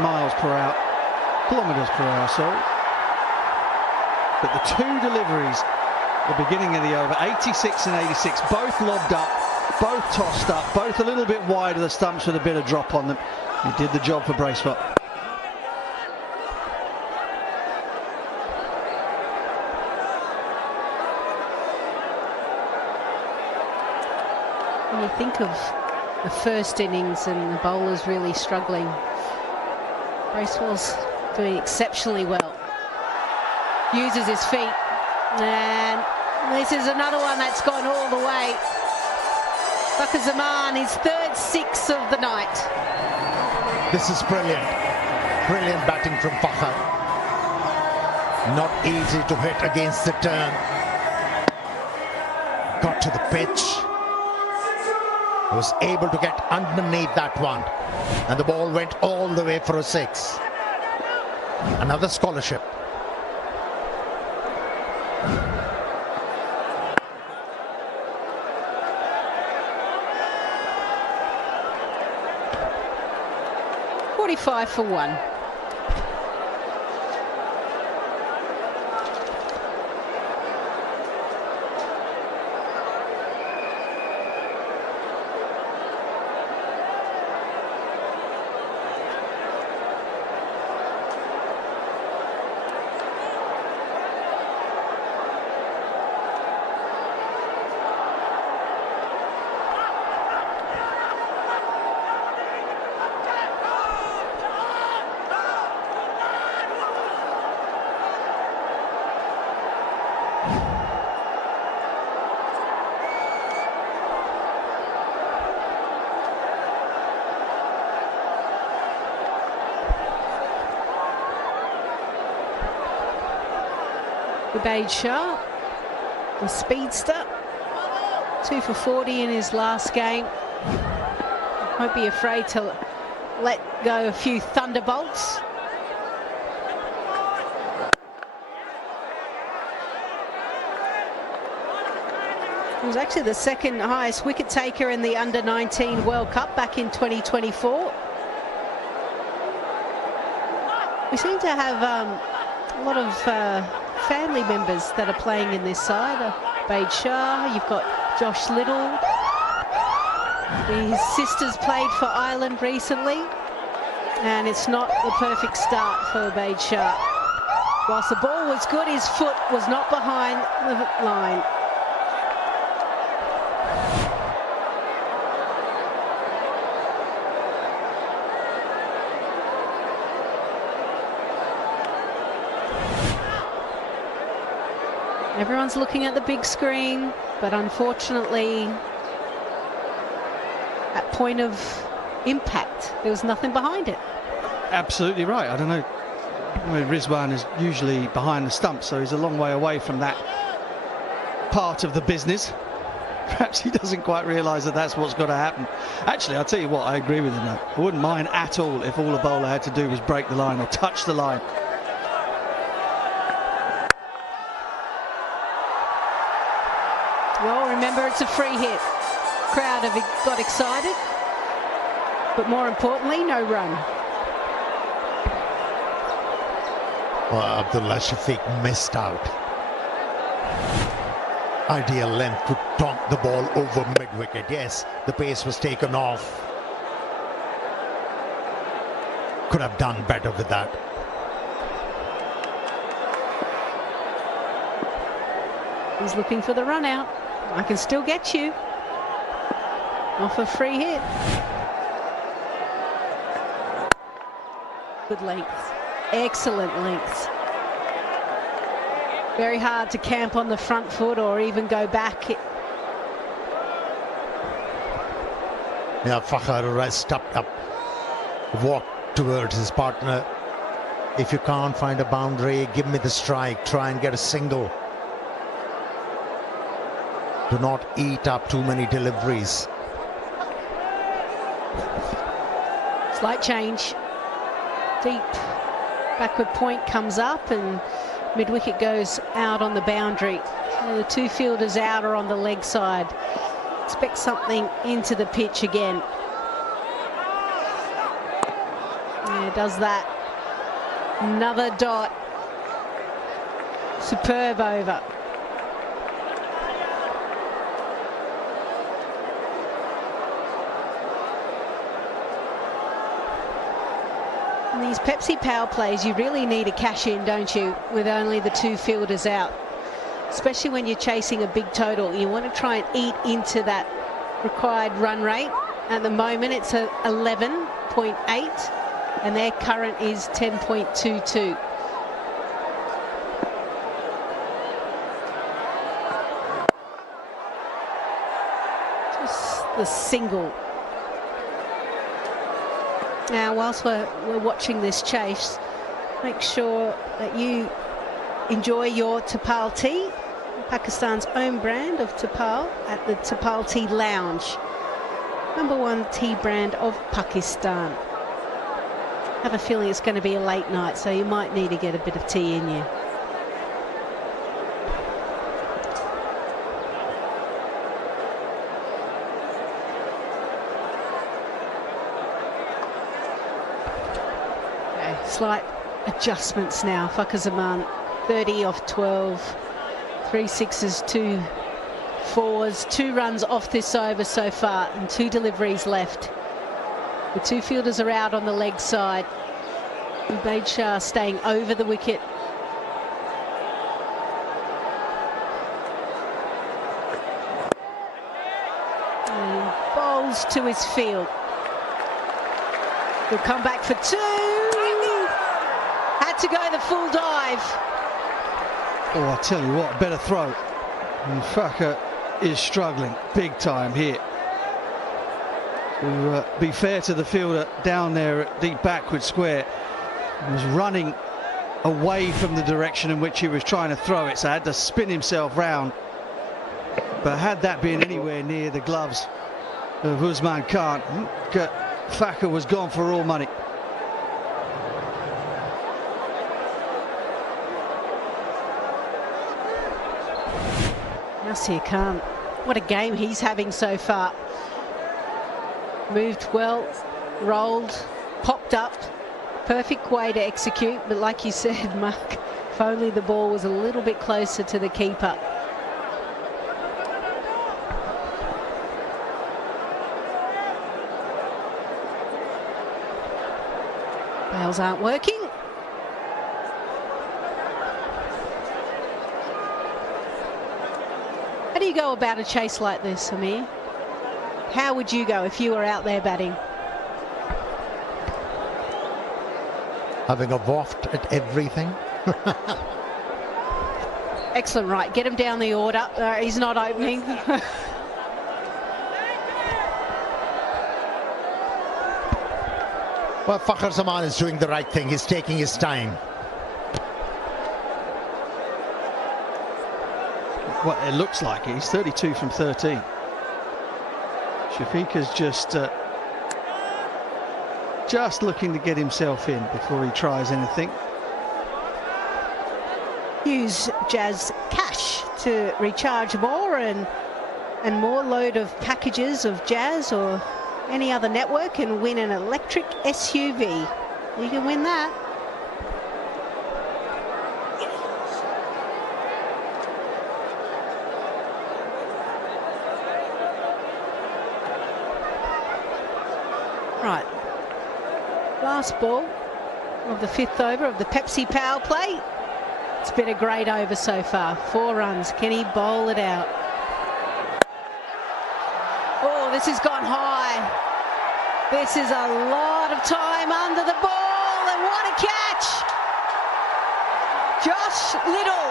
miles per hour, kilometres per hour, sorry. But the two deliveries at the beginning of the over, 86 and 86, both lobbed up, both tossed up, both a little bit wide of the stumps with a bit of drop on them. He did the job for Bracewell. When you think of the first innings and the bowlers really struggling, Bracewell's doing exceptionally well. Uses his feet, and this is another one that's gone all the way. Fakhar Zaman, his third six of the night. This is brilliant. Brilliant batting from Fakhar. Not easy to hit against the turn. Got to the pitch. Was able to get underneath that one. And the ball went all the way for a six. Another scholarship. For 1. Shah, the speedster, 2 for 40 in his last game. Won't be afraid to let go a few thunderbolts. He was actually the second highest wicket taker in the Under-19 World Cup back in 2024. We seem to have a lot of family members that are playing in this side. Baid Shah, you've got Josh Little. His sister's played for Ireland recently, and it's not the perfect start for Baid Shah. Whilst the ball was good, his foot was not behind the line. Everyone's looking at the big screen, but unfortunately, at point of impact, there was nothing behind it. Absolutely right. I don't know. Well, Rizwan is usually behind the stump, so he's a long way away from that part of the business. Perhaps he doesn't quite realise that that's what's got to happen. Actually, I'll tell you what, I agree with him. I wouldn't mind at all if all a bowler had to do was break the line or touch the line. Well, remember, it's a free hit. Crowd have got excited, but more importantly, no run. Well, Abdullah Shafiq missed out. Ideal length to taunt the ball over mid-wicket. Yes, the pace was taken off. Could have done better with that. He's looking for the run out. I can still get you. Off a free hit. Good length. Excellent length. Very hard to camp on the front foot or even go back. Yeah, Fakhar stepped up, walked towards his partner. If you can't find a boundary, give me the strike. Try and get a single. Do not eat up too many deliveries. Slight change. Deep backward point comes up and mid-wicket goes out on the boundary. The two fielders out are on the leg side. Expect something into the pitch again. Yeah, does that. Another dot. Superb over. And these Pepsi power plays, you really need to cash in, don't you, with only the two fielders out. Especially when you're chasing a big total. You want to try and eat into that required run rate. At the moment, it's a 11.8, and their current is 10.22. Just the single. Now, whilst we're watching this chase, make sure that you enjoy your Tapal tea, Pakistan's own brand of Tapal, at the Tapal Tea Lounge, #1 tea brand of Pakistan. I have a feeling it's going to be a late night, so you might need to get a bit of tea in you. Slight adjustments now. Fakhar Zaman 30 off 12, 3 sixes, 2 fours, 2 runs off this over so far and 2 deliveries left. The two fielders are out on the leg side. Ubaid Shah staying over the wicket. And bowls to his field. He'll come back for 2. Had to go the full dive. Oh, I tell you what, better throw. And Fakhar is struggling big time here. To be fair to the fielder down there at deep backward square, he was running away from the direction in which he was trying to throw it, so had to spin himself round. But had that been anywhere near the gloves of Usman Khan, Fakhar was gone for all money. Nasir Khan, what a game he's having so far. Moved well, rolled, popped up. Perfect way to execute, but like you said, Mark, if only the ball was a little bit closer to the keeper. Bails aren't working. How do you go about a chase like this, Amir? How would you go if you were out there batting? Having a waft at everything. Excellent, right. Get him down the order. He's not opening. Well, Fakhar Zaman is doing the right thing. He's taking his time. Well, it looks like it. He's 32 from 13. Shafiq is just looking to get himself in before he tries anything. Use Jazz Cash to recharge more and more load of packages of Jazz or any other network and win an electric SUV. You can win that. Right, last ball of the 5th over of the Pepsi power play. It's been a great over so far. 4 runs. Can he bowl it out? Oh, this has gone high. This is a lot of time under the ball, and what a catch! Josh Little,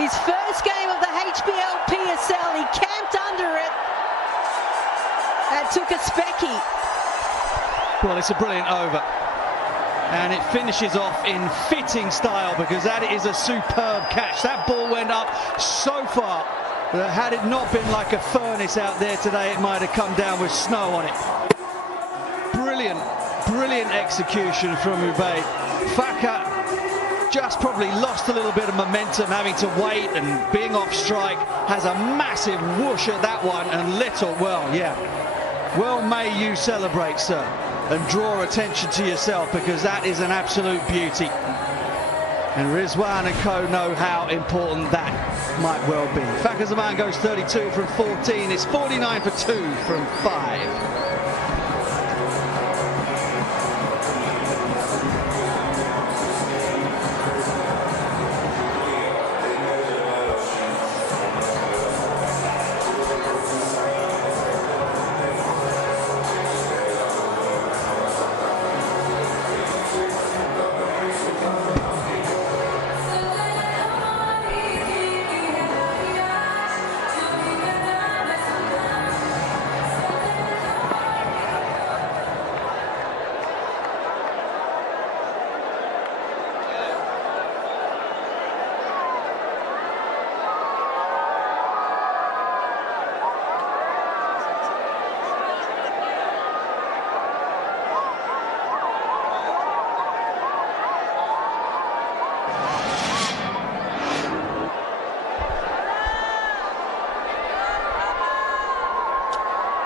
his first game of the HBL PSL, he camped under it and took a specky. Well, it's a brilliant over, and it finishes off in fitting style because that is a superb catch. That ball went up so far But had it not been like a furnace out there today, it might have come down with snow on it. Brilliant execution from Ubaid. Faka just probably lost a little bit of momentum, having to wait and being off strike. Has a massive whoosh at that one, and Little, well, yeah. Well, may you celebrate, sir, and draw attention to yourself, because that is an absolute beauty. And Rizwan and co know how important that might well be. Faka Zaman goes 32 from 14. It's 49 for 2 from 5.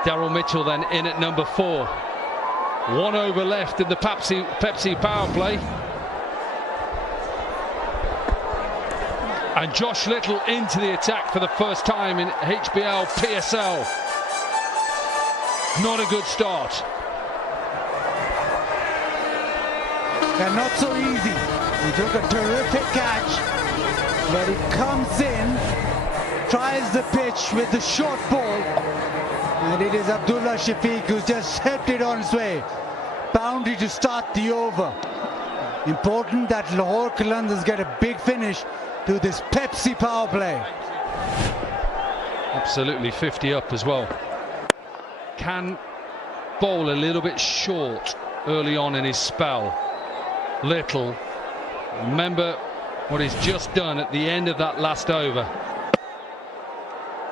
Daryl Mitchell then in at number 4. 1 over left in the Pepsi power play. And Josh Little into the attack for the first time in HBL PSL. Not a good start. And not so easy. He took a terrific catch, but he comes in, tries the pitch with the short ball, and it is Abdullah Shafiq who's just helped it on its way. Boundary to start the over. Important that Lahore Qalandars get a big finish to this Pepsi power play. Absolutely 50 up as well. Can bowl a little bit short early on in his spell. Little. Remember what he's just done at the end of that last over.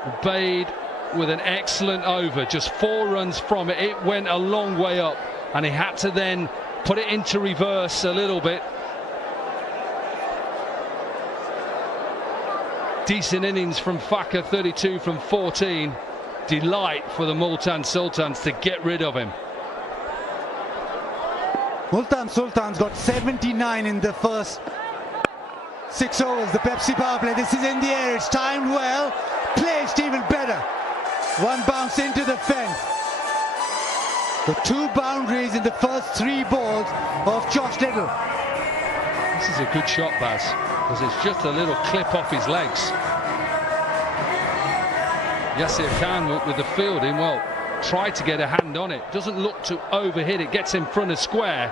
Ubaid with an excellent over, just 4 runs from it. It went a long way up, and he had to then put it into reverse a little bit. Decent innings from Faka, 32 from 14. Delight for the Multan Sultans to get rid of him. Multan Sultans got 79 in the first 6 overs. The Pepsi power play. This is in the air. It's timed well. Placed even better. 1 bounce into the fence. The 2 boundaries in the first 3 balls of Josh Little. This is a good shot, Baz, because it's just a little clip off his legs. Yasir Khan with the fielding, well, tried to get a hand on it. Doesn't look to overhit it. Gets in front of square.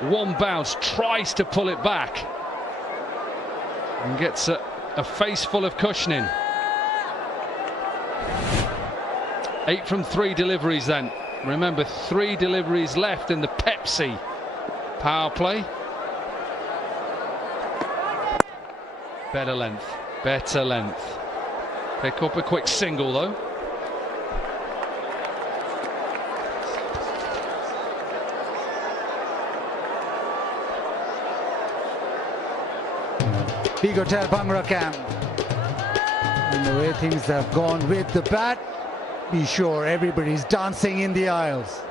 1 bounce, tries to pull it back. And gets a face full of cushioning. 8 from 3 deliveries then. Remember, 3 deliveries left in the Pepsi power play. Better length, better length. Pick up a quick single though. Big Hotel Bhangra camp. And the way things have gone with the bat, be sure everybody's dancing in the aisles.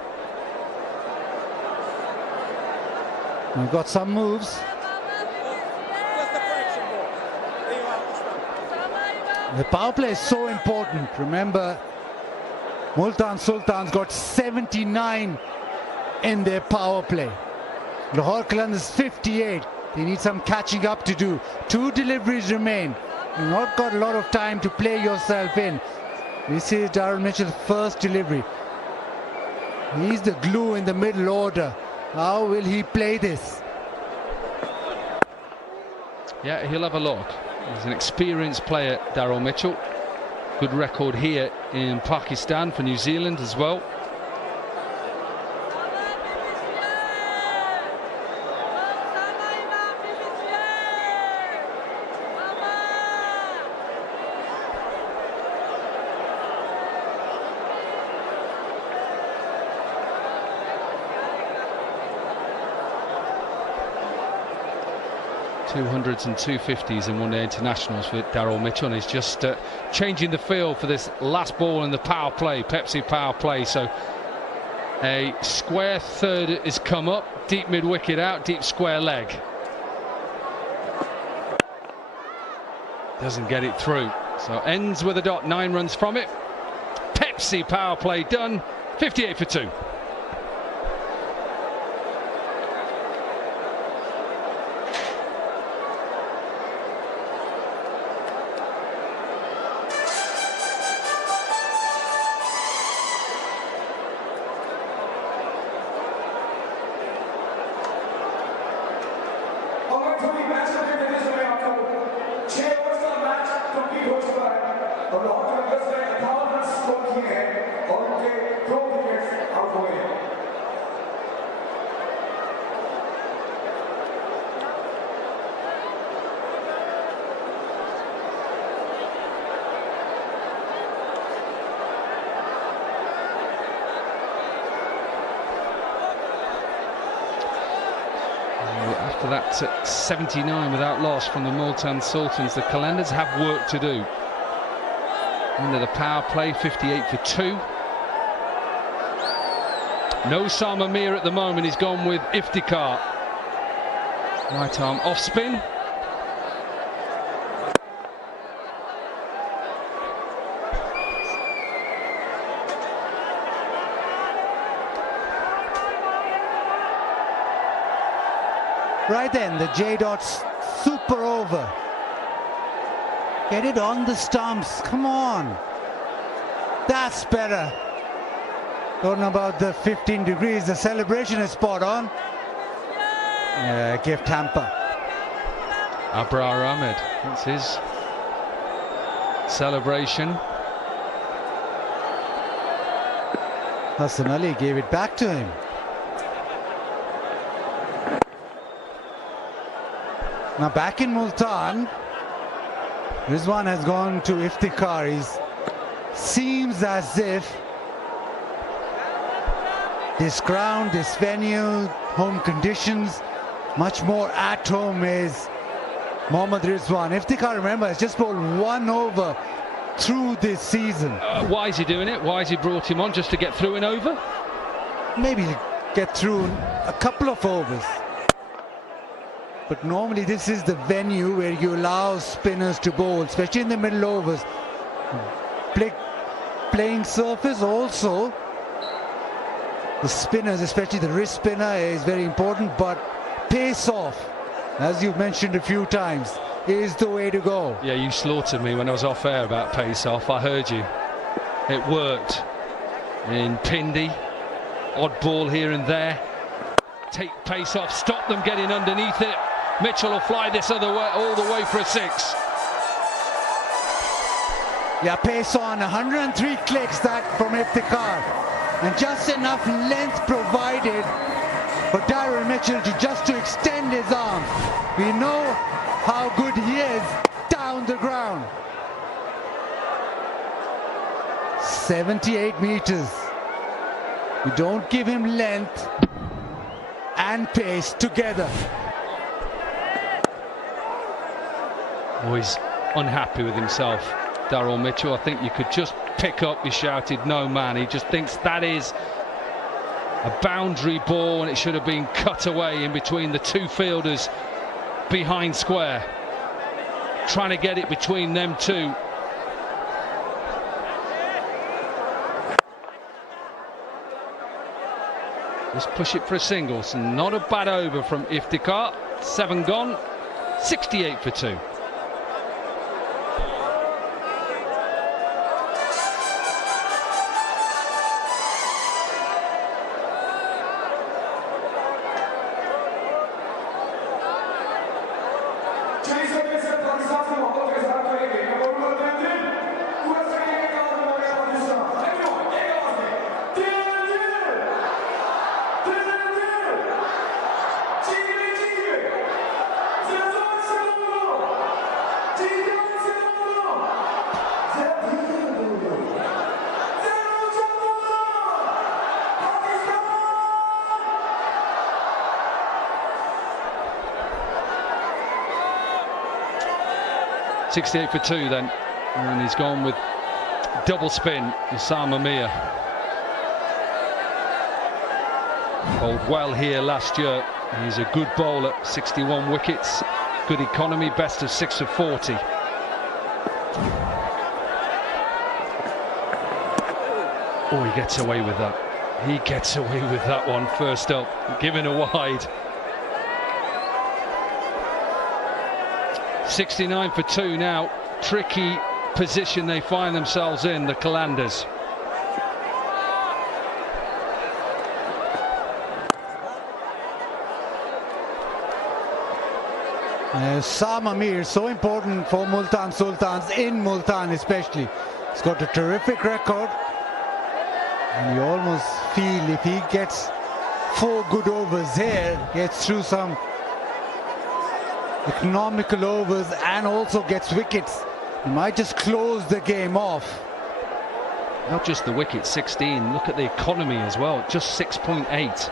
We've got some moves. The power play is so important. Remember, Multan Sultans got 79 in their power play. Lahore Qalandars 58. They need some catching up to do. 2 deliveries remain. You've not got a lot of time to play yourself in. This is Daryl Mitchell's first delivery. He's the glue in the middle order. How will he play this? Yeah, he'll have a look. He's an experienced player, Daryl Mitchell. Good record here in Pakistan for New Zealand as well. 200s and 250s in one-day internationals for Daryl Mitchell, and he's just changing the field for this last ball in the power play, Pepsi power play. So a square third has come up, deep mid-wicket out, deep square leg. Doesn't get it through, so ends with a dot, 9 runs from it. Pepsi power play done, 58 for 2. After that 79 without loss from the Multan Sultans, the Qalandars have work to do. Into the power play, 58 for 2. No Sama Mir at the moment, he's gone with Iftikhar. Right arm off spin. Right then, the J Dot's super over. Get it on the stumps, come on. That's better. Don't know about the 15 degrees, the celebration is spot on. Gift hamper. Abrar Ahmed, that's his celebration. Hassan Ali gave it back to him. Now back in Multan, Rizwan has gone to Iftikhar. He seems as if this ground, this venue, home conditions, much more at home is Mohammad Rizwan. Iftikhar, remember, has just bowled 1 over through this season. Why is he doing it? Why has he brought him on, just to get through and over? Maybe get through a couple of overs. But normally this is the venue where you allow spinners to bowl, especially in the middle overs. Playing surface also, the spinners, especially the wrist spinner, is very important, but pace off, as you've mentioned a few times, is the way to go. Yeah, you slaughtered me when I was off air about pace off. I heard you. It worked in Pindi. Odd ball here and there. Take pace off, stop them getting underneath it. Mitchell will fly this other way, all the way for a 6. Yeah, pace on, 103 clicks that from Iftikhar. And just enough length provided for Daryl Mitchell to extend his arms. We know how good he is down the ground. 78 meters. You don't give him length and pace together. Oh, he's unhappy with himself, Daryl Mitchell. I think you could just pick up, he shouted, no man. He just thinks that is a boundary ball and it should have been cut away in between the 2 fielders behind square. Trying to get it between them 2. Just push it for a single. So not a bad over from Iftikhar. 7 gone, 68 for 2. 68 for 2 then, and he's gone with double spin. Osama Mir bowled well here last year. He's a good bowler, 61 wickets, good economy, best of 6 of 40. Oh, he gets away with that. He gets away with that one first up, giving a wide. 69 for 2 now. Tricky position they find themselves in, the Qalandars. Osama Mir, so important for Multan Sultans, in Multan especially. He's got a terrific record, and you almost feel if he gets 4 good overs here, gets through some economical overs and also gets wickets, he might just close the game off. Not just the wicket, 16, look at the economy as well, just 6.8.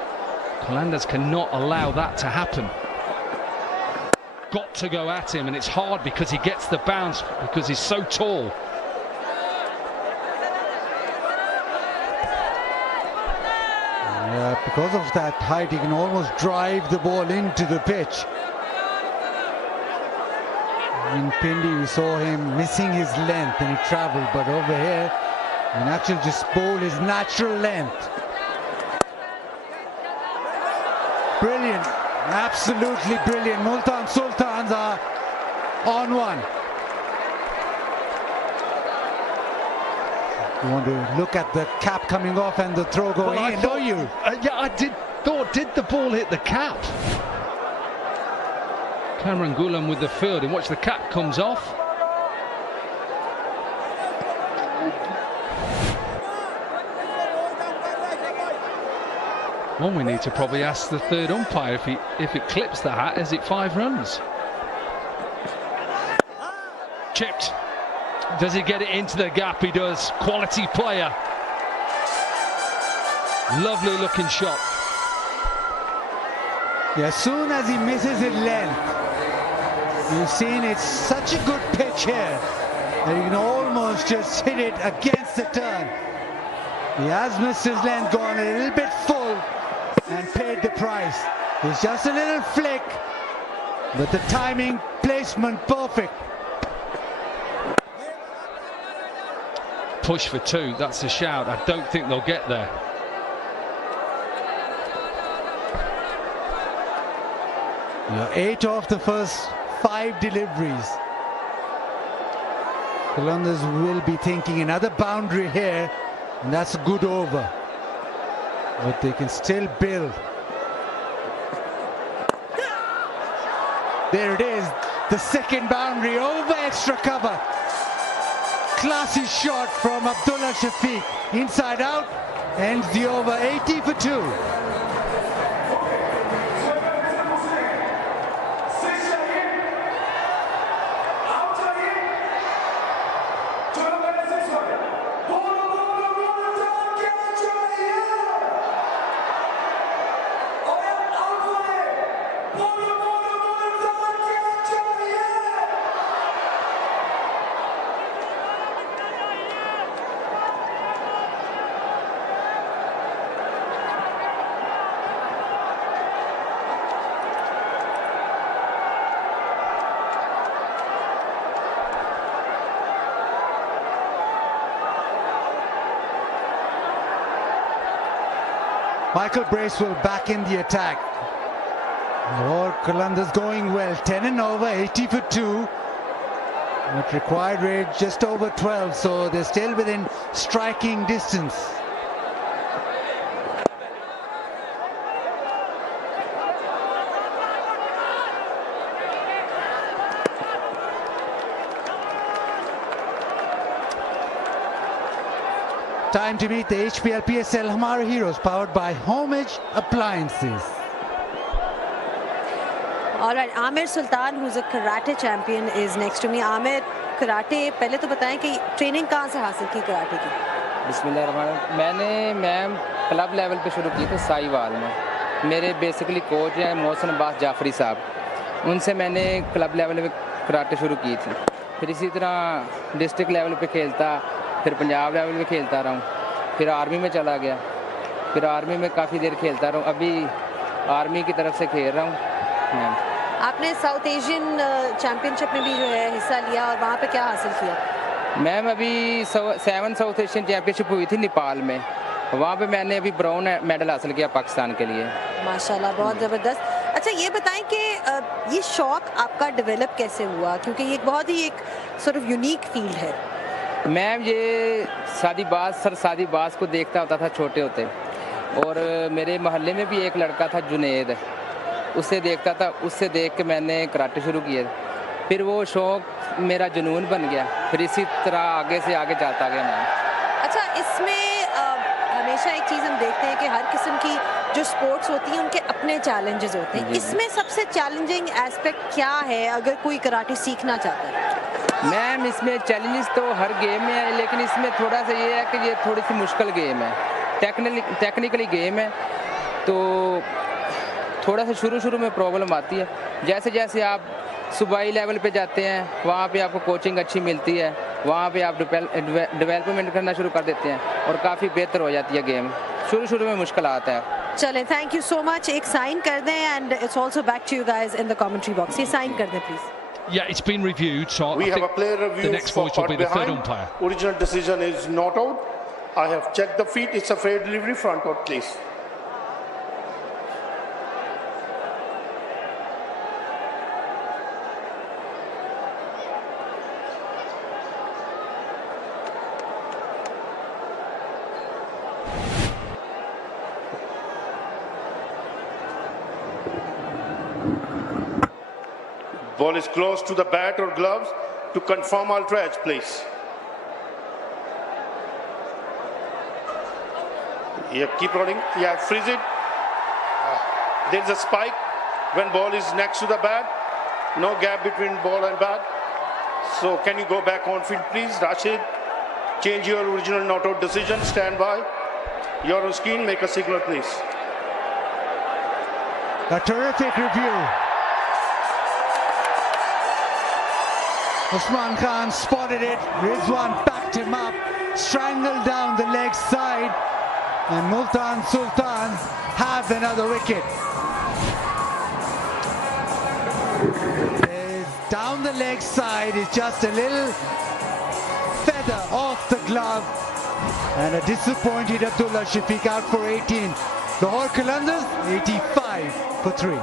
Qalandars cannot allow that to happen. Got to go at him, and it's hard because he gets the bounce because he's so tall. Yeah, because of that height, he can almost drive the ball into the pitch. In Pindi, we saw him missing his length and he travelled, but over here, he can actually just bowl his natural length. Brilliant, absolutely brilliant. Multan Sultans are on one. You want to look at the cap coming off and the throw going in, don't you? Yeah, I thought, did the ball hit the cap? Cameron Gulam with the field, and watch the cap comes off. One we need to probably ask the third umpire if it clips the hat, is it 5 runs? Chipped. Does he get it into the gap? He does. Quality player. Lovely looking shot. Yeah, as soon as he misses his length, you've seen it's such a good pitch here that you can almost just hit it against the turn. He has missed his length, gone a little bit full and paid the price. It's just a little flick, but the timing, placement, perfect. Push for 2, that's a shout. I don't think they'll get there. Yeah, 8 of the first 5 deliveries. Qalandars will be thinking another boundary here, and that's a good over. But they can still build. There it is, the second boundary over extra cover. Classy shot from Abdullah Shafiq. Inside out, ends the over, 80 for 2. Michael Bracewell back in the attack. Lahore Qalandars going well, 10 and over, 80 for 2. But required rate just over 12, so they're still within striking distance. Time to meet the HBL PSL Hamare Heroes, powered by Homage Appliances. All right, Amir Sultan, who's a karate champion, is next to me. Amir, karate, पहले तो बताएं कि training कहाँ से हासिल की karate की? बिस्मिल्लाहिर्रहमानिर्रहीम। मैम क्लब लेवल पे शुरू की थी साहिवाल में। मेरे बेसिकली कोच हैं मोहसिन अब्बास जाफरी साहब, उनसे मैंने क्लब लेवल पे कराटे शुरू की थी। फिर इसी तरह डिस्ट्रिक्ट लेवल पे खेलता, फिर पंजाब लेवल पे खेलता रहा हूँ, फिर आर्मी में चला गया, फिर आर्मी में काफ़ी देर खेलता रहा हूँ, अभी आर्मी की तरफ से खेल रहा हूँ। आपने साउथ एशियन चैम्पियनशिप में भी जो है हिस्सा लिया और वहाँ पे क्या हासिल किया? मैम अभी 7 साउथ एशियन चैम्पियनशिप हुई थी नेपाल में, वहाँ पे मैंने अभी ब्राउन मेडल हासिल किया पाकिस्तान के लिए। माशाल्लाह, बहुत ज़बरदस्त। अच्छा ये बताएं कि ये शौक़ आपका डेवलप कैसे हुआ, क्योंकि ये बहुत ही एक सॉर्ट ऑफ यूनिक फील्ड है। मैम ये सादी बाज को देखता होता था छोटे होते, और मेरे मोहल्ले में भी एक लड़का था जुनेद, उसे देखता था, उससे देख के मैंने कराटे शुरू किए, फिर वो शौक़ मेरा जुनून बन गया, फिर इसी तरह आगे से आगे जाता गया मैम। अच्छा इसमें हमेशा एक चीज़ हम देखते हैं कि हर किस्म की जो स्पोर्ट्स होती हैं उनके अपने चैलेंजेस होते हैं, इसमें सबसे चैलेंजिंग एस्पेक्ट क्या है अगर कोई कराटे सीखना चाहता है? मैम इसमें चैलेंजेस तो हर गेम में है, लेकिन इसमें थोड़ा सा ये है कि ये थोड़ी सी मुश्किल गेम है, टेक्निकली गेम है, तो थोड़ा सा शुरू में प्रॉब्लम आती है। जैसे जैसे आप सूबाई लेवल पे जाते हैं, वहाँ पे आपको कोचिंग अच्छी मिलती है, वहाँ पे आप डेवलपमेंट करना शुरू कर देते हैं और काफ़ी बेहतर हो जाती है गेम। शुरू में मुश्किल आता है। चलें, थैंक यू सो मच। एक साइन कर दें and it's also back to you guys in the commentary box. ये साइन कर दें please. Yeah, it's been reviewed, so we I have a think player review. the next voice will be the third umpire. Original decision is not out. I have checked the feet. It's a fair delivery, front out, please. Ball is close to the bat or gloves. To confirm ultra edge, please. Yeah, keep rolling. Yeah, freeze it. There's a spike when ball is next to the bat. No gap between ball and bat. So can you go back on field, please? Rashid, change your original not out decision. Stand by. You're on screen. Make a signal, please. A terrific review. Usman Khan spotted it, Rizwan backed him up, strangled down the leg side, and Multan Sultans have another wicket. Down the leg side is just a little feather off the glove, and a disappointed Abdullah Shafiq out for 18. Lahore Qalandars 85 for 3.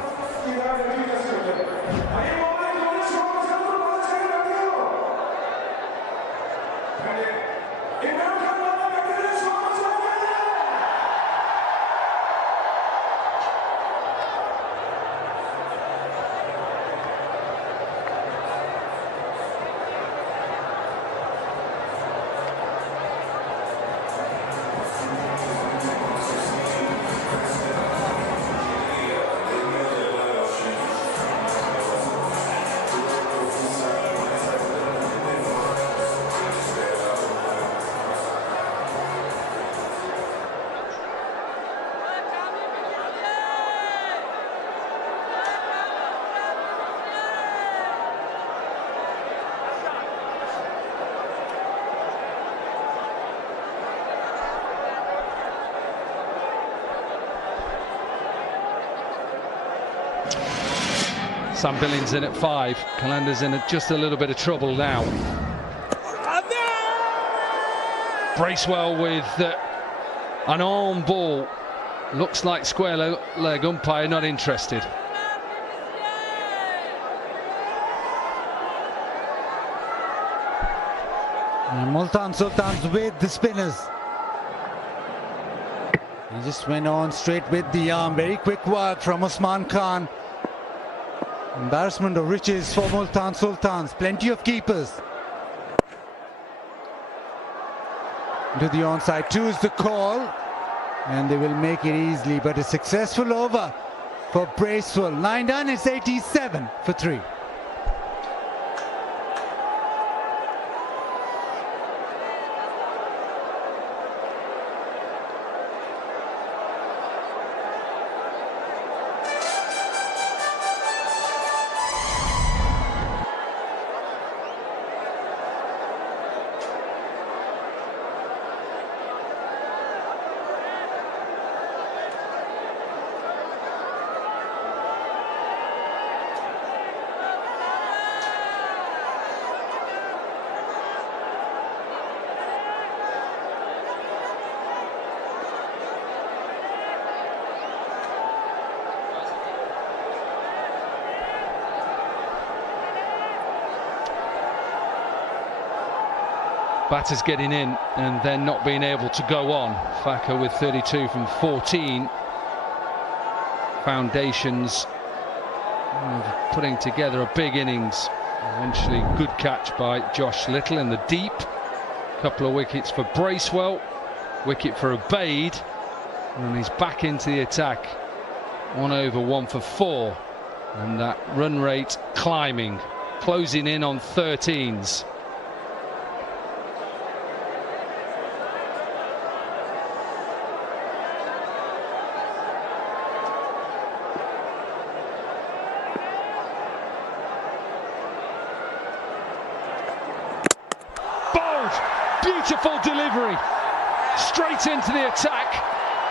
Sam Billings in at 5. Qalandars in just a little bit of trouble now. Bracewell with an arm ball. Looks like square leg umpire not interested. And Multan Sultans with the spinners. He just went on straight with the arm. Very quick work from Usman Khan. Embarrassment of riches for Multan Sultans. Plenty of keepers. To the onside. 2 is the call. And they will make it easily. But a successful over for Bracewell. 9 done. It's 87 for 3. Batters getting in and then not being able to go on. Faka with 32 from 14. Foundations putting together a big innings. Eventually good catch by Josh Little in the deep. Couple of wickets for Bracewell. Wicket for Ubaid. And he's back into the attack. 1 over 1 for 4. And that run rate climbing. Closing in on 13s. Beautiful delivery, straight into the attack,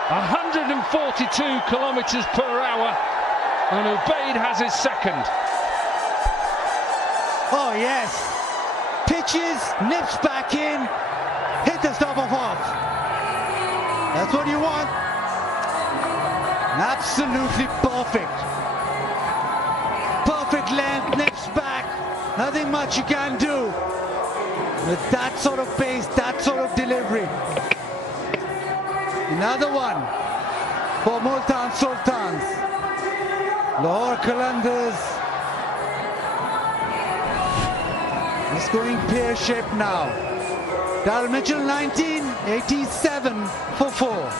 142 kilometres per hour, and Ubaid has his second. Oh yes, pitches, nips back in, hit the stop off. That's what you want. Absolutely perfect. Perfect length, nips back, nothing much you can do. With that sort of pace, that sort of delivery. Another one for Multan Sultans. Lahore Qalandars. It's going pear-shaped now. Dal Mitchell 19, 87 for 4.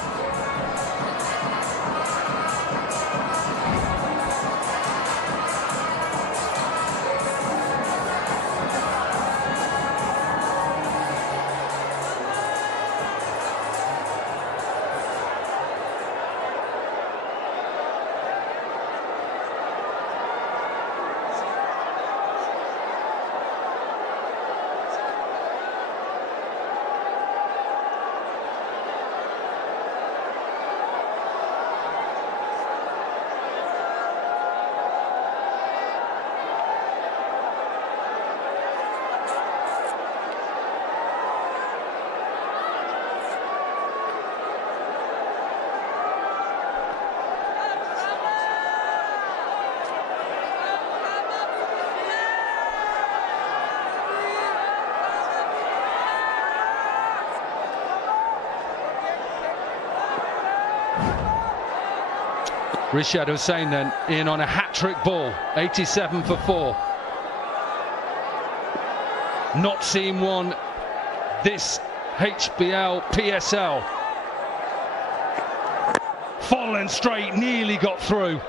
Rishad Hussain then in on a hat-trick ball, 87 for 4. Not seen one this HBL PSL. Fallen straight, nearly got through.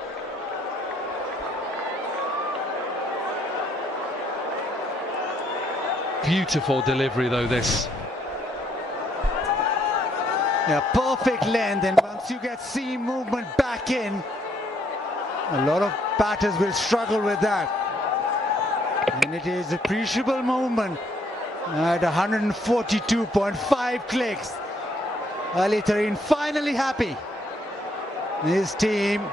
Beautiful delivery though this. Yeah, perfect length, and once you get seam movement back in, a lot of batters will struggle with that. And it is appreciable movement at 142.5 clicks. Ali Tareen finally happy. His team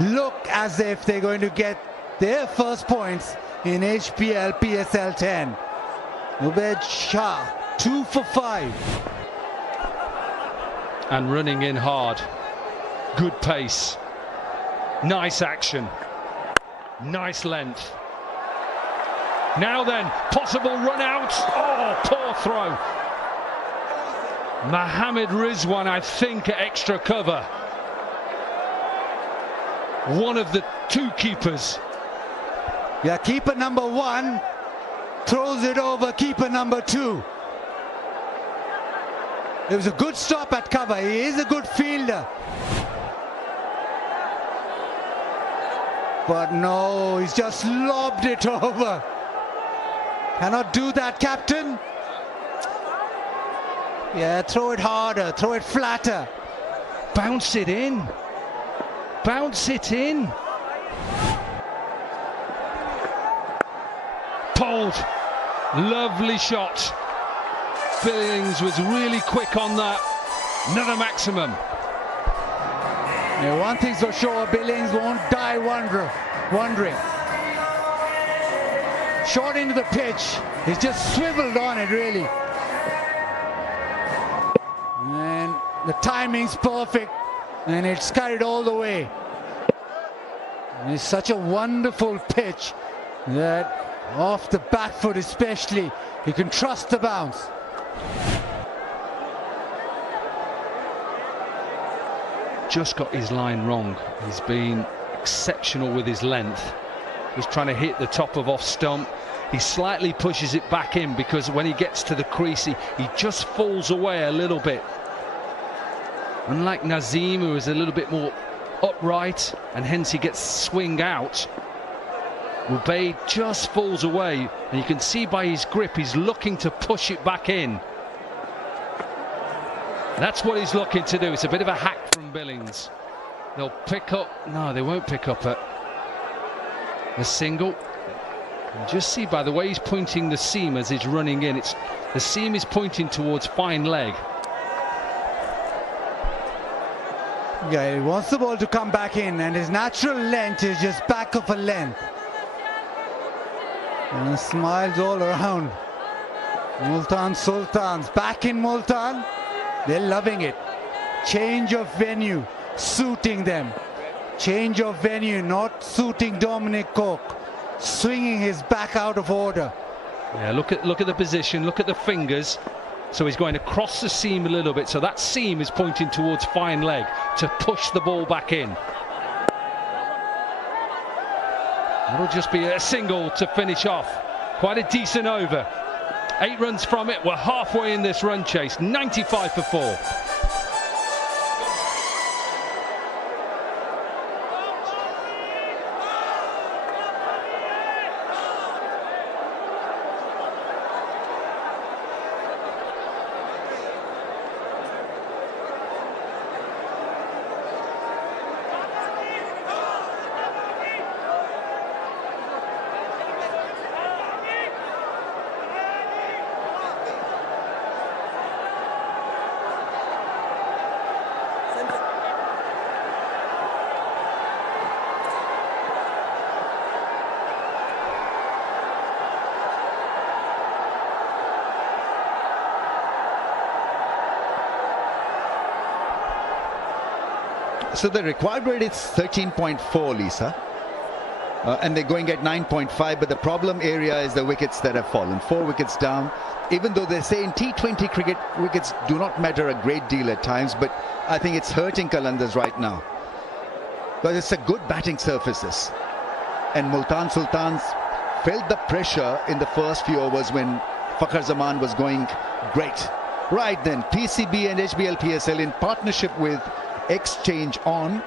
look as if they're going to get their first points in HBL PSL 10. Ubaid Shah, 2 for 5. And running in hard. Good pace. Nice action. Nice length. Now then, possible run out. Oh, poor throw. Mohammed Rizwan, I think, at extra cover. One of the two keepers. Yeah, keeper number 1 throws it over keeper number 2. It was a good stop at cover. He is a good fielder. But no, he's just lobbed it over. Cannot do that, captain. Yeah, throw it harder, throw it flatter. Bounce it in. Bounce it in. Pulled. Lovely shot. Billings was really quick on that. Another maximum. Yeah, one thing's for sure, Billings won't die wondering. Short into the pitch. He's just swiveled on it, really. And the timing's perfect. And it's carried all the way. And it's such a wonderful pitch that off the back foot especially, you can trust the bounce. Just got his line wrong. He's been exceptional with his length. He's trying to hit the top of off stump. He slightly pushes it back in because when he gets to the crease, he just falls away a little bit. Unlike Nazim, who is a little bit more upright, and hence he gets swing out, Ubaid just falls away, and you can see by his grip, he's looking to push it back in. That's what he's looking to do. It's a bit of a hack from Billings. They'll pick up, no, they won't pick up a single. And just see by the way he's pointing the seam as he's running in, the seam is pointing towards fine leg. Yeah, he wants the ball to come back in, and his natural length is just back of a length. And smiles all around. Multan Sultans, back in Multan. They're loving it. Change of venue, suiting them. Change of venue, not suiting Dominic Cook. Swinging his back out of order. Yeah, look at the position, look at the fingers. So he's going across the seam a little bit. So that seam is pointing towards fine leg to push the ball back in. That'll just be a single to finish off. Quite a decent over. 8 runs from it. We're halfway in this run chase. 95 for 4. So the required rate is 13.4, Lisa. And they're going at 9.5, but the problem area is the wickets that have fallen. 4 wickets down. Even though they say in T20 cricket, wickets do not matter a great deal at times, but I think it's hurting Qalandars right now. Because it's a good batting surfaces. And Multan Sultans felt the pressure in the first few overs when Fakhar Zaman was going great. Right then, PCB and HBL PSL in partnership with Exchange on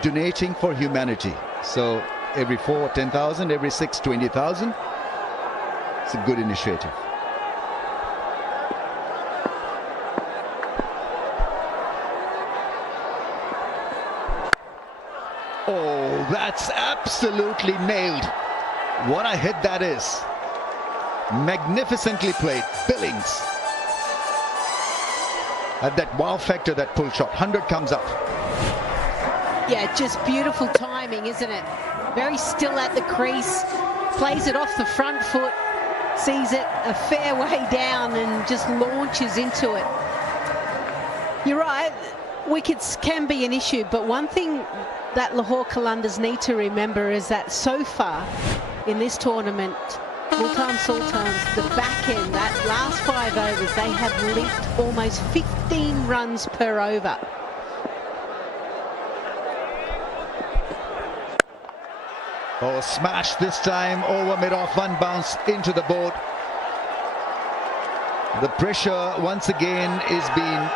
donating for humanity. So every 4, 10,000, every 6, 20,000. It's a good initiative. Oh, that's absolutely nailed. What a hit that is. Magnificently played. Billings. At that wow factor, that pull shot. 100 comes up. Yeah, just beautiful timing, isn't it? Very still at the crease. Plays it off the front foot. Sees it a fair way down and just launches into it. You're right. Wickets can be an issue, but one thing that Lahore Qalandars need to remember is that so far in this tournament, Multan Sultans, the back end, that last 5 overs, they have leaked almost 15 runs per over. Oh, smash this time over mid-off, one bounce into the board. The pressure once again is being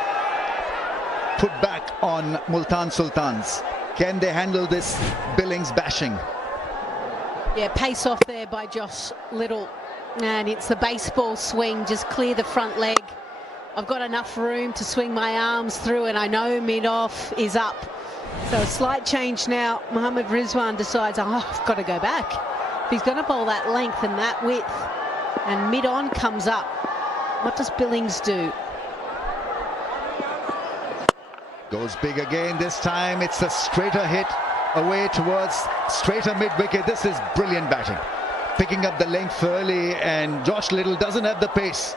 put back on Multan Sultans. Can they handle this Billings bashing? Yeah, pace off there by Josh Little, and it's the baseball swing, just clear the front leg. I've got enough room to swing my arms through, and I know mid-off is up. So a slight change now. Mohammad Rizwan decides, oh, I've got to go back. If he's going to bowl that length and that width, and mid-on comes up, what does Billings do? Goes big again this time. It's a straighter hit away towards straighter mid-wicket. This is brilliant batting. Picking up the length early, and Josh Little doesn't have the pace.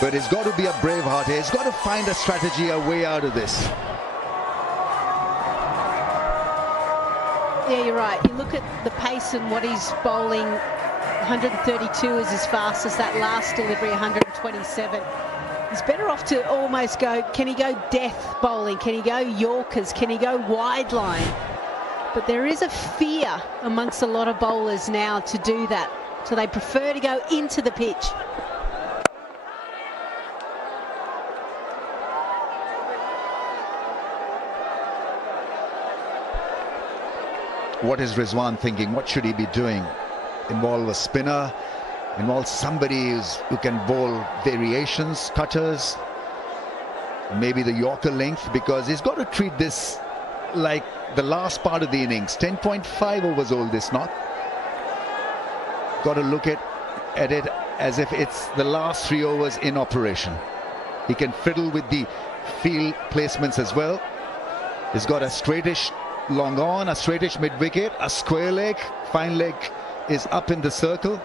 But he's got to be a brave heart here. He's got to find a strategy, a way out of this. Yeah, you're right. You look at the pace and what he's bowling 132 is his fastest. That last delivery, 127. He's better off to almost go, can he go death bowling? Can he go Yorkers? Can he go wide line? But there is a fear amongst a lot of bowlers now to do that. So they prefer to go into the pitch. What is Rizwan thinking? What should he be doing? Involve a spinner, involve somebody who can bowl variations, cutters, maybe the Yorker length, because he's got to treat this like the last part of the innings. 10.5 overs old, this not. Got to look at it as if it's the last 3 overs in operation. He can fiddle with the field placements as well. He's got a straightish long on, a straightish mid-wicket, a square leg, fine leg is up in the circle.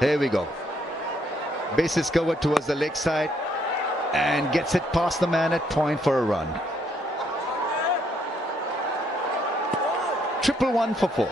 Here we go. Bases covered towards the leg side and gets it past the man at point for a run. 111 for 4.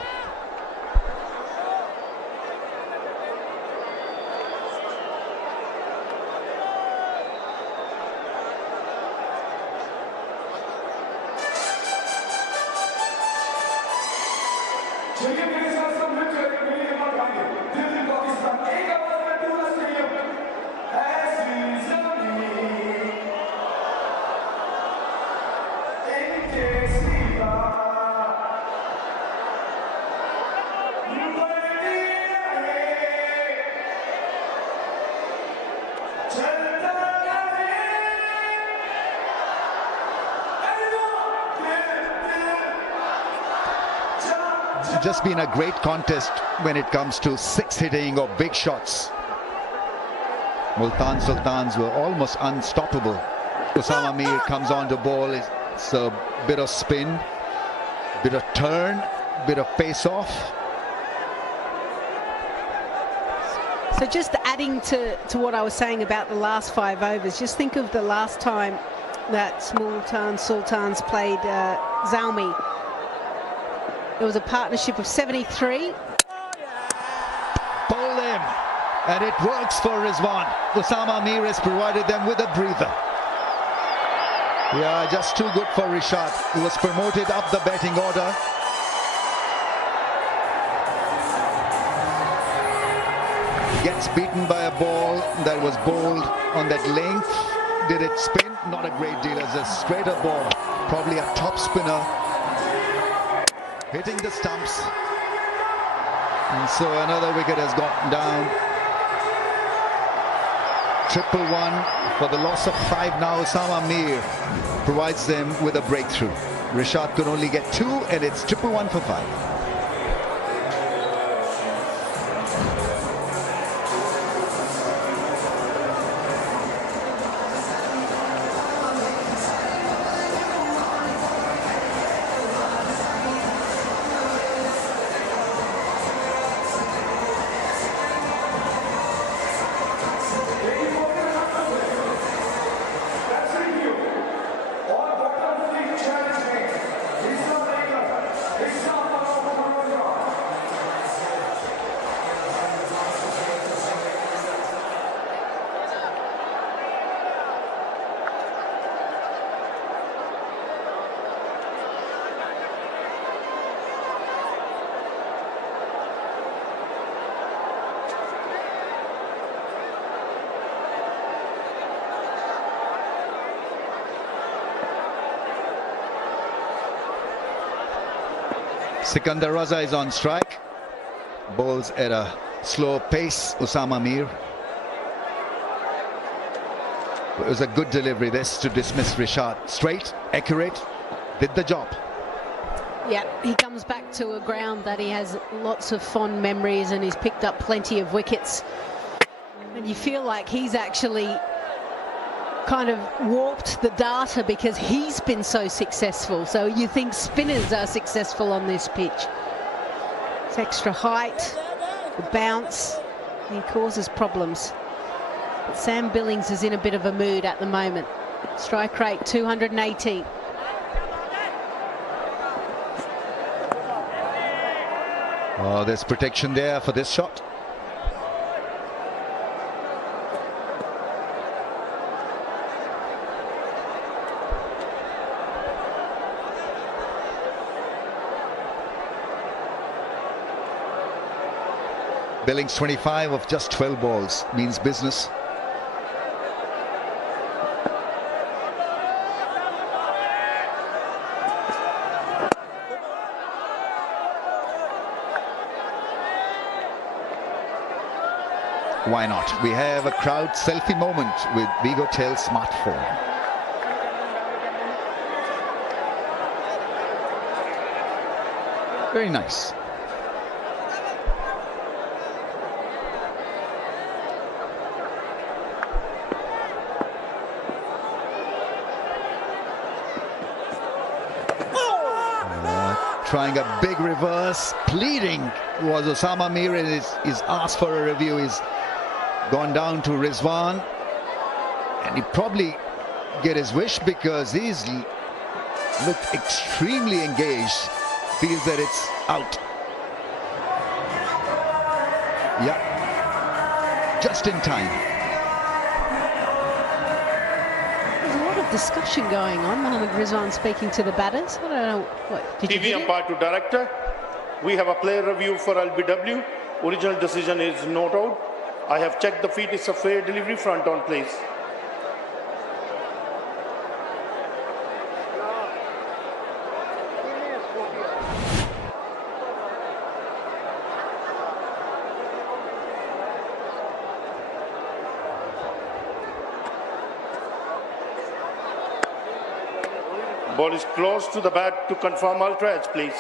Just been a great contest when it comes to 6 hitting or big shots. Multan Sultans were almost unstoppable. Usama Mir comes on to bowl. It's a bit of spin, bit of turn, bit of face off. So just adding to what I was saying about the last 5 overs, just think of the last time that Multan Sultans played 𝐄𝐍𝐆𝐋𝐈𝐒𝐇. It was a partnership of 73. Bowl him, and it works for Rizwan. Usama Mir has provided them with a breather. Yeah, just too good for Rishabh, who was promoted up the batting order. Gets beaten by a ball that was bowled on that length. Did it spin? Not a great deal. As a straighter ball, probably a top spinner. Hitting the stumps, and so another wicket has gotten down. 111 for the loss of 5 now. Usama Mir provides them with a breakthrough. Rishabh could only get 2, and it's 111 for 5. Sikandar Raza is on strike. Bowls at a slow pace. Usama Mir. It was a good delivery this to dismiss Rishabh. Straight, accurate, did the job. Yeah, he comes back to a ground that he has lots of fond memories, and he's picked up plenty of wickets. And you feel like he's actually kind of warped the data because he's been so successful. So you think spinners are successful on this pitch. It's extra height, the bounce, he causes problems. But Sam Billings is in a bit of a mood at the moment. Strike rate 218. Oh, there's protection there for this shot. Billings 25 of just 12 balls means business. Why not? We have a crowd selfie moment with 𝐑𝐄 smartphone. Very nice. Trying a big reverse, pleading was Osama Mir, and is asked for a review. He's gone down to Rizwan, and he probably get his wish because he's looked extremely engaged. Feels that it's out. Yeah, just in time. Discussion going on. Mohammad Rizwan speaking to the batters. I don't know what did TV umpire to director. We have a player review for LBW. Original decision is not out. I have checked the feet. It's a fair delivery. Front on, please. Ball is close to the bat to confirm ultra edge, please.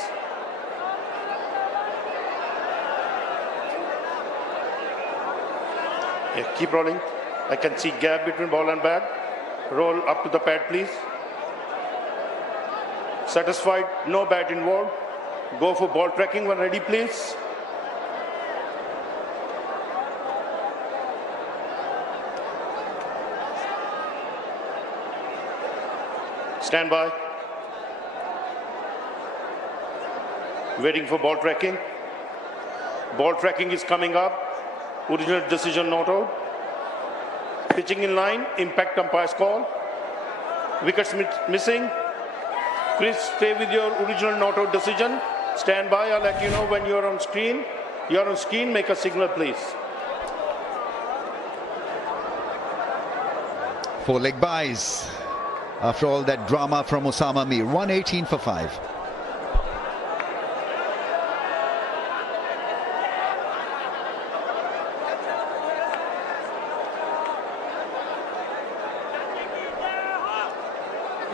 Yeah, keep rolling. I can see gap between ball and bat. Roll up to the pad, please. Satisfied, no bat involved. Go for ball tracking when ready, please. Stand by. Waiting for ball tracking. Ball tracking is coming up. Original decision not out. Pitching in line. Impact umpire's call. Wickets missing. Chris, stay with your original not out decision. Stand by. I'll let you know when you're on screen. You're on screen. Make a signal, please. 4 leg byes. After all that drama from Osama Mir. 118 for 5.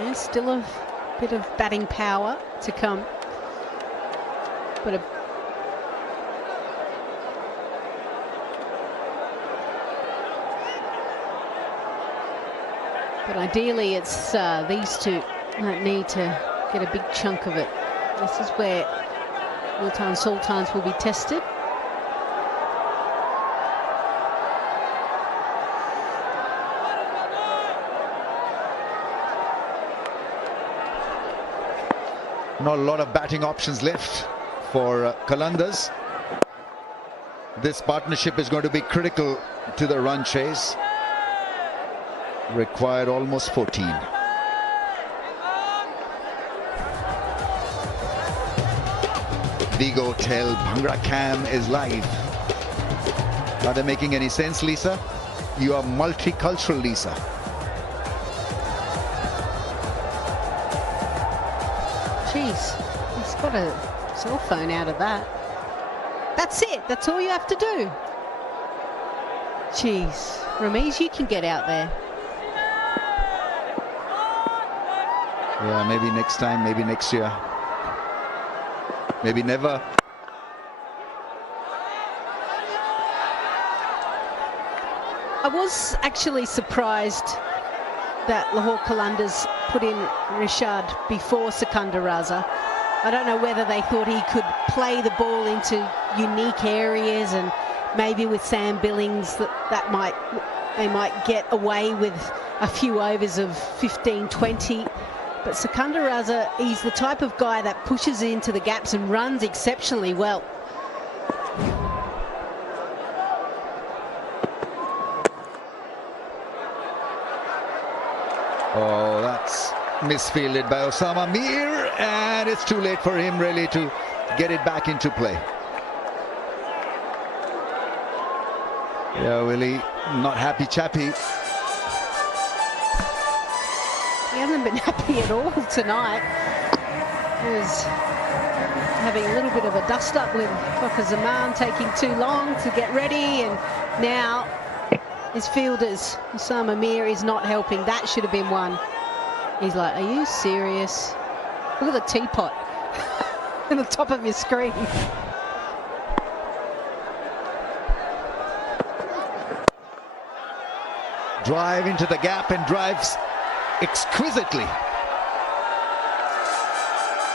Yeah, still a bit of batting power to come. But ideally it's these two that need to get a big chunk of it. This is where Multan Sultans will be tested. Not a lot of batting options left for Qalandars. This partnership is going to be critical to the run chase. Required almost 14. 𝐑𝐄 Bhangra Cam is live. Are they making any sense, Lisa? You are multicultural, Lisa. Jeez, he's got a cell phone out of that. That's it. That's all you have to do. Jeez, Ramesh, you can get out there. Yeah, maybe next time, maybe next year. Maybe never. I was actually surprised that Lahore Qalandars put in Rishad before Sikandar Raza. I don't know whether they thought he could play the ball into unique areas, and maybe with Sam Billings they might get away with a few overs of 15, 20. But Sikandar Raza, he's the type of guy that pushes into the gaps and runs exceptionally well. Oh, that's misfielded by Osama Mir, and it's too late for him really to get it back into play. Yeah, Willie, not happy chappy. He hasn't been happy at all tonight. He was having a little bit of a dust-up with Fakhar Zaman taking too long to get ready, and now his fielders, Osama Mir, is not helping. That should have been one. He's like, are you serious? Look at the teapot on the top of your screen. Drive into the gap and drives exquisitely.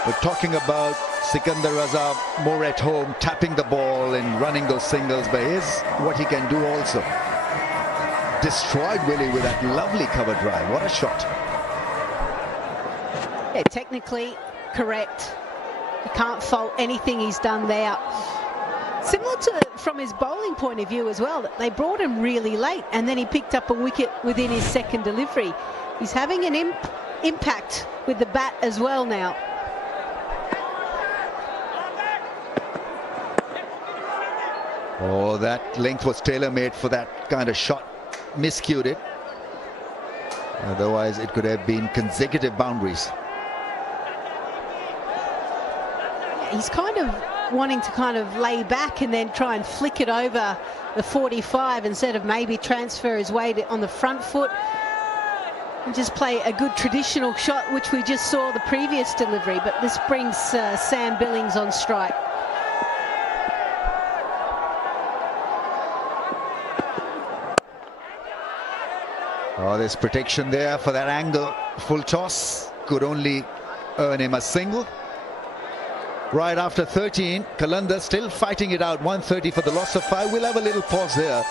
We're talking about Sikandar Raza more at home, tapping the ball and running those singles, but here's what he can do also. Destroyed Willie with that lovely cover drive. What a shot. Yeah, technically correct. You can't fault anything he's done there. Similar to from his bowling point of view as well, that they brought him really late and then he picked up a wicket within his second delivery. He's having an impact with the bat as well now. Oh, that length was tailor-made for that kind of shot. Miscued it. Otherwise, it could have been consecutive boundaries. He's kind of wanting to kind of lay back and then try and flick it over the 45 instead of maybe transfer his weight on the front foot and just play a good traditional shot, which we just saw the previous delivery. But this brings Sam Billings on strike. Oh, there's protection there for that angle. Full toss could only earn him a single. Right after 13, Qalandars still fighting it out. 130 for the loss of 5. We'll have a little pause there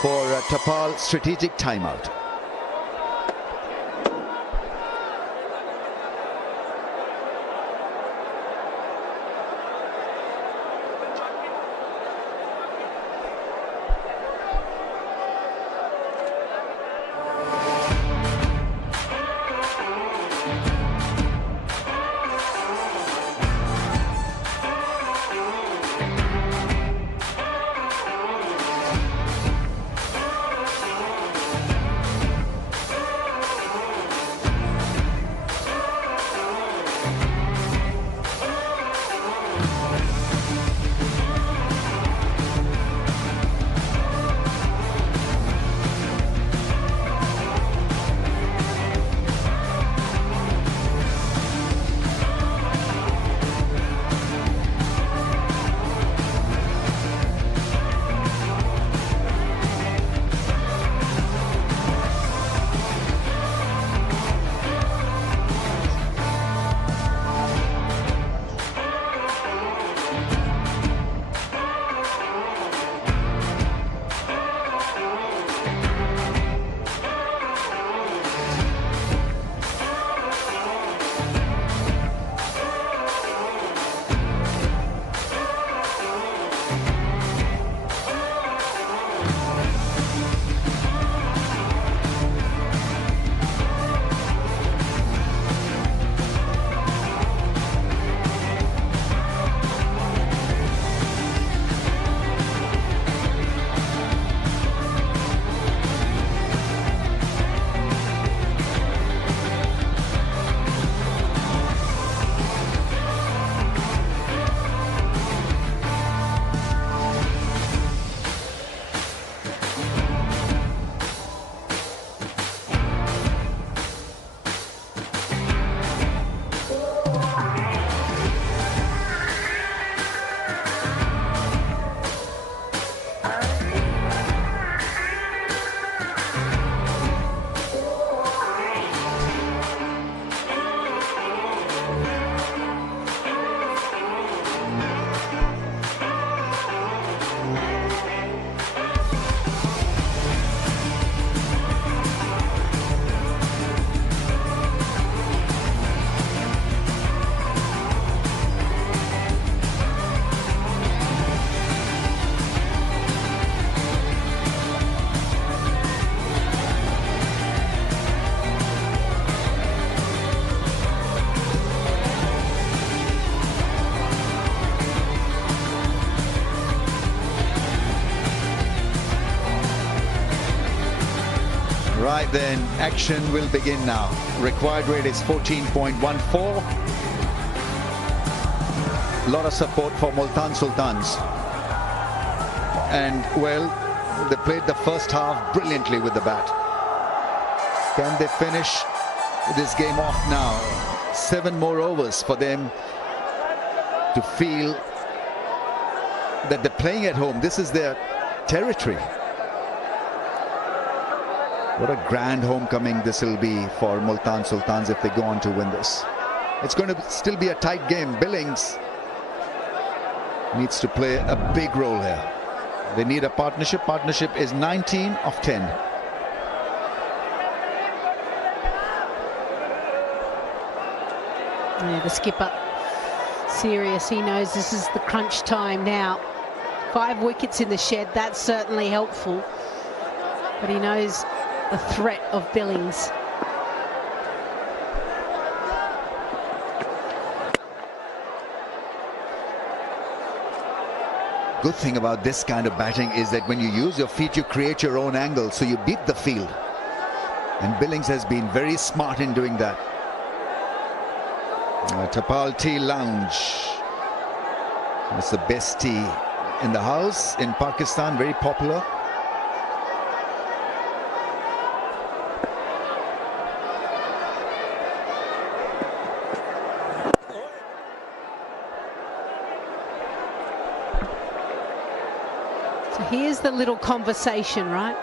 for Tapal strategic timeout. Right then, action will begin now. Required rate is 14.14. A lot of support for Multan Sultans. And, well, they played the first half brilliantly with the bat. Can they finish this game off now? 7 more overs for them to feel that they're playing at home. This is their territory. What a grand homecoming this will be for Multan Sultans if they go on to win this. It's going to still be a tight game. Billings needs to play a big role here. They need a partnership. Partnership is 19 of 10. Yeah, the skipper, serious. He knows this is the crunch time now. 5 wickets in the shed, that's certainly helpful. But he knows the threat of Billings. Good thing about this kind of batting is that when you use your feet, you create your own angle, so you beat the field. And Billings has been very smart in doing that. Tapal Tea Lounge. It's the best tea in the house in Pakistan, very popular. So here's the little conversation, right?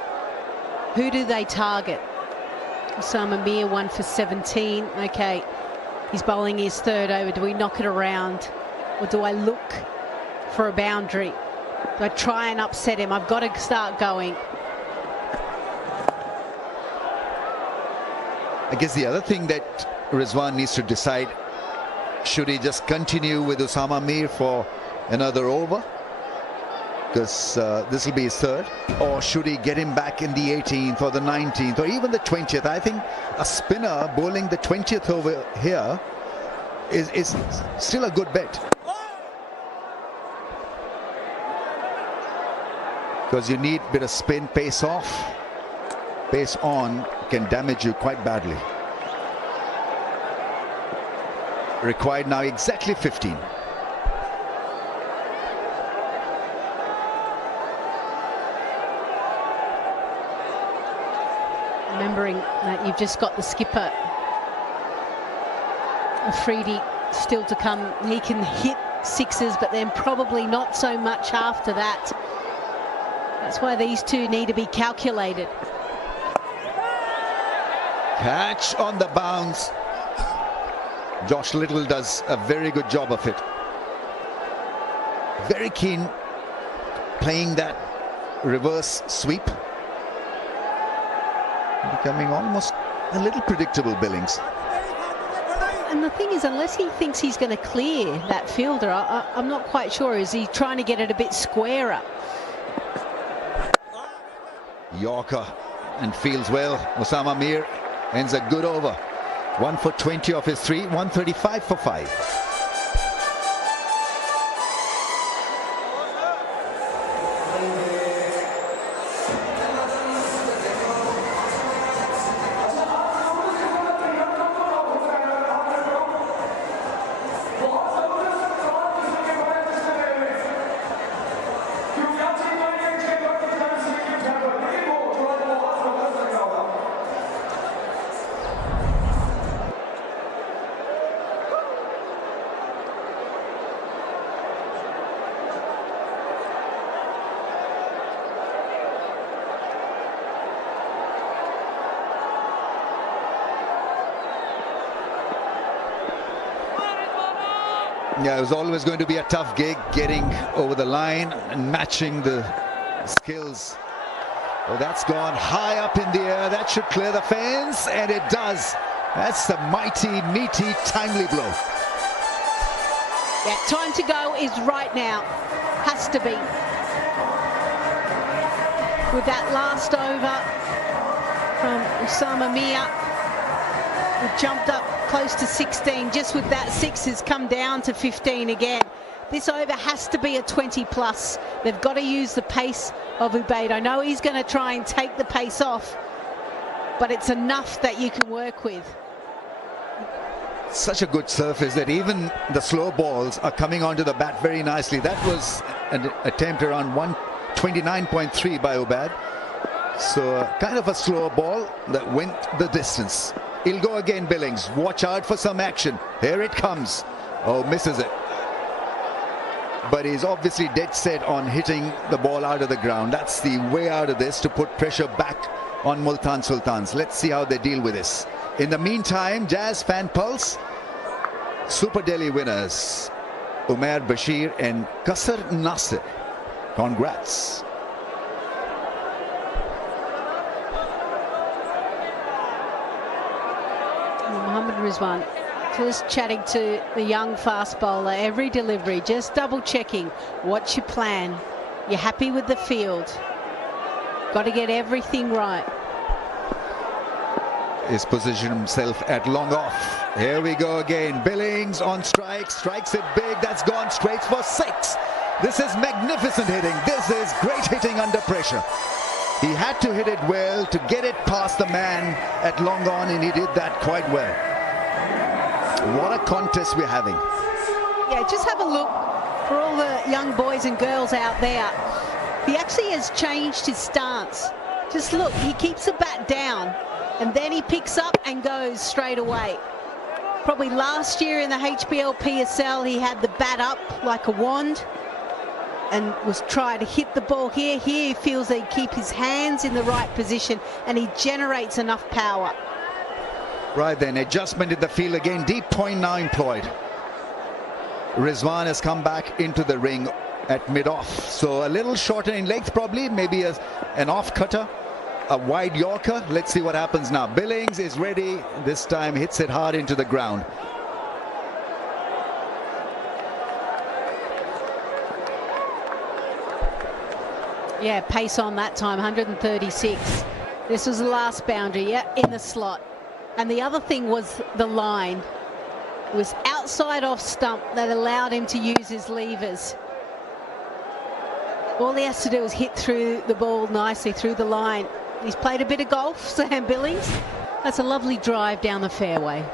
Who do they target? Osama Mir 1 for 17. Okay, he's bowling his 3rd over. Do we knock it around, or do I look for a boundary? Do I try and upset him? I've got to start going. I guess the other thing that Rizwan needs to decide, should he just continue with Osama Mir for another over, because this will be his 3rd, or should he get him back in the 18th or the 19th or even the 20th? I think a spinner bowling the 20th over here is still a good bet, because you need a bit of spin. Pace off, pace on can damage you quite badly. Required now exactly 15. Remembering that you've just got the skipper, Afridi, still to come. He can hit 6s, but then probably not so much after that. That's why these two need to be calculated. Catch on the bounce. Josh Little does a very good job of it. Very keen playing that reverse sweep. Becoming almost a little predictable, Billings. And the thing is, unless he thinks he's going to clear that fielder, I'm not quite sure. Is he trying to get it a bit squarer? Yorker and fields well. Osama Mir ends a good over. 1 for 20 off his 3, 135 for 5. Yeah, it was always going to be a tough gig getting over the line and matching the skills. Well, that's gone high up in the air. That should clear the fence, and it does. That's the mighty, meaty, timely blow. Yeah, time to go is right now. Has to be. With that last over from Osama Mir, we jumped up close to 16. Just with that 6 has come down to 15 again. This over has to be a 20 plus. They've got to use the pace of Ubaid. I know he's going to try and take the pace off, but it's enough that you can work with. Such a good surface that even the slow balls are coming onto the bat very nicely. That was an attempt around 129.3 by Ubad. So kind of a slow ball that went the distance. He'll go again, Billings. Watch out for some action. Here it comes. Oh, misses it. But he's obviously dead set on hitting the ball out of the ground. That's the way out of this, to put pressure back on Multan Sultans. Let's see how they deal with this. In the meantime, Jazz Fan Pulse, Super Delhi winners, Umair Bashir and Qasr Nasir. Congrats. Mohammad Rizwan just chatting to the young fast bowler every delivery, just double checking what's your plan. You're happy with the field, got to get everything right. He's positioned himself at long off. Here we go again. Billings on strike, strikes it big. That's gone straight for 6. This is magnificent hitting. This is great hitting under pressure. He had to hit it well to get it past the man at long on, and he did that quite well. What a contest we're having. Yeah, just have a look for all the young boys and girls out there. He actually has changed his stance. Just look, he keeps the bat down and then he picks up and goes straight away. Probably last year in the HBL PSL, he had the bat up like a wand and was trying to hit the ball here. Here he feels that he keep his hands in the right position and he generates enough power. Right then, adjustment in the field again. Deep point now employed. Rizwan has come back into the ring at mid-off. So a little shorter in length probably, maybe an off-cutter, a wide Yorker. Let's see what happens now. Billings is ready. This time hits it hard into the ground. Yeah, pace on that time, 136. This was the last boundary, yeah, in the slot. And the other thing was the line. It was outside off stump that allowed him to use his levers. All he has to do is hit through the ball nicely through the line. He's played a bit of golf, Sam Billings. That's a lovely drive down the fairway.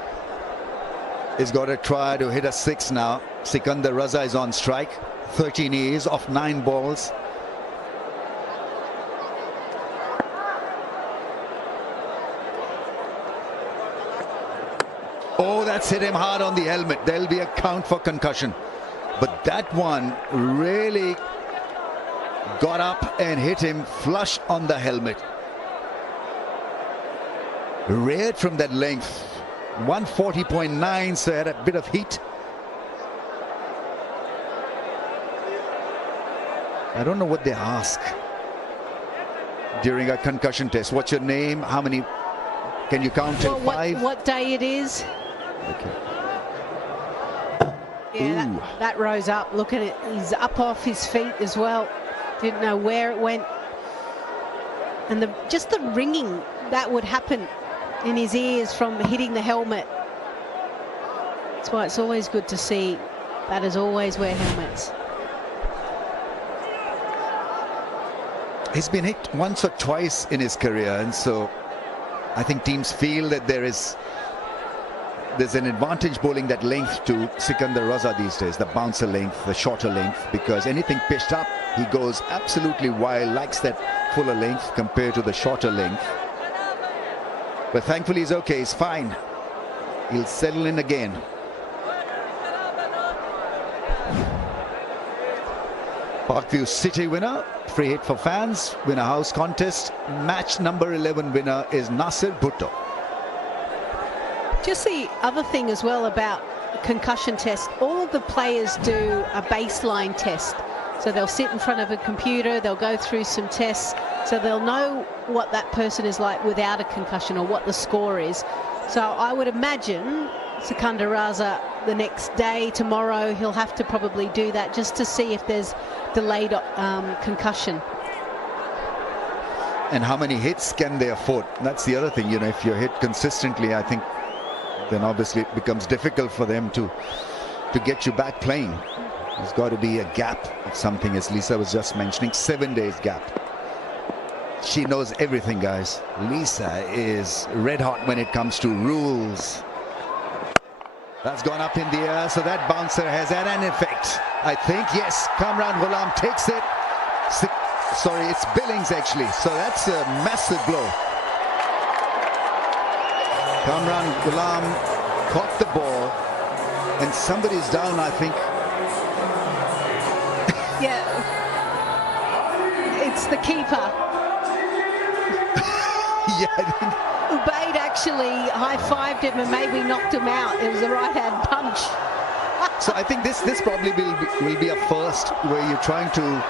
He's got to try to hit a 6 now. Sikandar Raza is on strike. 13 years off 9 balls. Oh, that's hit him hard on the helmet. There'll be a count for concussion. But that one really got up and hit him flush on the helmet. Reared from that length. 140.9, so had a bit of heat. I don't know what they ask during a concussion test. What's your name? How many? Can you count till 5? What day it is? Okay. Yeah, that rose up. Look at it. He's up off his feet as well. Didn't know where it went. And just the ringing that would happen in his ears from hitting the helmet. That's why it's always good to see batters always wear helmets. He's been hit once or twice in his career, and so I think teams feel that there's an advantage bowling that length to Sikandar Raza these days, the bouncer length, the shorter length, because anything pitched up, he goes absolutely wild, likes that fuller length compared to the shorter length. But thankfully he's okay, he's fine. He'll settle in again. Parkview City winner, free hit for fans, winner house contest. Match number 11 winner is Nasir Bhutto. Just the other thing as well about a concussion test, all of the players do a baseline test. So they'll sit in front of a computer, they'll go through some tests, so they'll know what that person is like without a concussion or what the score is. So I would imagine Sikandar Raza the next day, tomorrow, he'll have to probably do that just to see if there's delayed concussion. And how many hits can they afford? That's the other thing, you know, if you're hit consistently, I think then obviously it becomes difficult for them to get you back playing. There's got to be a gap of something, as Lisa was just mentioning, 7 days gap. She knows everything, guys. Lisa is red hot when it comes to rules. That's gone up in the air, so that bouncer has had an effect. I think, yes, Kamran Ghulam takes it. Sorry, it's Billings actually. So that's a massive blow. Kamran Ghulam caught the ball, and somebody's down, I think. Yeah, it's the keeper. Yeah, I think Ubaid actually high-fived him and maybe knocked him out. It was a right-hand punch. so. I think this probably will be a first where you're trying to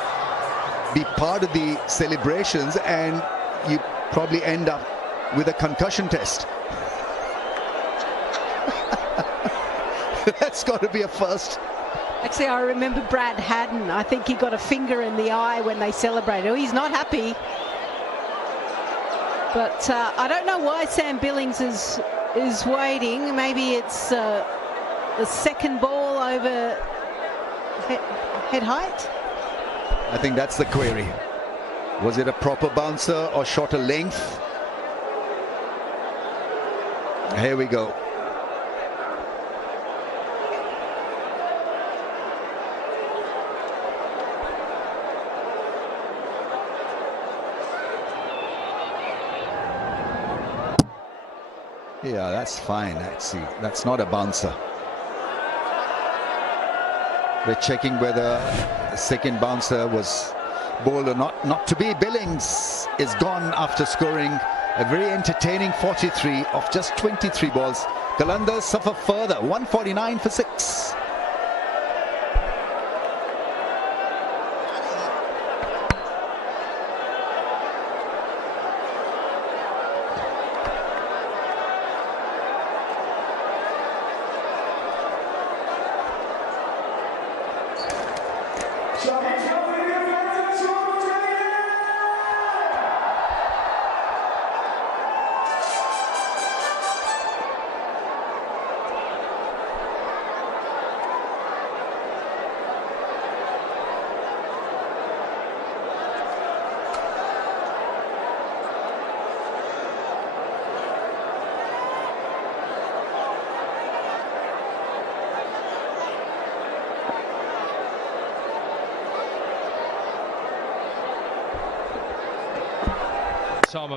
be part of the celebrations and you probably end up with a concussion test. That's got to be a first. Actually, I remember Brad Haddon. I think he got a finger in the eye when they celebrated. Oh, he's not happy. But I don't know why Sam Billings is waiting. Maybe it's the second ball over head height. I think that's the query. Was it a proper bouncer or shorter length? Here we go. Yeah, that's fine, actually. That's not a bouncer. We're checking whether the second bouncer was bowled or not. Not to be. Billings is gone after scoring a very entertaining 43 of just 23 balls. Qalandars suffer further, 149 for 6.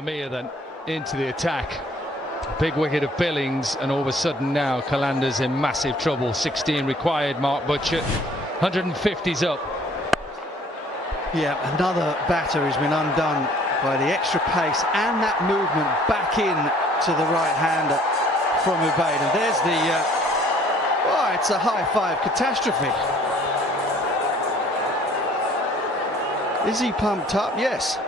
Mia then into the attack. Big wicket of Billings, and all of a sudden now Qalandars in massive trouble. 16 required, Mark Butcher. 150's up. Yeah, another batter has been undone by the extra pace and that movement back in to the right-hander from Ubaid. And there's the oh, it's a high five catastrophe. Is he pumped up? Yes.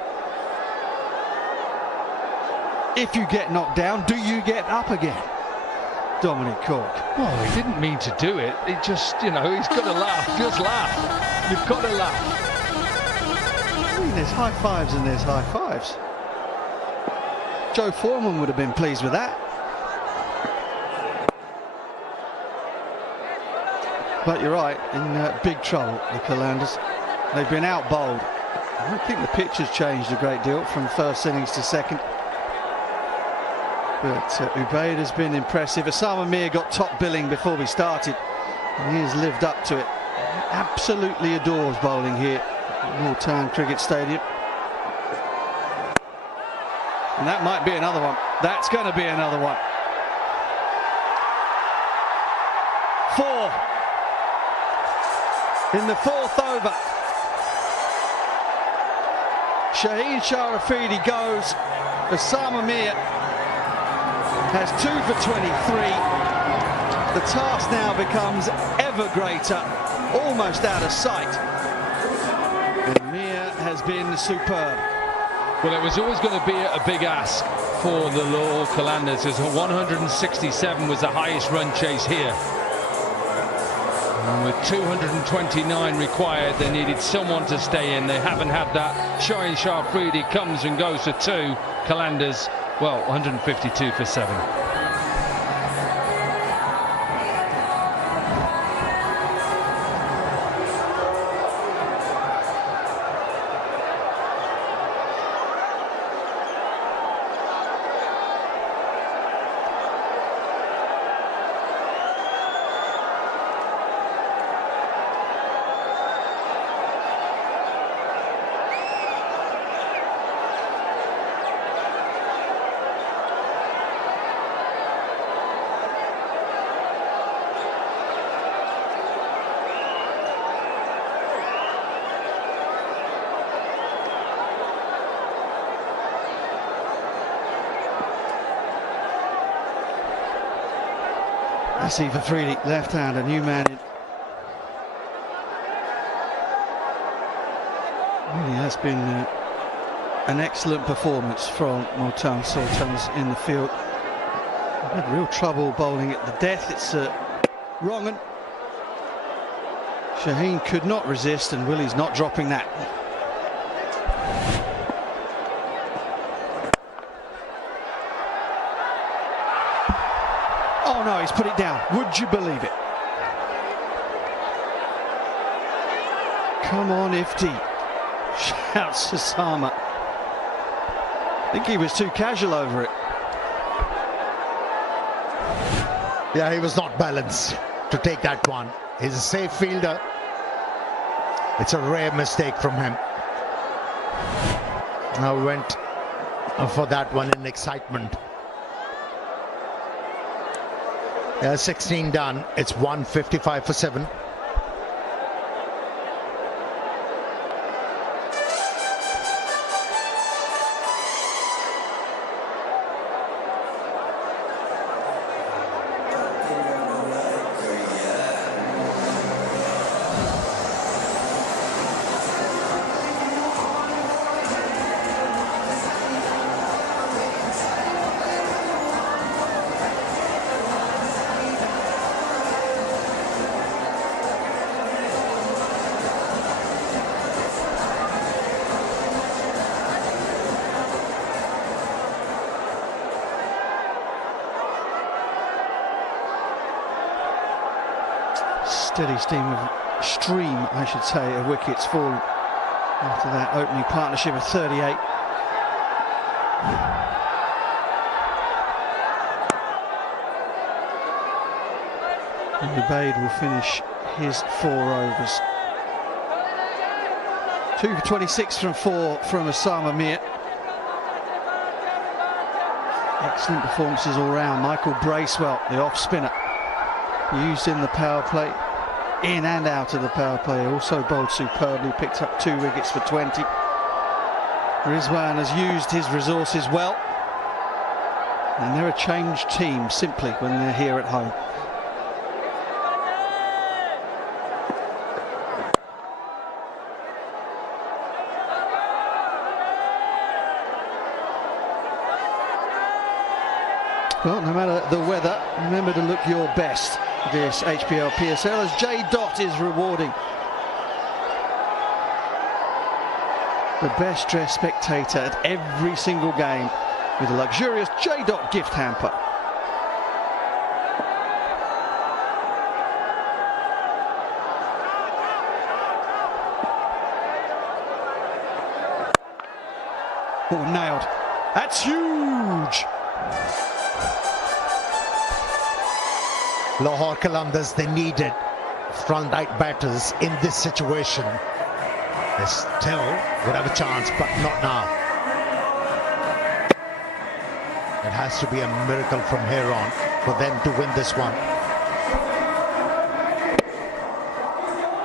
If you get knocked down, do you get up again? Dominic Cork. Well, he didn't mean to do it. He just, you know, he's got to laugh. Just laugh. You've got to laugh. I mean, there's high fives and there's high fives. Joe Foreman would have been pleased with that. But you're right, in big trouble, the Qalandars. They've been out bowled. I don't think the pitch has changed a great deal from first innings to second. But Ubaid has been impressive. Osama Mir got top billing before we started, and he has lived up to it. Absolutely adores bowling here at Multan Cricket Stadium. And that might be another one. That's going to be another one. 4 in the 4th over. Shaheen Shah Afridi goes. Osama Mir has 2 for 23. The task now becomes ever greater, almost out of sight. And Mir has been superb. Well, it was always going to be a big ask for the Lahore Qalandars, as 167 was the highest run chase here. And with 229 required, they needed someone to stay in. They haven't had that. Shaheen Shah Afridi comes and goes for 2. Qalandars, well, 152 for 7. Asif Afridi, left-hander, new man in. Really has been an excellent performance from Multan Sultans in the field. Had real trouble bowling at the death. It's wrong, and Shaheen could not resist, and Willie's not dropping that. Oh no, he's put it down. Would you believe it? Come on, Ifti. Shouts Osama. I think he was too casual over it. Yeah, he was not balanced to take that one. He's a safe fielder. It's a rare mistake from him. Now went for that one in excitement. Yeah, 16 done. It's 155 for 7. Steady stream, I should say, of wickets falling after that opening partnership of 38. And Ubaid will finish his 4 overs. 2 for 26 from 4 from Osama Mir. Excellent performances all round. Michael Bracewell, the off spinner, used in the power play, in and out of the power play, also bowled superbly, picked up 2 wickets for 20. Rizwan has used his resources well, and they're a changed team simply when they're here at home. Well, no matter the weather, remember to look your best this HBL PSL, as J. Dot is rewarding the best dressed spectator at every single game with a luxurious J. Dot gift hamper. Oh, nailed. That's huge. Lahore Qalandars, they needed front-right batters in this situation. They still would have a chance, but not now. It has to be a miracle from here on for them to win this one.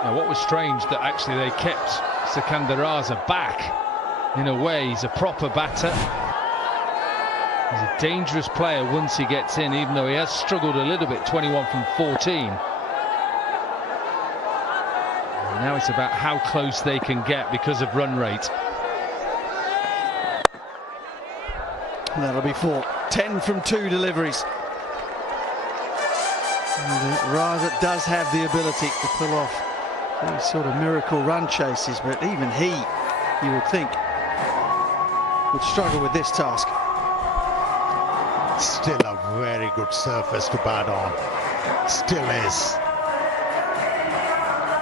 Now, what was strange that actually they kept Sikandar Raza back. In a way, he's a proper batter. He's a dangerous player once he gets in, even though he has struggled a little bit, 21 from 14. And now it's about how close they can get because of run rate. That'll be 4. 10 from 2 deliveries. And Raza does have the ability to pull off these sort of miracle run chases, but even he, you would think, would struggle with this task. Still a very good surface to bat on. Still is.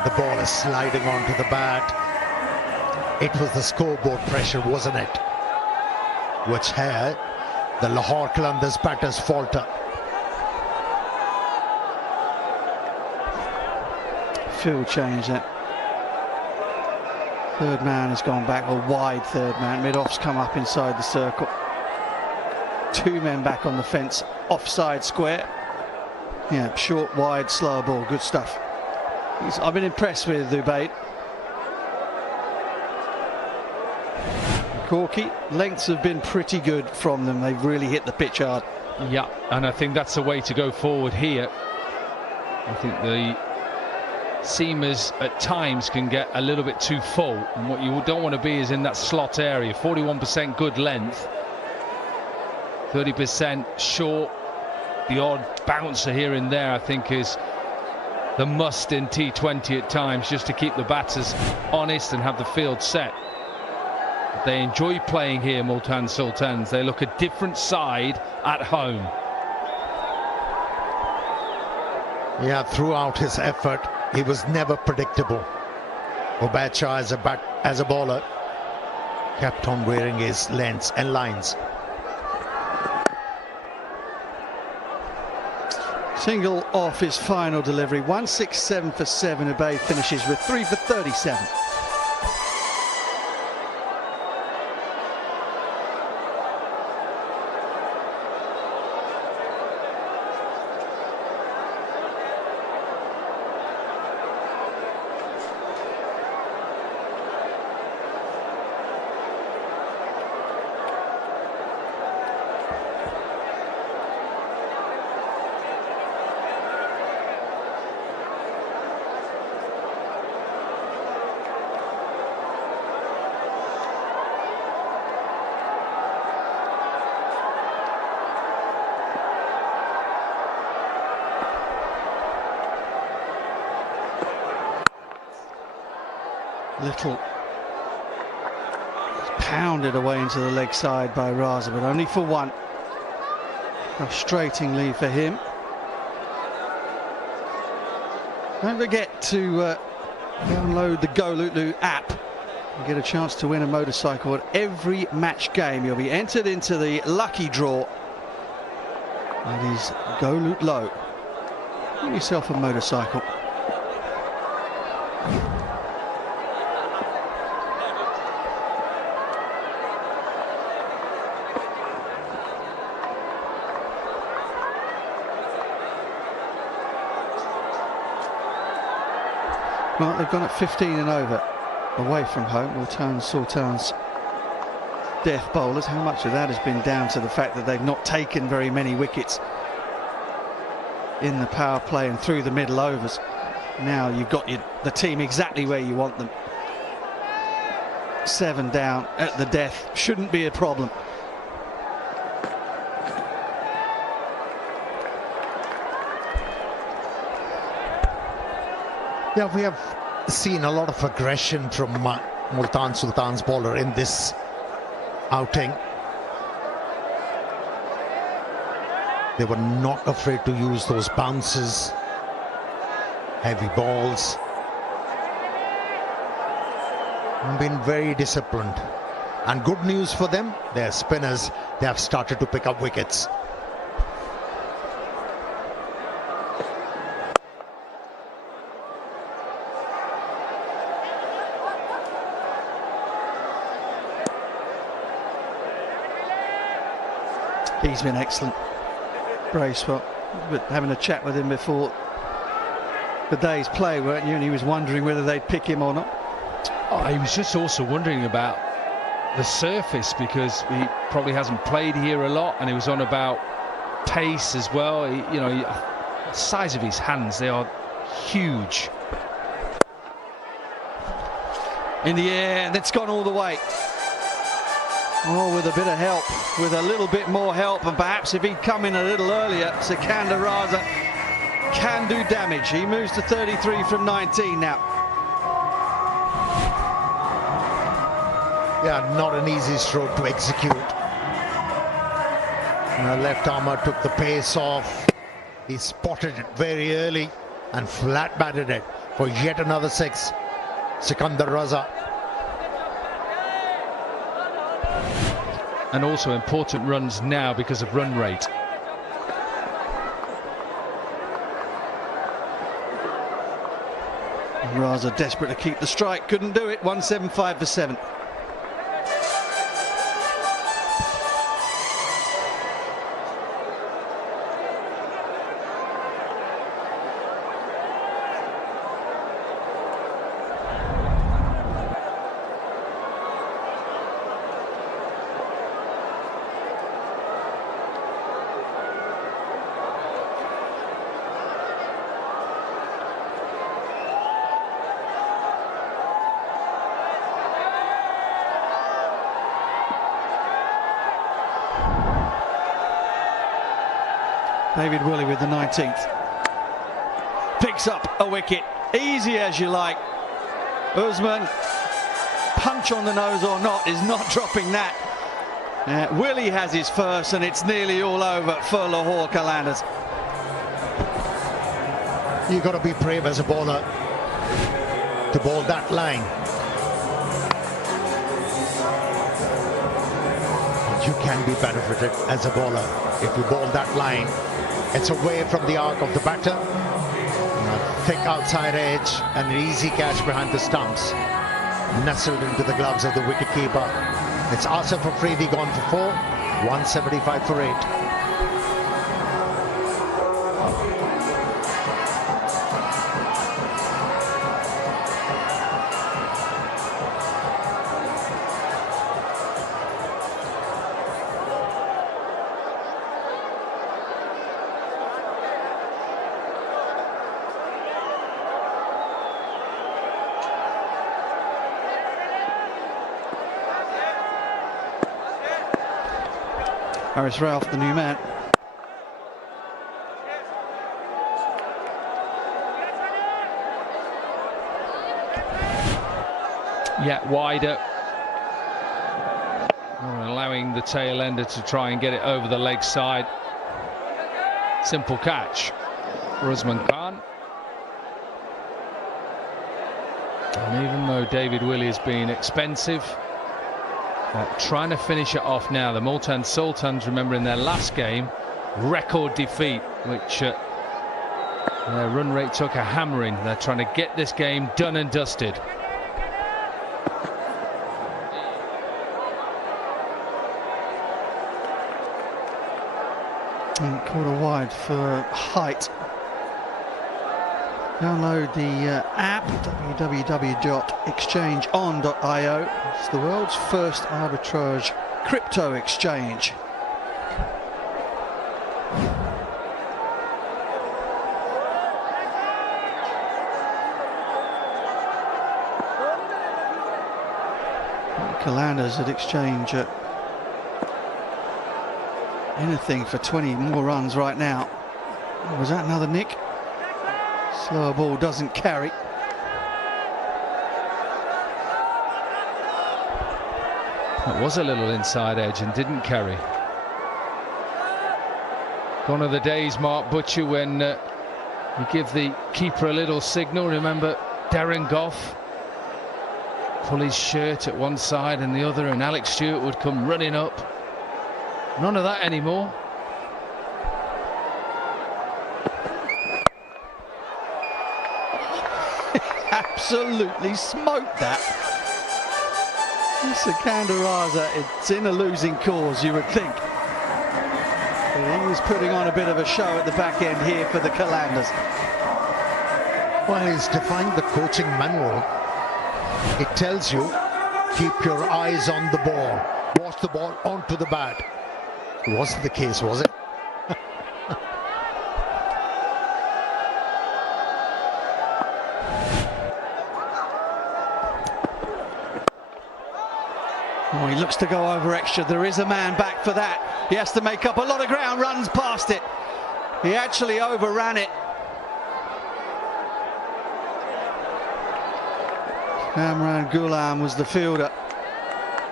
The ball is sliding onto the bat. It was the scoreboard pressure, wasn't it? Which here, the Lahore Qalandars batters falter. Field change that. Third man has gone back, a wide third man. Mid-off's come up inside the circle. 2 men back on the fence, offside square. Yeah, short, wide, slower ball, good stuff. I've been impressed with Ubaid. Corky, lengths have been pretty good from them. They've really hit the pitch hard. Yeah, and I think that's the way to go forward here. I think the seamers at times can get a little bit too full, and what you don't want to be is in that slot area. 41% good length, 30% short. The odd bouncer here and there, I think, is the must in T20 at times, just to keep the batters honest and have the field set. They enjoy playing here, Multan Sultans. They look a different side at home. Yeah, throughout his effort, he was never predictable. Ubaid Shah as a bowler kept on wearing his lengths and lines. Single off his final delivery. 167 for 7. Ubaid finishes with 3 for 37. Little pounded away into the leg side by Raza, but only for one. Frustratingly for him. Don't forget to download the 𝐑𝐄-𝐈𝐕𝐄 app and get a chance to win a motorcycle at every match game. You'll be entered into the lucky draw. That is 𝐑𝐄-𝐈𝐕𝐄. Get yourself a motorcycle. Well, they've gone at 15 and over away from home. Multan Sultans death bowlers. How much of that has been down to the fact that they've not taken very many wickets in the power play and through the middle overs? Now you've got the team exactly where you want them. 7 down at the death shouldn't be a problem. Yeah, we have seen a lot of aggression from Multan Sultan's bowler in this outing. They were not afraid to use those bounces, heavy balls, and been very disciplined. And good news for them, their spinners, they have started to pick up wickets. He's been excellent. Bracewell, but having a chat with him before the day's play, weren't you? And he was wondering whether they'd pick him or not. Oh, he was just also wondering about the surface, because he probably hasn't played here a lot, and he was on about pace as well. The size of his hands, they are huge. In the air, that's gone all the way. Oh, with a bit of help, with a little bit more help, and perhaps if he'd come in a little earlier, Sikandar Raza can do damage. He moves to 33 from 19 now. Yeah, not an easy stroke to execute. Left armer took the pace off. He spotted it very early and flat batted it for yet another 6. Sikandar Raza. And also important runs now because of run rate. Raza desperate to keep the strike, couldn't do it. 175 for 7. David Willey with the 19th. Picks up a wicket. Easy as you like. Usman, punch on the nose or not, is not dropping that. Willey has his first, and it's nearly all over for Lahore Qalandars. You've got to be brave as a bowler to bowl that line. You can be benefited as a bowler if you bowl that line. It's away from the arc of the batter. A thick outside edge and an easy catch behind the stumps, nestled into the gloves of the wicketkeeper. It's Asif Afridi gone for 4, 175 for 8. Harris Ralph, the new man. Yeah, wider. Allowing the tail ender to try and get it over the leg side. Simple catch for Usman Khan. And even though David Willey has been expensive, trying to finish it off now. The Multan Sultans, remember in their last game, record defeat, which their run rate took a hammering. They're trying to get this game done and dusted. Caught a wide for height. Download the app, www.exchangeon.io. It's the world's first arbitrage crypto exchange. Qalandars at exchange anything for 20 more runs right now. Was that another nick? Slower ball doesn't carry. That was a little inside edge and didn't carry. Gone are the days, Mark Butcher, when you give the keeper a little signal. Remember Darren Gough pull his shirt at one side and the other, and Alex Stewart would come running up. None of that anymore. Absolutely smoked that. Sikandar Raza, it's in a losing cause, you would think. But he is putting on a bit of a show at the back end here for the Qalandars. Well, he's defying the coaching manual. It tells you, keep your eyes on the ball. Watch the ball onto the bat. It wasn't the case, was it? Oh, he looks to go over extra. There is a man back for that. He has to make up a lot of ground, runs past it. He actually overran it. Kamran Ghulam was the fielder.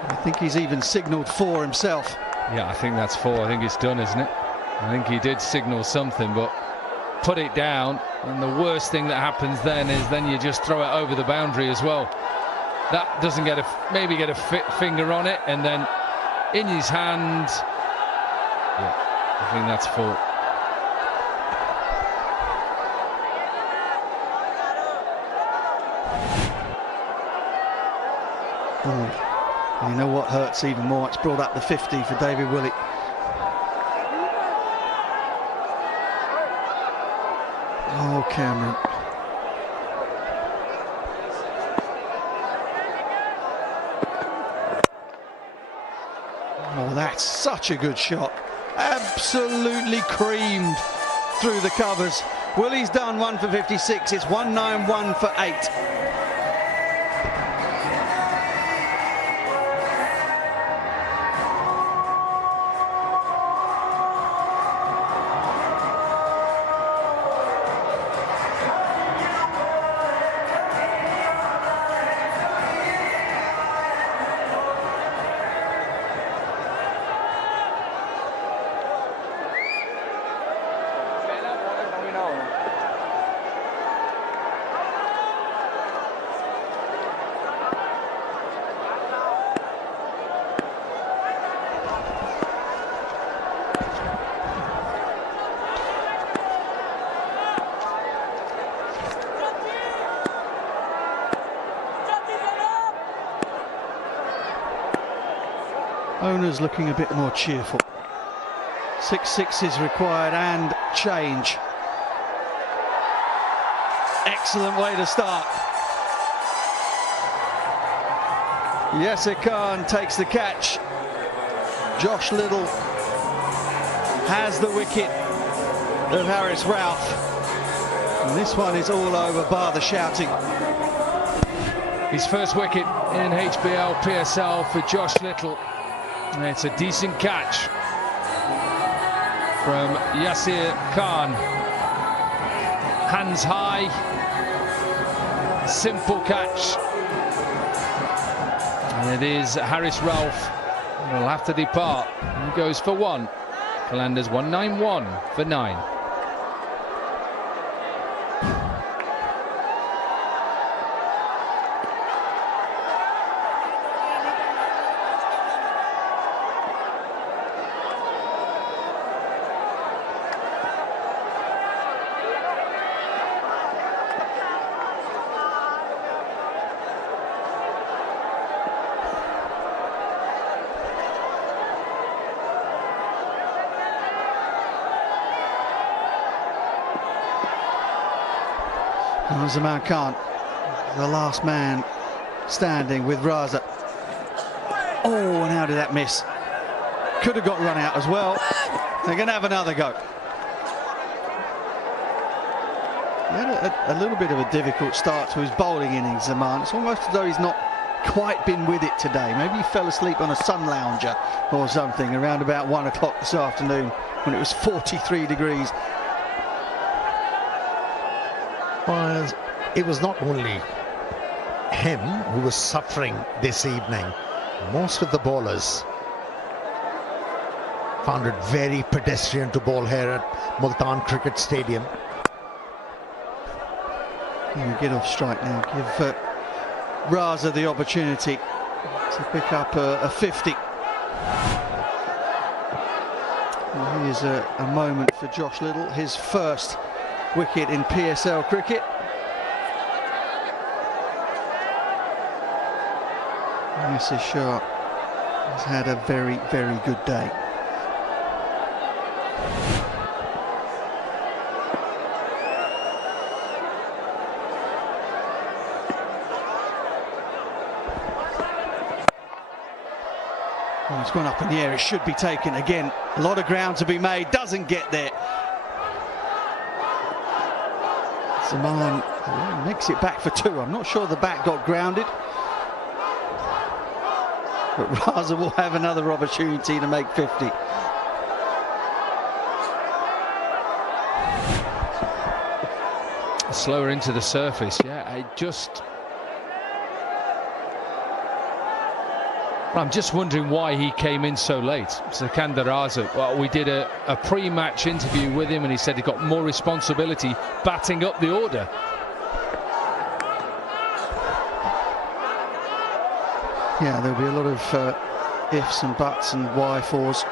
I think he's even signalled 4 himself. Yeah, I think that's 4. I think it's done, isn't it? I think he did signal something, but put it down. And the worst thing that happens then is then you just throw it over the boundary as well. That doesn't get maybe get a finger on it, and then in his hand. Yeah, I think that's 4. Oh, you know what hurts even more? It's brought up the 50 for David Willey. Oh, Cameron. Oh, that's such a good shot. Absolutely creamed through the covers. Willey's done 1 for 56. It's 191 for 8. owners looking a bit more cheerful. 6 is required and change. Excellent way to start. Yasir Khan takes the catch. Josh Little has the wicket of Haris Rauf. And this one is all over, bar the shouting. His first wicket in HBL PSL for Josh Little. And it's a decent catch from Yasir Khan. Hands high, simple catch. And it is Haris Rauf who will have to depart. He goes for 1. Qalandars 191 for 9. Zaman Khan, the last man standing with Raza. Oh, and how did that miss? Could have got run out as well. They're going to have another go. He had a little bit of a difficult start to his bowling innings, Zaman. It's almost as though he's not quite been with it today. Maybe he fell asleep on a sun lounger or something around about 1 o'clock this afternoon when it was 43 degrees. Well, it was not only him who was suffering this evening. Most of the bowlers found it very pedestrian to bowl here at Multan Cricket Stadium. Get off strike now. Give Raza the opportunity to pick up a 50. And here's a moment for Josh Little, his first wicket in PSL cricket. Yasir Shah has had a very, very good day. Well, it's gone up in the air. It should be taken again. A lot of ground to be made. Doesn't get there. Zaman makes it back for 2. I'm not sure the bat got grounded. But Raza will have another opportunity to make 50. Slower into the surface, yeah. I'm just wondering why he came in so late. Sikandar Raza. Well, we did a pre-match interview with him and he said he got more responsibility batting up the order. Yeah, there'll be a lot of ifs and buts and why-fors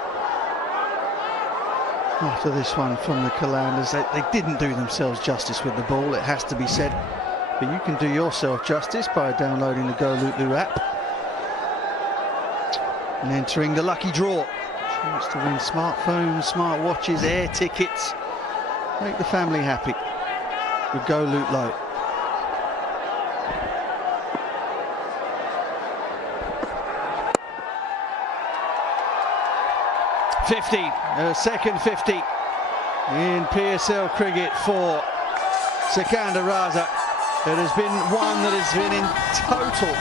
after this one from the Qalandars. They didn't do themselves justice with the ball, it has to be said. But you can do yourself justice by downloading the 𝐶𝐍 app and entering the lucky draw. Chance to win smartphones, smartwatches, air tickets. Make the family happy with 𝐶𝐍. 50, second 50 in PSL cricket for Sikandar Raza. It has been one that has been in total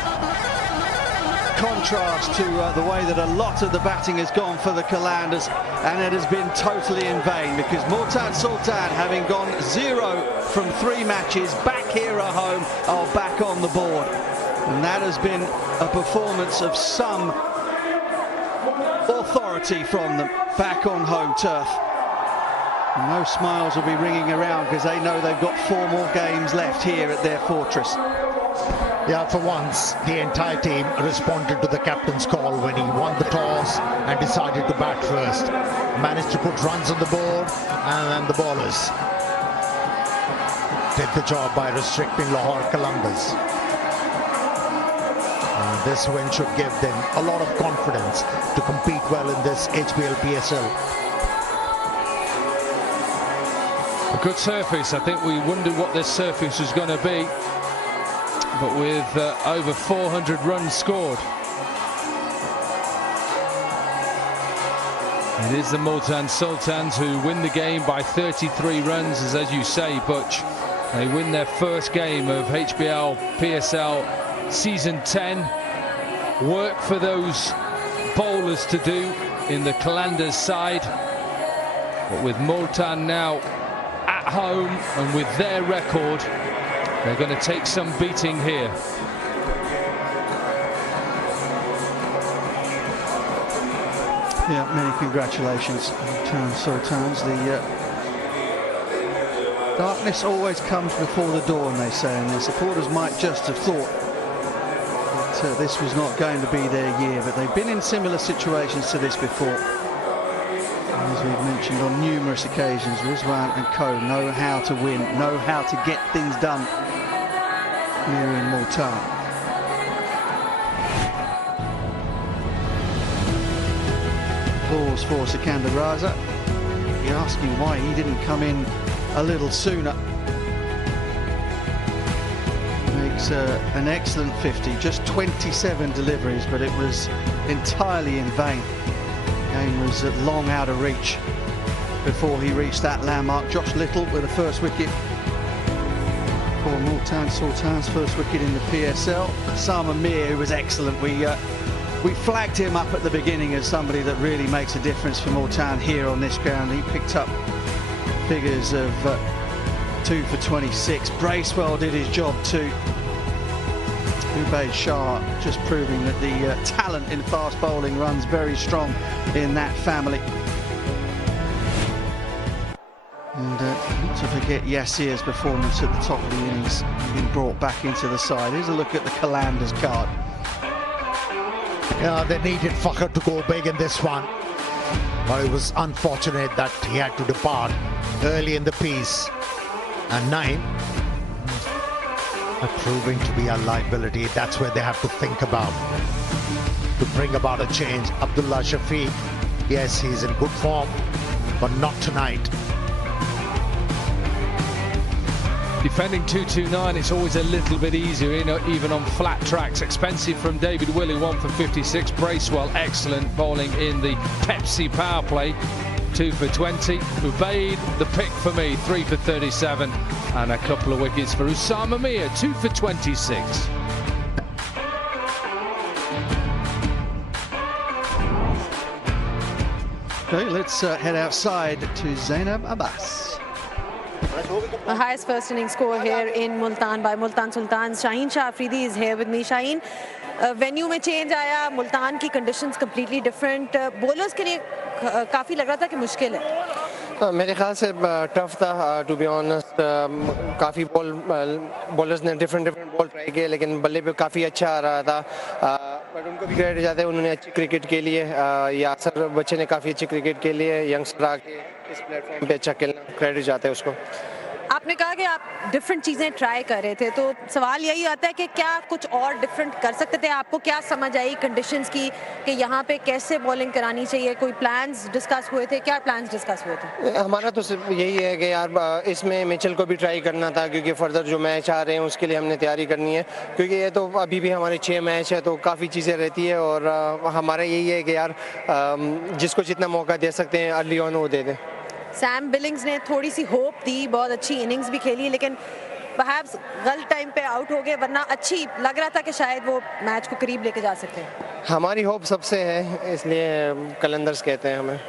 contrast to the way that a lot of the batting has gone for the Qalandars, and it has been totally in vain because Multan Sultans, having gone 0 from 3 matches, back here at home, are back on the board. And that has been a performance of some authority from them back on home turf. No smiles will be ringing around because they know they've got 4 more games left here at their fortress. Yeah, for once the entire team responded to the captain's call when he won the toss and decided to bat first. Managed to put runs on the board, and then the bowlers did the job by restricting Lahore Qalandars. And This win should give them a lot of confidence to compete well in this HBL PSL. A good surface. I think we wondered what this surface was going to be, but with over 400 runs scored, it is the Multan Sultans who win the game by 33 runs, as you say, Butch. They win their first game of HBL PSL Season 10. Work for those bowlers to do in the Qalandars side, but with Multan now at home and with their record, they're going to take some beating here. Yeah, many congratulations, Multan Sultans. The darkness always comes before the dawn, they say, and the supporters might just have thought that this was not going to be their year, but they've been in similar situations to this before. As we've mentioned on numerous occasions, Rizwan and co know how to win, know how to get things done here in Multan. Applause for Sikandar Raza. You're asking why he didn't come in a little sooner. Makes an excellent 50, just 27 deliveries, but it was entirely in vain. The game was long out of reach before he reached that landmark. Josh Little with the first wicket for Multan Sultans, first wicket in the PSL. Sama Mir, who was excellent. We flagged him up at the beginning as somebody that really makes a difference for Multan here on this ground. He picked up figures of 2 for 26. Bracewell did his job too. 𝐄𝐍𝐆𝐋𝐈𝐈𝐄 just proving that the talent in fast bowling runs very strong in that family. And not to forget Yassir's performance at the top of the innings, being brought back into the side. Here's a look at the Qalandars card. Yeah, they needed Fakhr to go big in this one, but it was unfortunate that he had to depart early in the piece. And 9 are proving to be a liability. That's where they have to think about to bring about a change. Abdullah Shafiq, yes, he's in good form, but not tonight. Defending 229, it's always a little bit easier, even on flat tracks. Expensive from David Willey, 1 for 56. Bracewell, excellent bowling in the Pepsi Powerplay, 2 for 20. Ubaid, the pick for me, 3 for 37. And a couple of wickets for Usama Mir, 2 for 26. Okay, let's head outside to Zainab Abbas. The highest first inning score here in Multan by Multan Sultans. Shaheen Shah Afridi is here with me. Shaheen, venue में change आया, Multan की conditions completely different. Bowlers के लिए काफी लग रहा था कि मुश्किल है. मेरे ख्याल से टफ था, टू बी ऑनेस्ट. काफ़ी बॉलर्स ने डिफरेंट बॉल ट्राई किए, लेकिन बल्ले पे काफ़ी अच्छा आ रहा था. बट उनको भी क्रेडिट जाता है, उन्होंने अच्छी क्रिकेट के लिए. यासर बच्चे ने काफ़ी अच्छी क्रिकेट के लिए, यंगस्टर आके इस प्लेटफॉर्म पे अच्छा खेलना, क्रेडिट जाता है उसको. आपने कहा कि आप डिफरेंट चीज़ें ट्राई कर रहे थे, तो सवाल यही आता है कि क्या कुछ और डिफरेंट कर सकते थे? आपको क्या समझ आई कंडीशंस की कि यहाँ पे कैसे बॉलिंग करानी चाहिए? कोई प्लान्स डिस्कस हुए थे? क्या प्लान्स डिस्कस हुए थे? हमारा तो सिर्फ यही है कि यार इसमें मिचेल को भी ट्राई करना था, क्योंकि फर्दर जो मैच आ रहे हैं उसके लिए हमने तैयारी करनी है, क्योंकि ये तो अभी भी हमारे 6 मैच है, तो काफ़ी चीज़ें रहती है. और हमारा यही है कि यार जिसको जितना मौका दे सकते हैं अर्ली ऑन वो दे दें. सैम बिलिंग्स ने थोड़ी सी होप दी, बहुत अच्छी इनिंग्स भी खेली, लेकिन परहैप्स गलत टाइम पे आउट हो गए, वरना अच्छी लग रहा था कि शायद वो मैच को करीब लेके जा सकते हैं. हमारी होप सबसे है, इसलिए कलंदर्स कहते हैं हमें.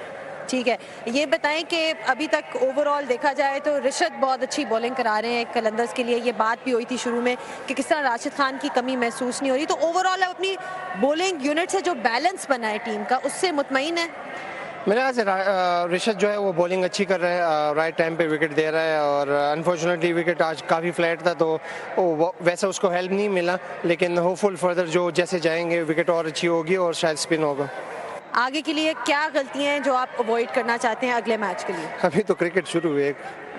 ठीक है, ये बताएं कि अभी तक ओवरऑल देखा जाए तो रिशद बहुत अच्छी बॉलिंग करा रहे हैं कलंदर्स के लिए. ये बात भी हुई थी शुरू में कि किस तरह राशिद खान की कमी महसूस नहीं हो रही, तो ओवरऑल अपनी बॉलिंग यूनिट से जो बैलेंस बना है टीम का, उससे मुतमईन है. मेरे ख्याल से रिशद जो है वो बॉलिंग अच्छी कर रहा है, राइट टाइम पे विकेट दे रहा है. और अनफॉर्चुनेटली विकेट आज काफ़ी फ्लैट था, तो वैसा उसको हेल्प नहीं मिला, लेकिन होपफुल फर्दर जो जैसे जाएंगे विकेट और अच्छी होगी और शायद स्पिन होगा. आगे के लिए क्या गलतियां हैं जो आप अवॉइड करना चाहते हैं अगले मैच के लिए? अभी तो क्रिकेट शुरू हुई है,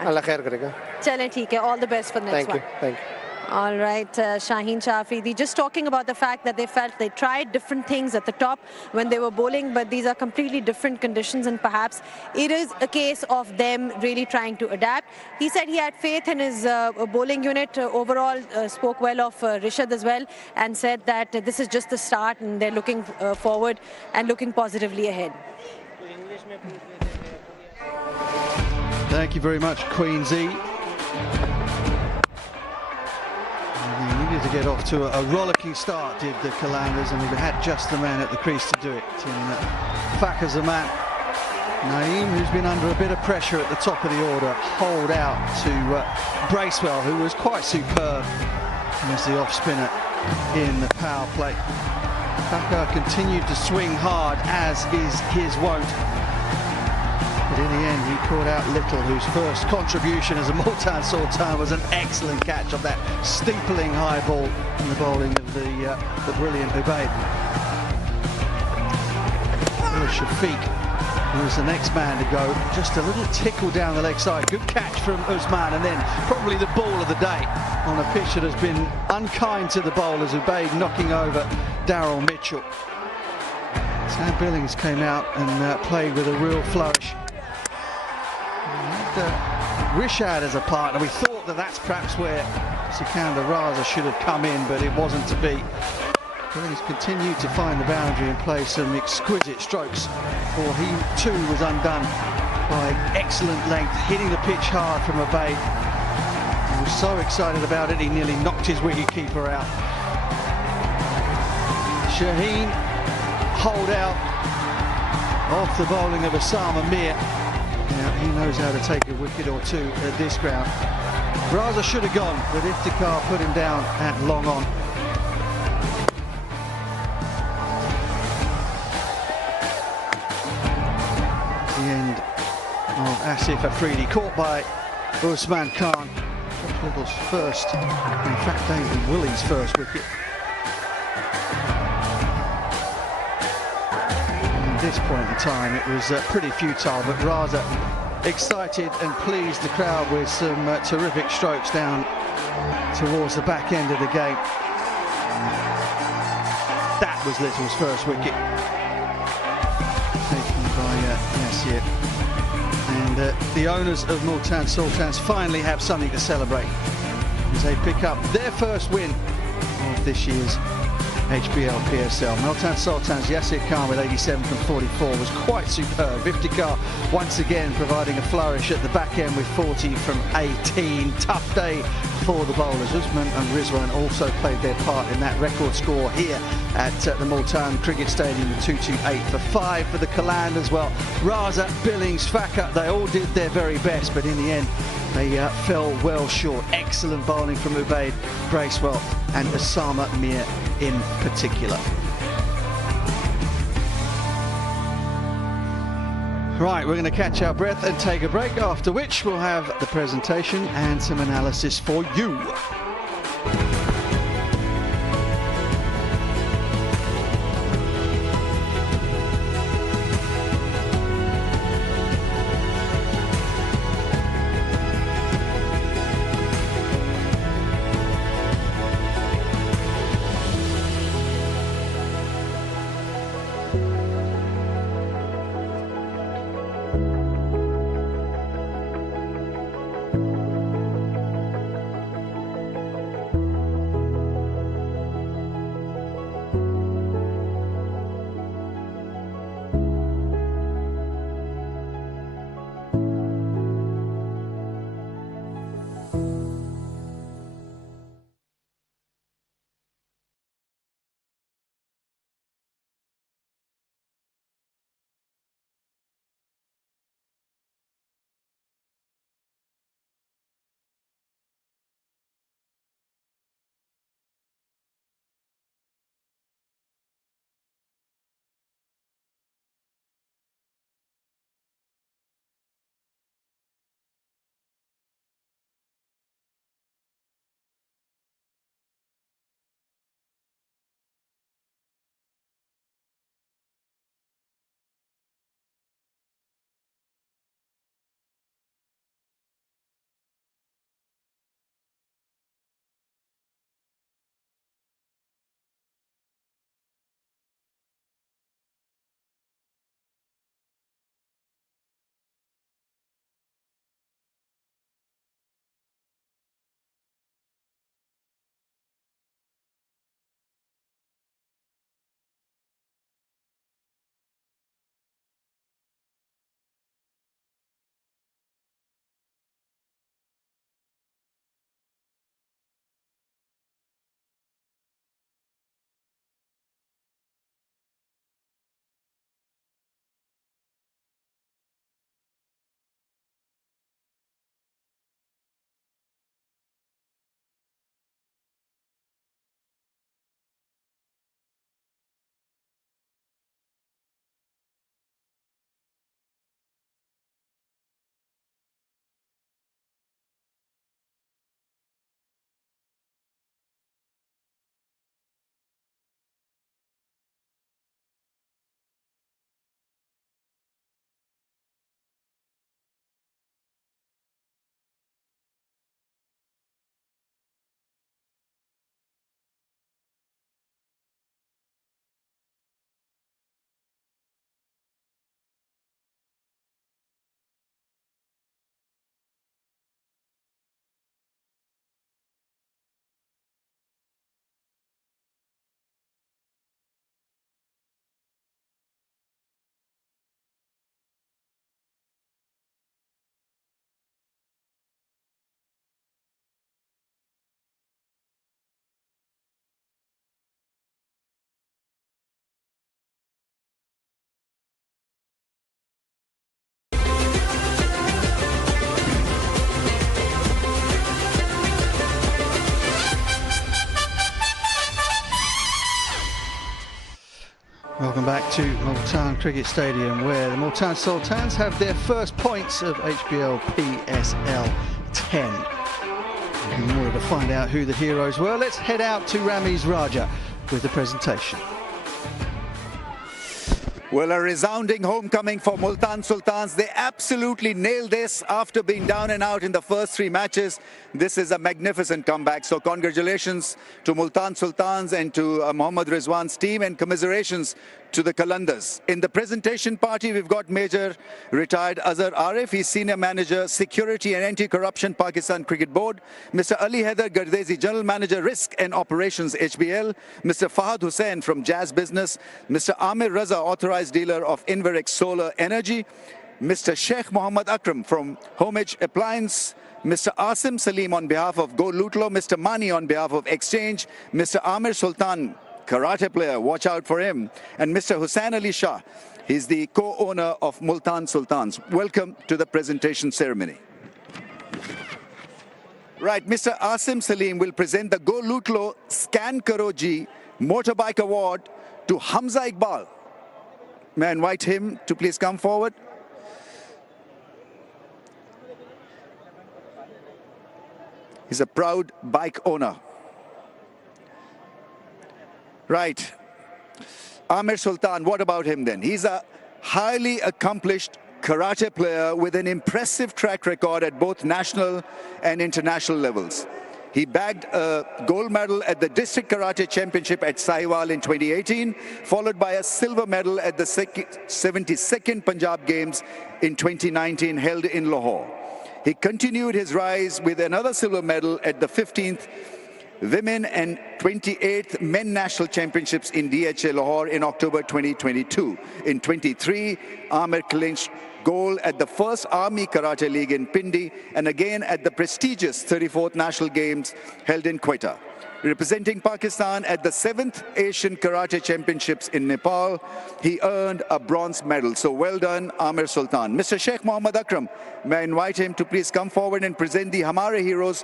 अल्लाह खैर करेगा. चलें ठीक है, all the best for next one. Thank you. All right, Shaheen Shafri, just talking about the fact that they felt they tried different things at the top when they were bowling, but these are completely different conditions, and perhaps it is a case of them really trying to adapt. He said he had faith in his bowling unit. Overall, spoke well of Rishad as well, and said that this is just the start and they're looking forward and looking positively ahead. Thank you very much, Queen Z. They needed to get off to a rollicking start, did the Qalandars, and they had just the man at the crease to do it. Fakhar Zaman. Naeem, who's been under a bit of pressure at the top of the order, hold out to Bracewell, who was quite superb as the off-spinner in the power play. Fakhar continued to swing hard, as is his wont. But in the end, he caught out Little, whose first contribution as a Multan Sultan was an excellent catch of that steepling high ball in the bowling of the brilliant Ubaid. Shafiq was the next man to go. Just a little tickle down the leg side. Good catch from Usman, and then probably the ball of the day on a pitch that has been unkind to the bowlers. Ubaid knocking over Daryl Mitchell. Sam Billings came out and played with a real flourish. Rishad as a partner. We thought that that's perhaps where Sikandar Raza should have come in, but it wasn't to be. Billings continued to find the boundary and play some exquisite strokes, for he too was undone by excellent length, hitting the pitch hard from Ubaid. He was so excited about it, he nearly knocked his wicketkeeper out. Shaheen hold out off the bowling of Osama Mir. Now, he knows how to take a wicket or two at this ground. Raza should have gone, but Iftikhar put him down at long on. The end of Asif Afridi, caught by Usman Khan. Josh Little's first, in fact David Willie's first wicket. At this point in time it was pretty futile, but Raza excited and pleased the crowd with some terrific strokes down towards the back end of the game. That was Little's first wicket, taken by Nasir. And the owners of Multan Sultans finally have something to celebrate as they pick up their first win of this year's HBL PSL. Multan Sultans, Yasir Khan with 87 from 44 was quite superb. Iftikhar once again providing a flourish at the back end with 40 from 18. Tough day for the bowlers. Usman and Rizwan also played their part in that record score here at the Multan Cricket Stadium with 228 for 5 for the Qalandars. Well, Raza, Billings, Fakhar, they all did their very best, but in the end they fell well short. Excellent bowling from Ubaid, Bracewell and Osama Mir in particular. Right, we're going to catch our breath and take a break, after which we'll have the presentation and some analysis for you. back to Multan Cricket Stadium, where the Multan Sultans have their first points of HBL PSL 10. In order to find out who the heroes were, let's head out to Ramiz Raja with the presentation. Well, a resounding homecoming for Multan Sultans. They absolutely nailed this after being down and out in the first 3 matches. This is a magnificent comeback. So congratulations to Multan Sultans and to Mohammad Rizwan's team, and commiserations to the Qalandars. In the presentation party, we've got Major Retired Azhar Arif. He's Senior Manager, Security and Anti-Corruption, Pakistan Cricket Board. Mr. Ali Haider Gardezi, General Manager, Risk and Operations, HBL. Mr. Fahad Hussain from Jazz Business. Mr. Amir Raza, Authorized Dealer of Inverex Solar Energy. Mr. Sheikh Mohammad Akram from Homage Appliance. Mr. Asim Salim on behalf of Go Lutlo. Mr. Mani on behalf of Exchange. Mr. Amir Sultan, karate player, watch out for him. And Mr. Hussain Ali Shah, he's the co-owner of Multan Sultans. Welcome to the presentation ceremony. Right, Mr. Asim Salim will present the Go Lutlo Scan Karo Ji Motorbike Award to Hamza Iqbal. May I invite him to please come forward? He's a proud bike owner. Right. Amir Sultan, what about him then? He's a highly accomplished karate player with an impressive track record at both national and international levels. He bagged a gold medal at the District Karate Championship at Sahiwal in 2018, followed by a silver medal at the 72nd Punjab Games in 2019 held in Lahore. He continued his rise with another silver medal at the 15th Women and 28th Men National Championships in DHA Lahore in October 2022. In 23, Amir clinched gold at the first Army Karate League in Pindi, and again at the prestigious 34th National Games held in Quetta. Representing Pakistan at the 7th Asian Karate Championships in Nepal, he earned a bronze medal. So well done, Amir Sultan. Mr. Sheikh Mohammad Akram, may I invite him to please come forward and present the Hamare Heroes